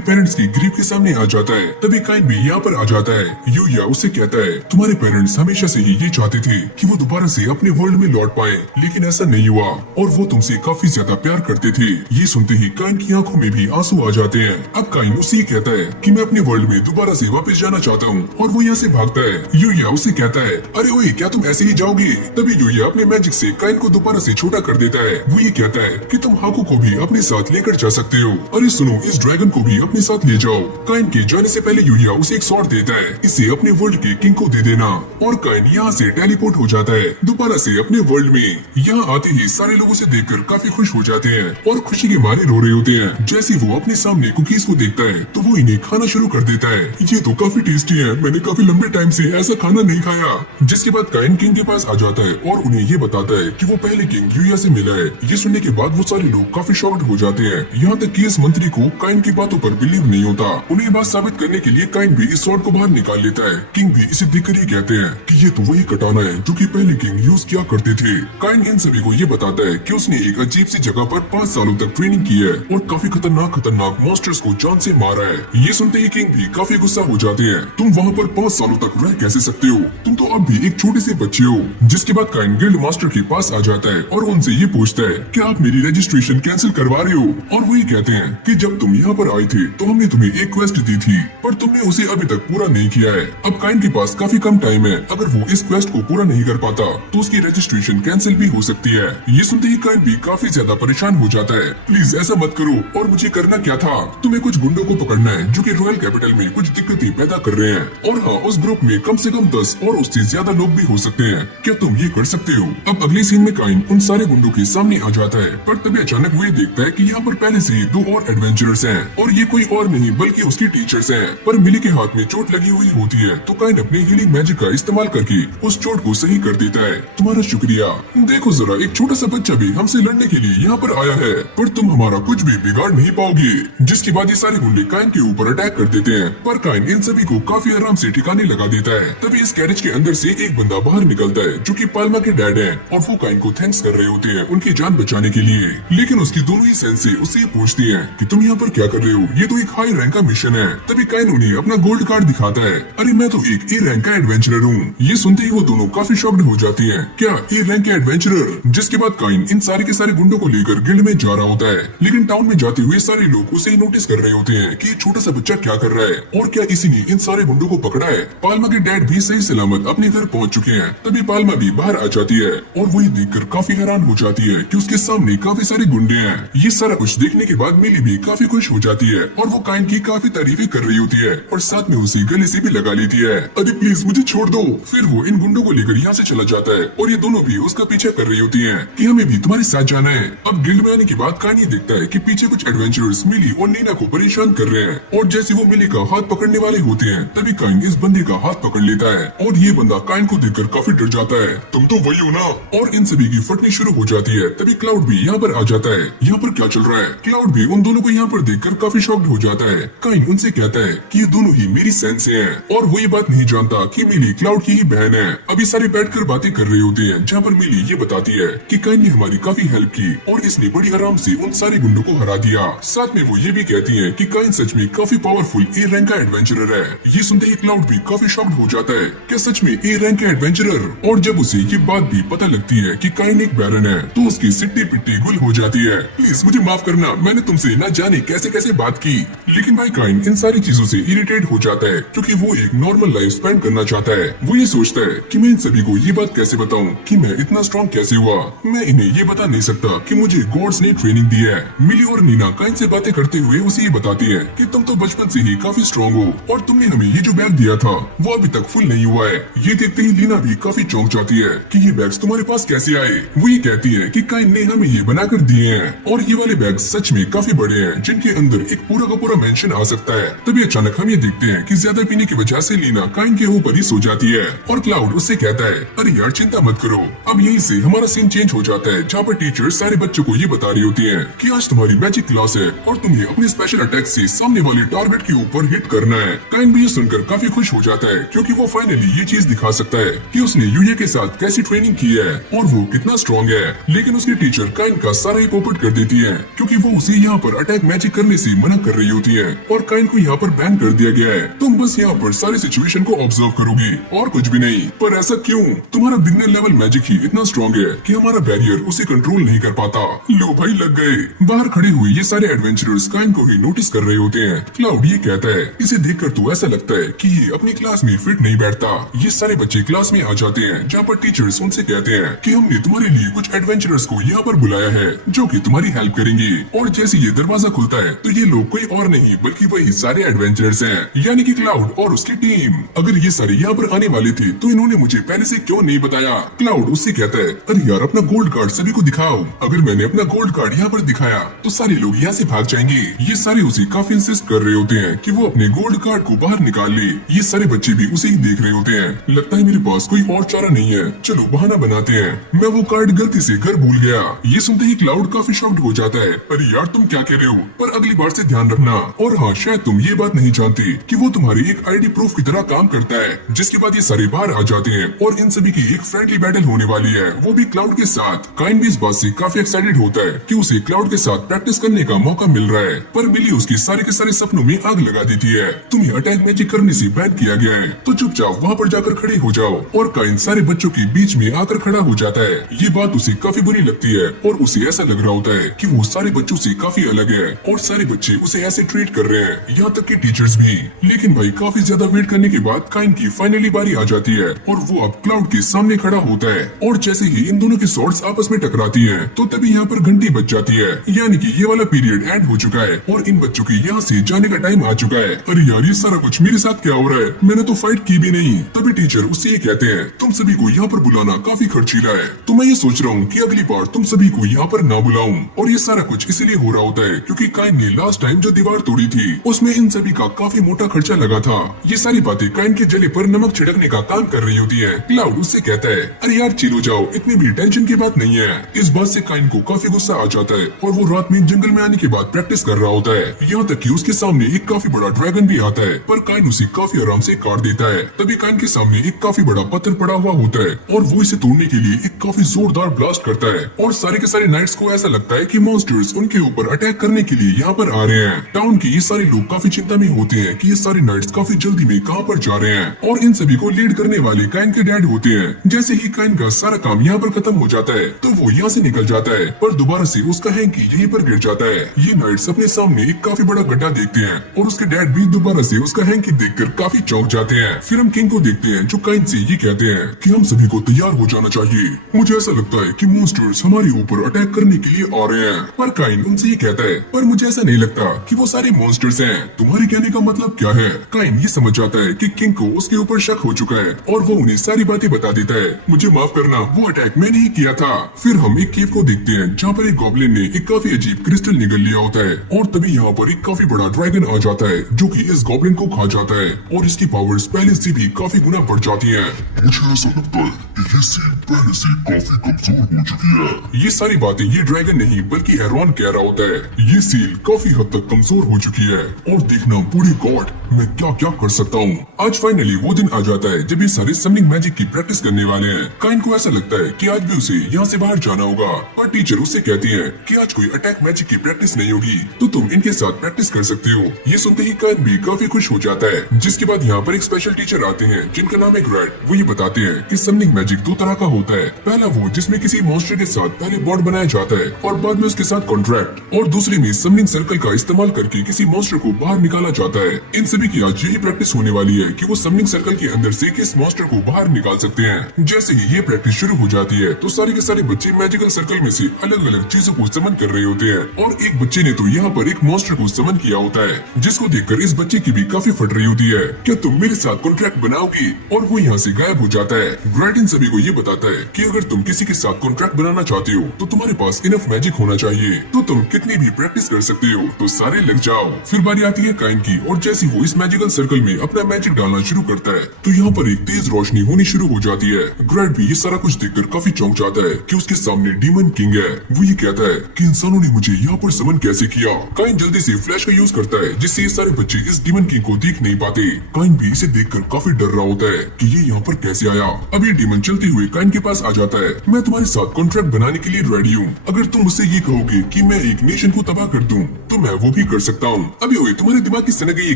पेरेंट्स की ग्रीव के सामने आ जाता है, तभी काइन भी यहाँ पर आ जाता है। यूया उससे कहता है तुम्हारे पेरेंट्स हमेशा से ही ये चाहते थे कि वो दोबारा से अपने वर्ल्ड में लौट पाए, लेकिन ऐसा नहीं हुआ और वो तुमसे काफी ज्यादा प्यार करते थे। ये सुनते ही काइन की आंखों में भी आंसू आ जाते हैं। अब काइन उससे कहता है कि मैं अपने वर्ल्ड में दोबारा से वापस जाना चाहता हूँ और वो यहाँ से भागता है। यूया उससे कहता है अरे ओए क्या तुम ऐसे ही जाओगे? तभी यूया अपने मैजिक से काइन को दोबारा से छोटा कर देता है। वो ये कहता है कि तुम हाकू को भी अपने साथ लेकर जा सकते हो। अरे सुनो, इस ड्रैगन को भी अपने साथ ले जाओ। काइन के जाने से पहले यूया उसे एक स्वॉर्ड देता है, इसे अपने वर्ल्ड के किंग को दे देना। और काइन यहाँ से टेलीपोर्ट हो जाता है दोबारा से अपने वर्ल्ड में। यहाँ आते ही सारे लोग उसे देखकर काफी खुश हो जाते हैं और खुशी के मारे रो रहे होते हैं। जैसे वो अपने सामने कुकीज को देखता है तो वो इन्हें खाना शुरू कर देता है। ये तो काफी टेस्टी है, मैंने काफी लंबे टाइम से ऐसा खाना नहीं खाया। जिसके बाद काइन किंग के पास आ जाता है और उन्हें ये बताता है कि वो पहले किंग यूया से मिला है। ये सुनने के बाद वो सारे लोग काफी शॉक्ड हो जाते हैं, यहाँ तक कि इस मंत्री को काइन की बातों पर बिलीव नहीं होता। उन्हें बात साबित करने के लिए काइन भी इस स्वॉर्ड को बाहर निकाल लेता है। किंग भी इसे देखकर ही कहते हैं कि ये तो वही कटाना है जो कि पहले किंग यूज किया करते थे। काइन इन सभी को ये बताता है कि उसने एक अजीब सी जगह पर 5 सालों तक ट्रेनिंग की है और काफी खतरनाक मॉन्स्टर्स को जान से मारा है। ये सुनते ही किंग भी काफी गुस्सा हो जाते हैं। तुम वहाँ पर 5 सालों तक रह कैसे सकते हो? तुम तो अब भी एक छोटे से बच्चे हो। जिसके बाद काइन गिल्ड मास्टर के पास आ जाता है और उनसे ये पूछता है कि आप मेरी रजिस्ट्रेशन कैंसिल करवा रहे हो? और वही कहते हैं कि जब तुम यहाँ पर आए थे तो हमने तुम्हें एक क्वेस्ट दी थी, पर तुमने उसे अभी तक पूरा नहीं किया है। अब काइन के पास काफी कम टाइम है, अगर वो इस क्वेस्ट को पूरा नहीं कर पाता तो उसकी रजिस्ट्रेशन कैंसिल भी हो सकती है। ये सुनते ही काइन भी काफी ज्यादा परेशान हो जाता है। प्लीज ऐसा मत करो। और मुझे करना क्या था? तुम्हें कुछ गुंडों को पकड़ना है जो कि रॉयल कैपिटल में कुछ दिक्कतें पैदा कर रहे हैं, और हाँ, उस ग्रुप में कम से कम 10 और उससे ज्यादा लोग भी हो सकते हैं। क्या तुम ये कर सकते हो? अब अगले सीन में काइन उन सारे गुंडों के सामने आ जाता है, पर तभी अचानक वो ये देखता है कि यहाँ पर पहले से ही 2 और एडवेंचरर्स हैं और ये कोई और नहीं बल्कि उसके टीचर्स हैं। पर मिली के हाथ में चोट लगी हुई होती है तो काइन अपने हीलिंग मैजिक का इस्तेमाल करके उस चोट को सही कर देता है। तुम्हारा शुक्रिया। देखो जरा, एक छोटा सा बच्चा भी हमसे लड़ने के लिए यहाँ पर आया है, पर तुम हमारा कुछ भी बिगाड़ नहीं पाओगे। जिसके बाद ये सारे गुंडे काइन के ऊपर अटैक कर देते हैं, पर काइन इन सभी को काफी आराम से ठिकाने लगा देता है। तभी इस गैरेज के अंदर से एक बंदा बाहर निकलता है जो कि पाल्मा के डैड है, और वो काइन को थैंक्स कर रहे होते हैं उनकी जान बचाने के लिए। लेकिन उसकी दोनों ही सेंसे उससे पूछती है कि तुम यहाँ पर क्या कर रहे हो? ये तो एक हाई रैंक का मिशन है। तभी काइन उन्हें अपना गोल्ड कार्ड दिखाता है। अरे मैं तो एक ए रैंक का एडवेंचरर हूँ। ये सुनते ही वो दोनों काफी शॉक्ड हो जाती हैं। क्या ए रैंक के एडवेंचरर? जिसके बाद काइन इन सारे के सारे गुंडों को लेकर गिल्ड में जा रहा होता है, लेकिन टाउन में जाते हुए सारे लोग उसे नोटिस कर रहे होते हैं कि ये छोटा सा बच्चा क्या कर रहा है और क्या इसी ने इन सारे गुंडों को पकड़ा है। पाल्मा के डैड भी सही सलामत अपने घर पहुंच चुके हैं। तभी पाल्मा भी बाहर आ जाती है और वही देखकर काफी हैरान हो जाती है कि उसके सामने काफी सारे गुंडे हैं। ये सारा कुछ देखने के बाद मिली भी काफी खुश हो जाती है और वो काइन की काफी तारीफें कर रही होती है और साथ में उसे गले से भी लगा लेती है। अरे प्लीज मुझे छोड़ दो। फिर वो इन गुंडों को लेकर यहाँ से चला जाता है और ये दोनों भी उसका पीछा कर रही होती हैं कि हमें भी तुम्हारे साथ जाना है। अब गिल्ड में आने के बाद काइन ये देखता है कि पीछे कुछ एडवेंचरर्स मिली और नीना को परेशान कर रहे हैं, और जैसे वो मिली का हाथ पकड़ने वाले होते हैं तभी काइन इस बंदे का हाथ पकड़ लेता है और ये बंदा काइन को देखकर काफी डर जाता है। तुम तो वही हो ना? और इन सभी की फटनी शुरू हो जाती है। तभी क्लाउड भी यहाँ पर आ जाता है। यहाँ पर क्या चल रहा है? क्लाउड भी उन दोनों को यहाँ पर देखकर काफी शॉक्ड हो जाता है। काइन उनसे कहता है कि ये दोनों ही मेरी सेंस हैं, और वो ये बात नहीं जानता कि मिली क्लाउड की ही बहन है। अभी सारे बैठकर बातें कर रहे होते हैं, जहाँ पर मिली ये बताती है कि काइन ने हमारी काफी हेल्प की और इसने बड़ी आराम से उन सारे गुंडों को हरा दिया। साथ में वो ये भी कहती है कि काइन सच में काफी पावरफुल ए रैंक का एडवेंचरर है। ये सुनते ही क्लाउड भी काफी शॉक्ड हो जाता है। क्या सच में ए रैंक का एडवेंचरर? और जब उसे ये बात भी पता लगती है कि काइन एक बैरन है तो उसकी सिट्टी पिट्टी गुल हो जाती है। प्लीज मुझे माफ करना, मैंने तुमसे न जाने कैसे कैसे बात की। लेकिन भाई काइन इन सारी चीजों से इरिटेट हो जाता है क्योंकि वो एक नॉर्मल लाइफ स्पेंड करना चाहता है। वो ये सोचता है कि मैं इन सभी को ये बात कैसे बताऊं कि मैं इतना स्ट्रॉन्ग कैसे हुआ। मैं इन्हें ये बता नहीं सकता कि मुझे गॉड्स ने ट्रेनिंग दी है। मिली और नीना काइन से बातें करते हुए उसे ये बताती है कि तुम तो बचपन से ही काफी स्ट्रॉन्ग हो और तुमने हमें ये जो बैग दिया था वो अभी तक फुल नहीं हुआ है। ये देखते ही लीना भी काफी चौंक जाती है कि ये बैग्स तुम्हारे पास कैसे आए। वो ये कहती है कि काइन ने हमें ये बना कर दिए हैं और ये वाले बैग सच में काफी बड़े हैं जिनके अंदर एक पूरा का पूरा मेंशन आ सकता है। तभी अचानक हम ये देखते हैं कि ज्यादा पीने की वजह से लीना काइन के ऊपर ही सो जाती है और क्लाउड उससे कहता है अरे यार चिंता मत करो। अब यहीं से हमारा सीन चेंज हो जाता है जहाँ पर टीचर सारे बच्चों को ये बता रही होती है कि आज तुम्हारी मैजिक क्लास है और तुम्हें अपने स्पेशल अटैक से सामने वाले टारगेट के ऊपर हिट करना है। काइन भी ये सुनकर काफी खुश हो जाता है क्योंकि वो फाइनली ये चीज दिखा सकता है कि उसने यूए के साथ कैसी ट्रेनिंग की है और वो कितना स्ट्रॉन्ग है। लेकिन उसकी टीचर काइन का सारा ही पोपट कर देती है क्योंकि वो उसे यहाँ पर अटैक मैजिक करने से मना कर रही होती है और काइन को यहाँ पर बैन कर दिया गया है। तुम बस यहाँ पर सारी सिचुएशन को ऑब्जर्व करोगी और कुछ भी नहीं। पर ऐसा क्यों? तुम्हारा बिगनर लेवल मैजिक ही इतना स्ट्रॉन्ग है कि हमारा बैरियर उसे कंट्रोल नहीं कर पाता। लो भाई लग गए। बाहर खड़े हुए ये सारे एडवेंचरर्स काइन को ही नोटिस कर रहे होते हैं। क्लाउड ये कहता है इसे देखकर तो ऐसा लगता है कि ये अपनी क्लास में फिट नहीं बैठता। ये सारे बच्चे क्लास में आ जाते हैं जहाँ पर टीचर्स उनसे कहते हैं कि हमने तुम्हारे लिए कुछ एडवेंचरर्स को यहाँ पर बुलाया है जो कि तुम्हारी हेल्प करेंगे। और जैसे ये दरवाजा खुलता है तो ये लोग कोई और नहीं बल्कि वही सारे एडवेंचरर्स हैं, यानी कि क्लाउड और उसकी टीम। अगर ये सारे यहाँ पर आने वाले थे तो इन्होंने मुझे पहले से क्यों नहीं बताया? क्लाउड उससे कहता है अरे यार अपना गोल्ड कार्ड सभी को दिखाओ। अगर मैंने अपना गोल्ड कार्ड यहाँ पर दिखाया तो सारे लोग यहाँ से भाग जाएंगे। ये सारे उसे काफी इंसिस्ट कर रहे होते हैं कि वो अपने गोल्ड कार्ड को बाहर निकाल ले। ये सारे बच्चे भी उसे ही देख रहे होते हैं। लगता है मेरे पास कोई और चारा नहीं है, चलो बहाना बनाते हैं, मैं वो कार्ड गलती से घर भूल गया। ये सुनते ही क्लाउड काफी शॉक्ड हो जाता है। अरे यार तुम क्या कह रहे हो? पर अगली बार से ध्यान रखना। और हाँ शायद तुम ये बात नहीं जानते कि वो तुम्हारी एक आईडी प्रूफ की तरह काम करता है। जिसके बाद ये सारे बाहर आ जाते हैं और इन सभी की एक फ्रेंडली बैटल होने वाली है, वो भी क्लाउड के साथ। काइन भी इस बात से काफी एक्साइटेड होता है कि उसे क्लाउड के साथ प्रैक्टिस करने का मौका मिल रहा है। पर मिली उसके सारे के सारे सपनों में आग लगा देती है। तुम्हें अटैक मैजिक करने से बैन किया गया है तो चुपचाप वहाँ पर जाकर खड़े हो जाओ। और काइन सारे बच्चों के बीच में आकर खड़ा हो जाता है। ये बात उसे काफी बुरी लगती है और उसे ऐसा लग रहा होता है कि वो सारे बच्चों से काफी अलग है और सारे बच्चे उसे ऐसे ट्रीट कर रहे हैं, यहाँ तक कि टीचर्स भी। लेकिन भाई काफी ज्यादा वेट करने के बाद काइन की फाइनली बारी आ जाती है और वो अब क्लाउड के सामने खड़ा होता है। और जैसे ही इन दोनों की स्वॉर्ड्स आपस में टकराती हैं, तो तभी यहाँ पर घंटी बज जाती है, यानी कि ये वाला पीरियड एंड हो चुका है और इन बच्चों के यहाँ से जाने का टाइम आ चुका है। अरे यार ये सारा कुछ मेरे साथ क्या हो रहा है? मैंने तो फाइट की भी नहीं। तभी टीचर उससे ये कहते हैं तुम सभी को यहाँ पर बुलाना काफी खर्चीला है, तो मैं ये सोच रहा हूँ कि अगली बार तुम सभी को यहाँ पर ना बुलाऊं। और ये सारा कुछ इसीलिए हो रहा होता है क्योंकि काइन ने लास्ट टाइम जो दीवार तोड़ी थी उसमें इन सभी का काफी मोटा खर्चा लगा था। ये सारी बातें काइन के जले पर नमक छिड़कने का काम कर रही होती है। क्लाउड उससे कहता है अरे यार चिल हो जाओ, इतनी भी टेंशन की बात नहीं है। इस बात से काइन को काफी गुस्सा आ जाता है और वो रात में जंगल में आने के बाद प्रैक्टिस कर रहा होता है। यहाँ तक कि उसके सामने एक काफी बड़ा ड्रैगन भी आता है, पर काइन उसे काफी आराम से काट देता है। तभी काइन के सामने एक काफी बड़ा पत्थर पड़ा हुआ होता है और वो इसे तोड़ने के लिए एक काफी जोरदार ब्लास्ट करता है। और सारे के सारे नाइट्स को ऐसा लगता है कि मॉन्स्टर्स उनके ऊपर अटैक करने के लिए यहाँ पर आ रहे हैं। टाउन के ये सारे लोग काफी चिंता में होते हैं कि ये सारे नाइट्स काफी जल्दी में कहाँ पर जा रहे हैं। और इन सभी को लीड करने वाले काइन के डैड होते हैं। जैसे ही काइन का सारा काम यहाँ पर खत्म हो जाता है तो वो यहाँ से निकल जाता है, पर दोबारा से उसका हैंकी यहीं पर गिर जाता है। ये नाइट्स अपने सामने एक काफी बड़ा गड्ढा देखते हैं और उसके डैड भी दोबारा से उसका हैंकी देखकर काफी चौंक जाते हैं। फिर हम किंग को देखते हैं जो काइन से ये कहते हैं कि हम सभी को तैयार हो जाना चाहिए। मुझे ऐसा लगता है कि मॉन्स्टर्स हमारे ऊपर अटैक करने के लिए आ रहे हैं। पर काइन उनसे ये कहता है पर मुझे ऐसा नहीं लगता कि वो सारे मॉन्स्टर्स हैं। तुम्हारे कहने का मतलब क्या है? काइन ये समझ जाता है कि किंग को उसके ऊपर शक हो चुका है और वो उन्हें सारी बातें बता देता है। मुझे माफ करना, वो अटैक मैंने ही किया था। फिर हम एक केव को देखते हैं जहाँ पर एक गॉब्लिन ने एक काफी अजीब क्रिस्टल निगल लिया होता है और तभी यहाँ पर एक काफी बड़ा ड्रैगन आ जाता है जो कि इस गॉब्लिन को खा जाता है और इसकी पावर्स पहले से भी काफी गुना बढ़ जाती है। मुझे ऐसा लगता है कि ये सील पहले से काफी कमजोर हो चुकी है। ये सारी बातें ये ड्रैगन नहीं बल्कि एरॉन कह रहा होता है। ये सील काफी हद तक कमजोर हो चुकी है और देखना बूढ़े गॉड मैं क्या क्या कर सकता हूँ। आज फाइनली वो दिन आ जाता है जब ये सारे समनिंग मैजिक की प्रैक्टिस करने वाले हैं। काइन को ऐसा लगता है कि आज भी उसे यहाँ से बाहर जाना होगा, पर टीचर उससे कहती है कि आज कोई अटैक मैजिक की प्रैक्टिस नहीं होगी तो तुम इनके साथ प्रैक्टिस कर सकते हो। ये सुनते ही काइन भी काफी खुश हो जाता है। जिसके बाद यहाँ पर एक स्पेशल टीचर आते हैं जिनका नाम है ग्रेड। वो ये बताते हैं कि समनिंग मैजिक दो तरह का होता है, पहला वो जिसमें किसी मॉन्स्टर के साथ पहले बॉन्ड बनाया जाता है और बाद में उसके साथ कॉन्ट्रैक्ट, और दूसरे में समनिंग सर्कल का इस्तेमाल करके किसी मॉन्स्टर को बाहर निकाला जाता है। इन सभी की आज यही प्रैक्टिस होने वाली है कि वो समनिंग सर्कल के अंदर से किस मॉन्स्टर को बाहर निकाल सकते हैं। जैसे ही ये प्रैक्टिस शुरू हो जाती है तो सारे के सारे बच्चे मैजिकल सर्कल में से अलग अलग चीजों को समन कर रहे होते हैं और एक बच्चे ने तो यहाँ पर एक मॉन्स्टर को समन किया होता है, जिसको देखकर इस बच्चे की भी काफी फट रही होती है। क्या तुम मेरे साथ कॉन्ट्रैक्ट बनाओगी? और वो यहाँ से गायब हो जाता है। ग्रेट इन सभी को ये बताता है कि अगर तुम किसी के साथ कॉन्ट्रैक्ट बनाना चाहते हो तो तुम्हारे पास इनफ मैजिक होना चाहिए, तो तुम कितनी भी प्रैक्टिस कर सकते हो, तो सारे लग जाओ। फिर बारी आती है काइन की और जैसे वो इस मैजिकल सर्कल में अपना मैजिक डालना शुरू करता है तो यहाँ पर एक तेज रोशनी होनी शुरू हो जाती है। ग्रेट भी ये सारा कुछ देखकर काफी चौंक जाता है कि उसके सामने डीमन किंग है। वो ये कहता है कि इंसानों ने मुझे यहाँ पर समन कैसे किया। काइन जल्दी से फ्लैश का यूज करता है जिससे ये सारे बच्चे इस डीमन किंग को देख नहीं पाते। काइन भी इसे देखकर काफी डर रहा होता है कि ये यहाँ पर कैसे आया। अब ये डीमन चलते हुए काइन के पास आ जाता है। मैं तुम्हारे साथ कॉन्ट्रैक्ट बनाने के लिए रेडी हूँ। अगर तुम मुझसे ये कहोगे कि मैं एक नेशन को तबाह कर दूं तो मैं वो भी कर सकता हूँ। अभी ओए तुम्हारे दिमाग की सनक गई है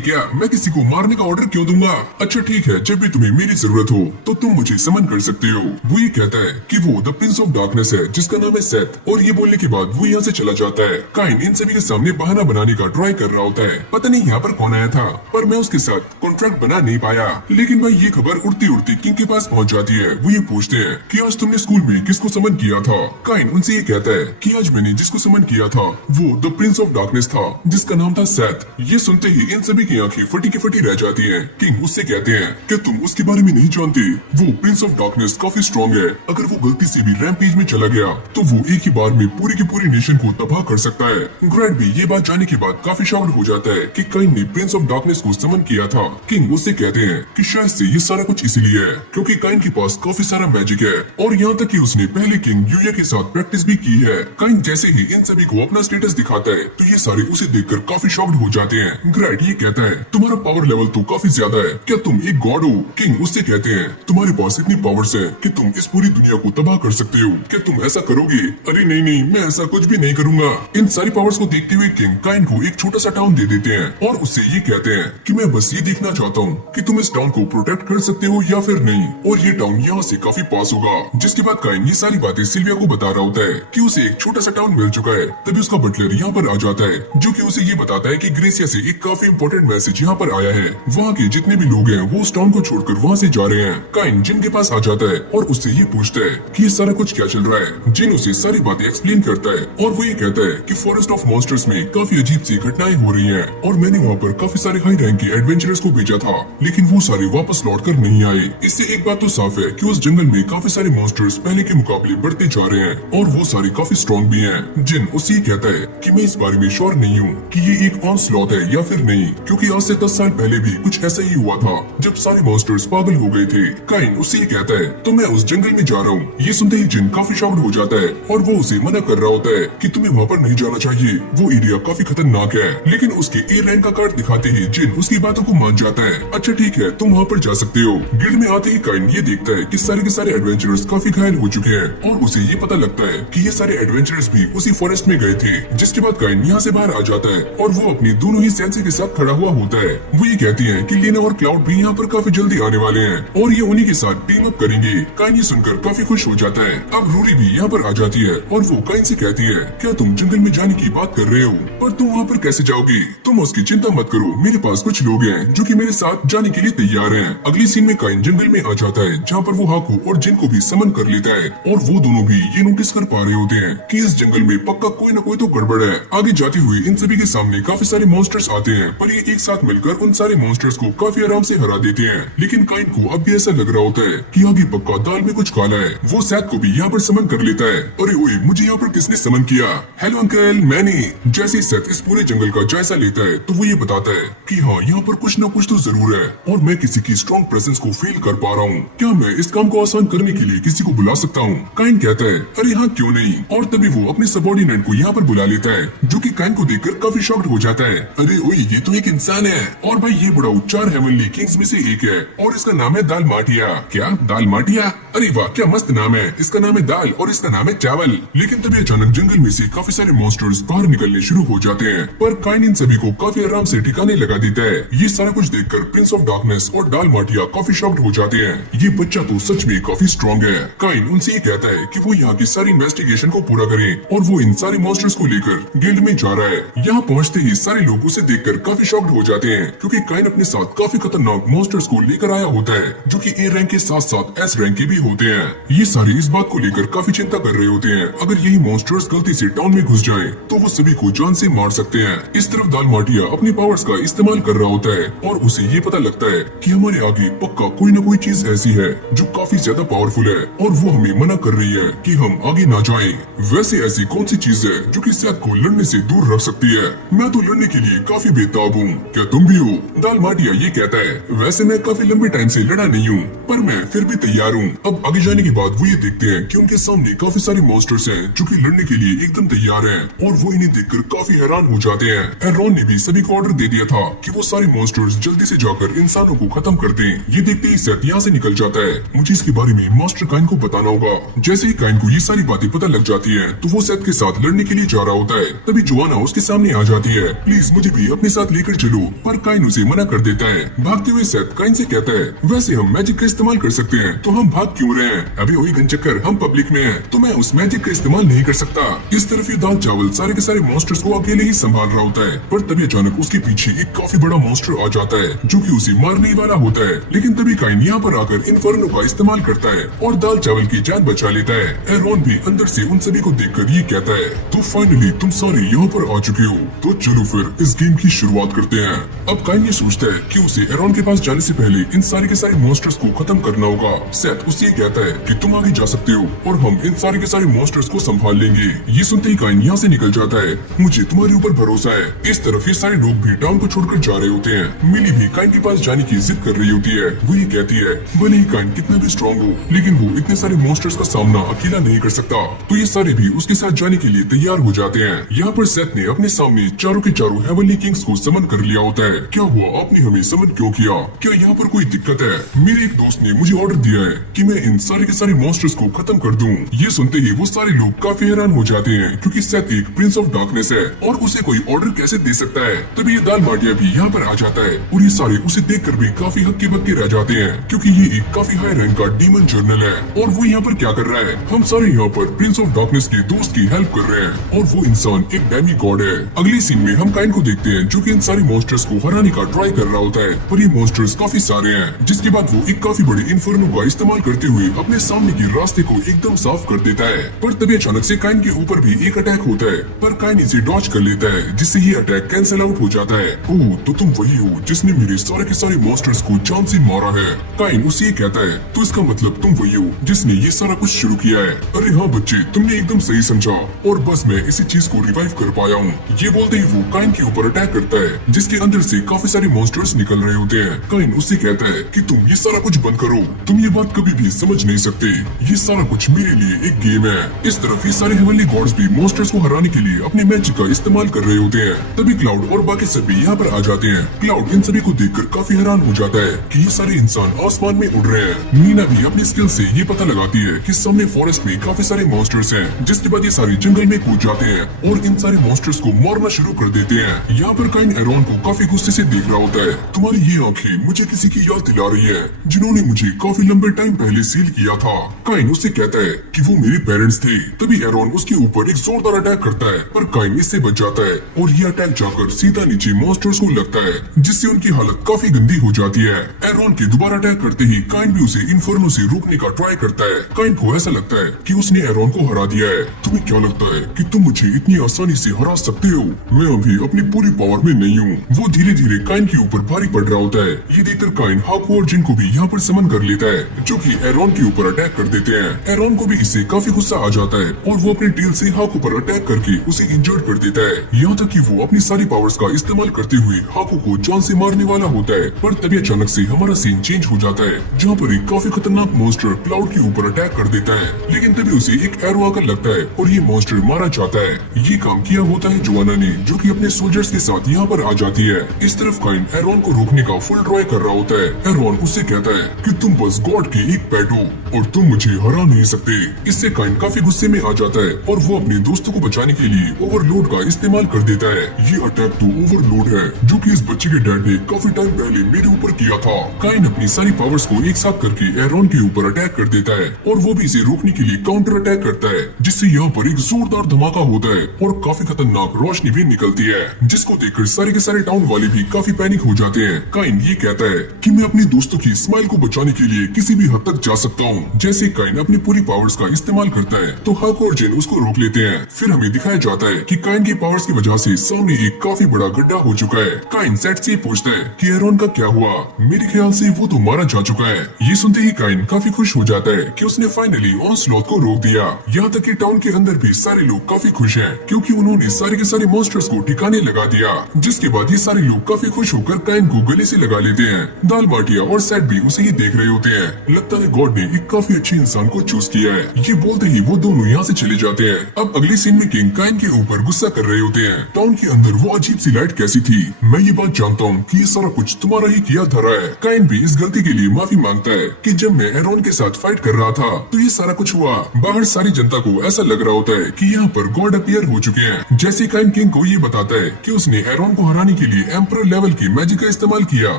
क्या? मैं किसी को मारने का ऑर्डर क्यों दूंगा? अच्छा ठीक है, जब भी तुम्हें मेरी जरूरत हो तो तुम मुझे समन कर सकते हो। वो ये कहता है कि वो द प्रिंस ऑफ डार्कनेस है जिसका नाम है सेथ, और ये बोलने के बाद वो यहाँ से चला जाता है। काइन इन सभी के सामने बहाना बनाने का ट्राई कर रहा होता है। पता नहीं यहाँ पर कौन आया था पर मैं उसके साथ कॉन्ट्रैक्ट बना नहीं पाया। लेकिन भाई ये खबर उड़ती उड़ती किंग के पास पहुँच जाती है। वो ये पूछते हैं कि आज तुमने स्कूल में किसको समन किया था? काइन उनसे ये कहता है कि आज मैंने जिसको समन किया था वो द प्रिंस ऑफ डार्कनेस था जिसका नाम था सेथ। ये सुनते ही इन सभी की आंखें फटी की फटी रह जाती हैं। किंग उससे कहते हैं कि तुम उसके बारे में नहीं जानते, वो प्रिंस ऑफ डार्कनेस काफी स्ट्रॉन्ग है। अगर वो गलती से भी रैम्पेज में चला गया तो वो एक ही बार में पूरी की पूरी नेशन को तबाह कर सकता है। ग्रेट भी ये बात जानने के बाद काफी शॉक्ड हो जाता है कि काइन ने प्रिंस ऑफ डार्कनेस को समन किया था। किंग उससे कहते हैं कि शायद से ये सारा कुछ इसीलिए है क्योंकि काइन के पास काफी सारा मैजिक है और यहाँ तक कि उसने पहले किंग यूया के साथ प्रैक्टिस भी की है। काइन जैसे ही इन सभी को अपना स्टेटस दिखाता है तो ये सारे उसे देखकर काफी शॉक्ड हो जाते हैं। ग्रेट ये कहता है तुम्हारा पावर लेवल तो काफी ज्यादा है, क्या तुम एक गॉड हो? किंग उससे कहते हैं तुम्हारे पास इतनी पावर्स है कि तुम इस पूरी दुनिया को तबाह कर सकते हो, क्या तुम ऐसा करोगे? अरे नहीं नहीं, मैं ऐसा कुछ भी नहीं करूंगा। इन सारी पावर्स को देखते हुए किंग काइन को एक छोटा सा टाउन दे देते हैं और उससे ये कहते हैं कि मैं बस ये देखना चाहता हूँ कि तुम इस टाउन को प्रोटेक्ट कर सकते हो या फिर नहीं, और ये टाउन यहाँ से काफी पास होगा। जिसके बाद काइन ये सारी बातें सिल्विया को बता रहा होता है कि उसे एक छोटा सा टाउन मिल चुका है। तभी उसका बटलर यहाँ पर आ जाता है जो कि उसे ये बताता है कि ग्रेसिया से एक काफी इंपॉर्टेंट मैसेज यहाँ पर आया है। वहाँ के जितने भी लोग हैं वो उस टाउन को छोड़कर वहाँ से जा रहे हैं। काइन जिन के पास आ जाता है और उससे ये पूछता है कि ये सारा कुछ क्या चल रहा है। जिन उसे सारी बातें एक्सप्लेन करता है और वो ये कहता है कि फॉरेस्ट ऑफ मॉन्स्टर्स में काफी अजीब सी घटनाएं हो रही हैं और मैंने वहाँ पर काफी सारे हाई रैंक के एडवेंचरर्स को भेजा था लेकिन वो सारे वापस लौट कर नहीं आए। इससे एक बात तो साफ है कि उस जंगल में काफी सारे मॉन्स्टर्स पहले के मुकाबले बढ़ते जा रहे हैं और वो सारे काफी स्ट्रॉन्ग भी हैं। जिन उससे कहता है कि मैं इस बारे में श्योर नहीं हूँ कि ये एक ऑनस्लॉट है या फिर नहीं, क्योंकि आज से 10 साल पहले भी कुछ ऐसा ही हुआ था जब सारे मॉन्स्टर्स पागल हो गए थे। काइन उससे ये कहता है तो मैं उस जंगल में जा रहा हूँ। ये सुनते ही जिन काफी शॉक्ड हो जाता है और वो उसे मना कर रहा होता है कि तुम्हें वहाँ पर नहीं जाना चाहिए, वो एरिया काफी खतरनाक है। लेकिन उसके ए रैंक का कार्ड दिखाते ही जिन उसकी बातों को मान जाता है। अच्छा ठीक है, तुम वहाँ पर जा सकते हो। गिल्ड में आते ही काइन ये देखता है कि सारे के सारे एडवेंचरर्स काफी घायल हो चुके हैं और उसे ये पता लगता है कि ये सारे एडवेंचरर्स भी उसी फॉरेस्ट में गए थे। जिसके बाद काइन यहाँ से बाहर आ जाता है और वो अपनी दोनों ही सेंसे के साथ खड़ा हुआ होता है। वो ये कहती है कि लेना और क्लाउड भी यहाँ पर काफी जल्दी आने वाले हैं और ये उन्हीं के साथ टीम अप करेंगे। काइन ये सुनकर काफी खुश हो जाता है। अब रूरी भी यहाँ पर आ जाती है और वो काइन से कहती है क्या तुम जंगल में जाने की बात कर रहे हो, पर तुम वहाँ पर कैसे जाओगे? तुम उसकी चिंता मत करो, मेरे पास कुछ लोग हैं जो कि मेरे साथ जाने के लिए तैयार हैं। अगली सीन में काइन जंगल में आ जाता है जहाँ पर वो हाकू और जिन को भी समन कर लेता है और वो दोनों भी ये नोटिस कर पा रहे होते हैं कि इस जंगल में पक्का कोई न कोई तो गड़बड़ है। आगे जाते हुए इन सभी के सामने काफी सारे मॉन्स्टर्स आते हैं पर ये एक साथ मिलकर उन सारे मॉन्स्टर्स को काफी आराम से हरा देते हैं। लेकिन काइन को अब भी ऐसा लग रहा होता है कि आगे पक्का दाल में कुछ काला है। वो सेथ को भी यहाँ पर समन कर लेता है। अरे ओए, मुझे यहाँ पर किसने समन किया? हेलो अंकल, मैंने। जैसे ही सेथ इस पूरे जंगल का जायजा लेता है तो वो ये बताता है कि हाँ, यहाँ पर कुछ न कुछ तो जरूर है और मैं किसी की स्ट्रॉन्ग प्रेजेंस को फील कर पा रहा हूँ। क्या मैं इस काम को आसान करने के लिए किसी को बुला सकता हूँ? काइन कहता है अरे हाँ, क्यों नहीं। और तभी वो अपने सबॉर्डिनेट को यहाँ पर बुला लेता है जो कि काइन को देखकर काफी शॉक्ड हो जाता है। अरे ओए, ये तो एक इंसान है और भाई ये बड़ा 4 हेवनली किंग्स में से एक है और इसका नाम है दाल माटिया। क्या दाल माटिया? अरे वाह, क्या मस्त नाम है। इसका नाम है दाल और इसका नाम है चावल। लेकिन तभी अचानक जंगल में से काफी सारे मॉन्स्टर्स बाहर निकलने शुरू हो जाते हैं पर काइन इन सभी को काफी आराम से ठिकाने लगा देता है। ये सारा कुछ देखकर प्रिंस ऑफ डार्कनेस और दाल माटिया काफी शॉक्ड हो जाते हैं। ये बच्चा तो सच में काफी स्ट्रॉन्ग है। काइन उनसे ये कहता है कि वो यहाँ की सारी इन्वेस्टिगेशन को पूरा करे और वो इन सारे मॉन्स्टर्स को लेकर गिल्ड में जा रहा है। यहाँ पहुँचते ही सारे लोग उसे देखकर काफी शॉक्ड हो जाते हैं, क्योंकि काइन अपने साथ काफी खतरनाक मॉन्स्टर्स को लेकर आया होता है, जो कि ए रैंक के साथ साथ एस रैंक के भी होते हैं। ये सारे इस बात को लेकर काफी चिंता कर रहे होते हैं, अगर यही मॉन्स्टर्स गलती से टाउन में घुस जाएं, तो वो सभी को जान से मार सकते हैं। इस तरफ दालमाटिया अपनी पावर्स का इस्तेमाल कर रहा होता है और उसे ये पता लगता है कि हमारे आगे पक्का कोई न कोई चीज ऐसी है जो काफी ज्यादा पावरफुल है और वो हमें मना कर रही है कि हम आगे ना जाएं। वैसे ऐसी कौन सी चीज है जो कि सैथ को लड़ने से दूर रख सकती है? मैं तो लड़ने के लिए काफी बेताब हूँ, क्या तुम भी हो? दालमाटिया ये कहता है, वैसे मैं काफी लंबे टाइम से लड़ा नहीं हूँ, पर मैं फिर भी तैयार हूँ। अब आगे जाने के बाद वो ये देखते हैं कि उनके सामने काफी सारे मॉन्स्टर्स हैं जो कि लड़ने के लिए एकदम तैयार हैं और वो इन्हें देखकर काफी हैरान हो जाते हैं। एरॉन ने भी सभी को ऑर्डर दे दिया था कि वो सारे मॉन्स्टर्स जल्दी से जाकर इंसानों को खत्म कर दें। ये देखते ही सेथ यहाँ से निकल जाता है। मुझे इसके बारे में मास्टर काइन को बताना होगा। जैसे ही काइन को ये सारी बातें पता लग जाती है तो वो सेथ के साथ लड़ने के लिए जा रहा होता है। तभी जोआना उसके सामने आ जाती है, प्लीज मुझे भी अपने साथ लेकर चलो, पर काइन उसे मना कर देता है। भागते हुए सेथ काइन से कहता है, वैसे हम मैजिक का इस्तेमाल कर सकते हैं, तो हम भाग क्यों रहे हैं? अभी वही गनचक्कर हम पब्लिक में हैं, तो मैं उस मैजिक का इस्तेमाल नहीं कर सकता। इस तरफ ये दाल चावल सारे के सारे मॉन्स्टर्स को अकेले ही संभाल रहा होता है, पर तभी अचानक उसके पीछे एक काफी बड़ा मॉन्स्टर आ जाता है जो कि उसे मारने ही वाला होता है। लेकिन तभी काइन यहाँ पर आकर इन्फर्नो का इस्तेमाल करता है और दाल चावल की जान बचा लेता है। एरॉन भी अंदर से उन सभी को देखकर ये कहता है, तो फाइनली तुम सारे यहाँ पर आ चुके हो, तो चलो फिर इस गेम की शुरुआत करते हैं। अब काइन ये सोचता है कि उसे एरॉन के पास जाने से पहले इन सारे के सारे मॉन्स्टर्स को खत्म करना होगा। सेथ उससे कहता है कि तुम आगे जा सकते हो और हम इन सारे के सारे मॉन्स्टर्स को संभाल लेंगे। ये सुनते ही काइन यहाँ से निकल जाता है, मुझे तुम्हारे ऊपर भरोसा है। इस तरफ ये सारे लोग भी टाउन को छोड़कर जा रहे होते हैं। मिली भी काइन के पास जाने की जिद कर रही होती है। वो ये कहती है, भले ही काइन कितना भी स्ट्रॉन्ग हो, लेकिन वो इतने सारे मॉन्स्टर्स का सामना अकेला नहीं कर सकता। तो ये सारे भी उसके साथ जाने के लिए तैयार हो जाते हैं। यहाँ पर सेथ ने अपने सामने चारों के चारों हेवनली किंग्स को समन कर लिया होता है। क्या हुआ, आपने हमें समन क्यों किया? क्या यहाँ पर कोई दिक्कत है? मेरे एक दोस्त ने मुझे ऑर्डर दिया है कि मैं इन सारे के सारे मॉन्स्टर्स को खत्म कर दूं। ये सुनते ही वो सारे लोग काफी हैरान हो जाते हैं, क्योंकि सेथ एक प्रिंस ऑफ डार्कनेस है और उसे कोई ऑर्डर कैसे दे सकता है। तभी ये दालमाटिया भी यहाँ पर आ जाता है और ये सारे उसे देखकर भी काफी हक्के बक्के रह जाते हैं, क्योंकि ये एक काफी हाई रैंक का डीमन जर्नल है और वो यहाँ पर क्या कर रहा है? हम सारे यहाँ पर प्रिंस ऑफ डार्कनेस के दोस्त की हेल्प कर रहे हैं और वो इंसान एक डेमी गॉड है। अगली सीन में हम काइन को देखते हैं जो कि इन सारे मॉन्स्टर्स को हराने का ट्राई कर रहा होता है, पर ये मॉन्स्टर्स काफी सारे हैं। जिसके बाद वो एक काफी बड़े इन्फर्नो का इस्तेमाल करते हुए अपने सामने के रास्ते को एकदम साफ कर देता है। पर तभी अचानक से काइन के ऊपर भी एक अटैक होता है, पर काइन इसे डॉज कर लेता है, जिससे ये अटैक कैंसिल आउट हो जाता है। ओह, तो तुम वही हो जिसने मेरे सारे के सारे मॉन्स्टर्स को जान से मारा है। काइन उसे ये कहता है, तो इसका मतलब तुम वही हो जिसने ये सारा कुछ शुरू किया है। अरे हाँ बच्चे, तुमने एकदम सही समझा और बस मैं इसी चीज को रिवाइव कर पाया हूँ। ये बोलते ही वो काइन के ऊपर अटैक करता है, जिसके अंदर से काफी सारे मॉन्स्टर्स निकल रहे होते हैं। काइन उससे कहता है कि तुम ये सारा कुछ बंद करो, तुम ये बात कभी भी समझ नहीं सकते, ये सारा कुछ मेरे लिए एक गेम है। इस तरफ ये सारे हेवनली गॉड्स भी मॉन्स्टर्स को हराने के लिए अपने मैजिक का इस्तेमाल कर रहे होते हैं। तभी क्लाउड और बाकी सभी यहाँ पर आ जाते हैं। क्लाउड इन सभी को देखकर काफी हैरान हो जाता है कि ये सारे इंसान आसमान में उड़ रहे हैं। मीना भी अपनी स्किल से ये पता लगाती है कि सामने फॉरेस्ट में काफी सारे मॉन्स्टर्स हैं, जिसके बाद ये सारे जंगल में कूद जाते हैं और इन सारे मॉन्स्टर्स को मारना शुरू कर देते हैं। यहाँ पर काइन एरॉन को काफी गुस्से से देख रहा होता है। तुम्हारी ये आंखें मुझे किसी की याद दिला रही है जिन्होंने मुझे काफी लंबे टाइम पहले सील किया था। काइन उससे कहता है कि वो मेरे पेरेंट्स थे। तभी एरॉन उसके ऊपर एक जोरदार अटैक करता है, पर काइन इससे बच जाता है और ये अटैक जाकर सीधा नीचे मॉन्स्टर्स को लगता है, जिससे उनकी हालत काफी गंदी हो जाती है। एरॉन के दोबारा अटैक करते ही काइन भी उसे इन्फर्नो से रोकने का ट्राई करता है। काइन को ऐसा लगता है कि उसने एरॉन को हरा दिया है। तुम्हें क्या लगता है कि तुम मुझे इतनी आसानी से हरा सकते हो? मैं अभी अपनी पूरी पावर में नहीं हूँ। वो धीरे धीरे काइन के ऊपर भारी पड़ रहा होता है। ये देखकर काइन हाकू और जिन को भी यहाँ पर समन कर लेता है, जो कि एरॉन के ऊपर अटैक कर देते हैं। एरॉन को भी इससे काफी गुस्सा आ जाता है और वो अपने टेल से हाकू पर अटैक करके उसे इंजर्ड कर देता है। यहाँ तक कि वो अपनी सारी पावर्स का इस्तेमाल करते हुए हाकू को जान से मारने वाला होता है। पर तभी अचानक से हमारा सीन चेंज हो जाता है, जहाँ पर एक काफी खतरनाक मॉन्स्टर क्लाउड के ऊपर अटैक कर देता है। लेकिन तभी उसे एक एरो आकर लगता है और ये मॉन्स्टर मारा जाता है। ये काम किया होता है जोआना ने, जो कि अपने सोल्जर्स के साथ यहाँ पर आ जाती है। इस तरफ काइन एरॉन को रोकने का फुल ट्राई कर रहा होता है। एरॉन उससे कहता है कि तुम बस गॉड के एक पेट हो और तुम मुझे हरा नहीं सकते। इससे काइन काफी गुस्से में आ जाता है और वो अपने दोस्तों को बचाने के लिए ओवरलोड का इस्तेमाल कर देता है। ये अटैक तो ओवरलोड है, जो कि इस बच्चे के डैड ने काफी टाइम पहले मेरे ऊपर किया था। काइन अपनी सारी पावर्स को एक साथ करके एरॉन के ऊपर अटैक कर देता है और वो भी इसे रोकने के लिए काउंटर अटैक करता है, जिससे यहाँ पर एक जोरदार धमाका होता है और काफी खतरनाक रोशनी भी निकलती है, जिसको देखकर सारे के सारे टाउन वाले वाले भी काफी पैनिक हो जाते हैं। काइन ये कहता है कि मैं अपने दोस्तों की स्माइल को बचाने के लिए किसी भी हद तक जा सकता हूँ। जैसे काइन अपनी पूरी पावर्स का इस्तेमाल करता है तो हक और जेन उसको रोक लेते हैं। फिर हमें दिखाया जाता है कि काइन की पावर्स की वजह से सामने एक काफी बड़ा गड्ढा हो चुका है। काइन सेट से पूछता है कि एरॉन का क्या हुआ, मेरे ख्याल से वो तो मारा जा चुका है। ये सुनते ही काइन काफी खुश हो जाता है कि उसने फाइनली ऑनस्लॉट को रोक दिया। यहाँ तक कि टाउन के अंदर भी सारे लोग काफी खुश हैं क्योंकि उन्होंने सारे के सारे मॉन्स्टर्स को ठिकाने लगा दिया। जिसके बाद ये सारे लोग काफी खुश होकर काइन को गले से लगा लेते हैं। दाल बाटिया और सेट भी उसे ही देख रहे होते हैं। लगता है गॉड ने एक काफी अच्छे इंसान को चूज किया है। ये बोलते ही वो दोनों यहाँ से चले जाते हैं। अब अगली सीन में किंग काइन के ऊपर गुस्सा कर रहे होते हैं। टाउन के अंदर वो अजीब सी लाइट कैसी थी? मैं ये बात जानता हूँ कि ये सारा कुछ तुम्हारा ही किया धरा है। काइन भी इस गलती के लिए माफी मांगता है कि जब मैं एरॉन के साथ फाइट कर रहा था तो ये सारा कुछ हुआ। बाहर सारी जनता को ऐसा लग रहा होता है कि यहाँ पर गॉड अपीयर हो चुके हैं। जैसे काइन किंग को ये बताता है कि उसने एरॉन को हराने के लिए एम्परर लेवल की मैजिक का इस्तेमाल किया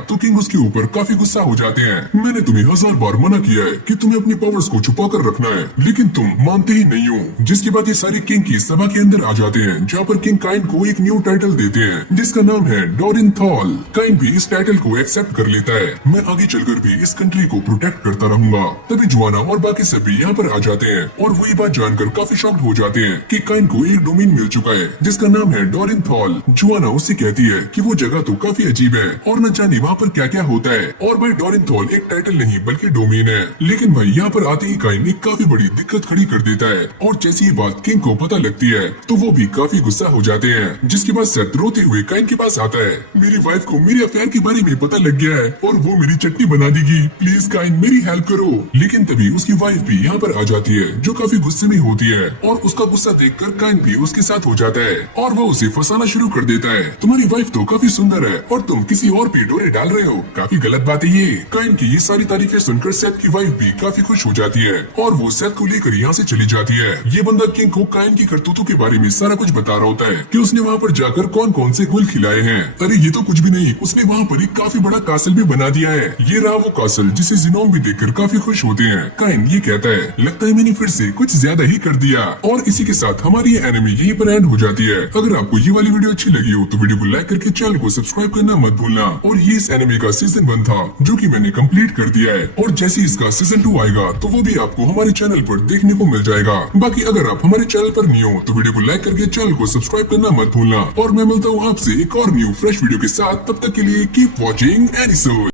तो किंग उसके ऊपर काफी गुस्सा हो जाते हैं। मैंने तुम्हें 1000 बार मना किया है कि तुम्हें अपनी पावर्स को छुपा कर रखना है, लेकिन तुम मानते ही नहीं हो। जिसके बाद ये सारे किंग की सभा के अंदर आ जाते हैं जहाँ पर किंग काइन को एक न्यू टाइटल देते हैं जिसका नाम है डोरिनथॉल। काइन भी इस टाइटल को एक्सेप्ट कर लेता है। मैं आगे चलकर भी इस कंट्री को प्रोटेक्ट करता रहूंगा। तभी जुआना और बाकी सभी यहाँ पर आ जाते हैं और वो ये बात जानकर काफी शॉक्ड हो जाते हैं कि काइन को एक डोमेन मिल चुका है जिसका नाम है डोरिनथॉल। जुआना उससे कहती है कि वो जगह तो काफी अजीब है और न जाने वहाँ पर क्या क्या होता है। और भाई डोरिनथॉल एक टाइटल नहीं बल्कि डोमेन है। लेकिन भाई यहाँ पर आते ही काइन एक काफी बड़ी दिक्कत खड़ी कर देता है और जैसी ये बात किंग को पता लगती है तो वो भी काफी गुस्सा हो जाते हैं। जिसके बाद सेथ रोते हुए काइन के पास आता है। मेरी वाइफ को मेरे अफेयर के बारे में पता लग गया है और वो मेरी चटनी बना देगी, प्लीज काइन मेरी हेल्प करो। लेकिन तभी उसकी वाइफ भी यहाँ पर आ जाती है जो काफी गुस्से में होती है और उसका गुस्सा देखकर काइन भी उसके साथ हो जाता है और वो उसे फंसाना शुरू कर देता है। तुम्हारी वाइफ तो काफी सुंदर है और तुम किसी और पे डोरे डाल रहे हो, काफी गलत बात है ये। काइन की ये सारी तारीफें सुनकर सेथ की वाइफ भी काफी खुश हो जाती है और वो सेथ को लेकर यहाँ से चली जाती है। ये बंदा किंग को काइन की करतूतों के बारे में सारा कुछ बता रहा होता है कि उसने वहाँ पर जाकर कौन कौन से गुल खिलाए हैं। अरे ये तो कुछ भी नहीं, उसने वहाँ पर एक काफी बड़ा कासल भी बना दिया है। ये रहा वो कासल जिसे जिनोम भी देखकर काफी खुश होते हैं। काइन ये कहता है लगता है मैंने फिर से कुछ ज्यादा ही कर दिया। और इसी के साथ हमारी ये एनिमी यहीं पर एंड हो जाती है। अगर आपको ये वाली वीडियो अच्छी लगी हो तो वीडियो को लाइक करके चैनल को सब्सक्राइब करना मत भूलना। और ये इस एनिमी का सीजन 1 था जो कि मैंने कंप्लीट कर दिया है और जैसे इसका सीजन 2 आएगा तो वो भी आपको हमारे चैनल पर देखने को मिल जाएगा। बाकी अगर आप हमारे चैनल पर नहीं हो तो वीडियो को लाइक करके चैनल को सब्सक्राइब करना मत भूलना। और मैं मिलता हूँ आपसे एक और न्यू फ्रेश वीडियो के साथ। तब तक के लिए कीप वॉचिंग एनिसोड।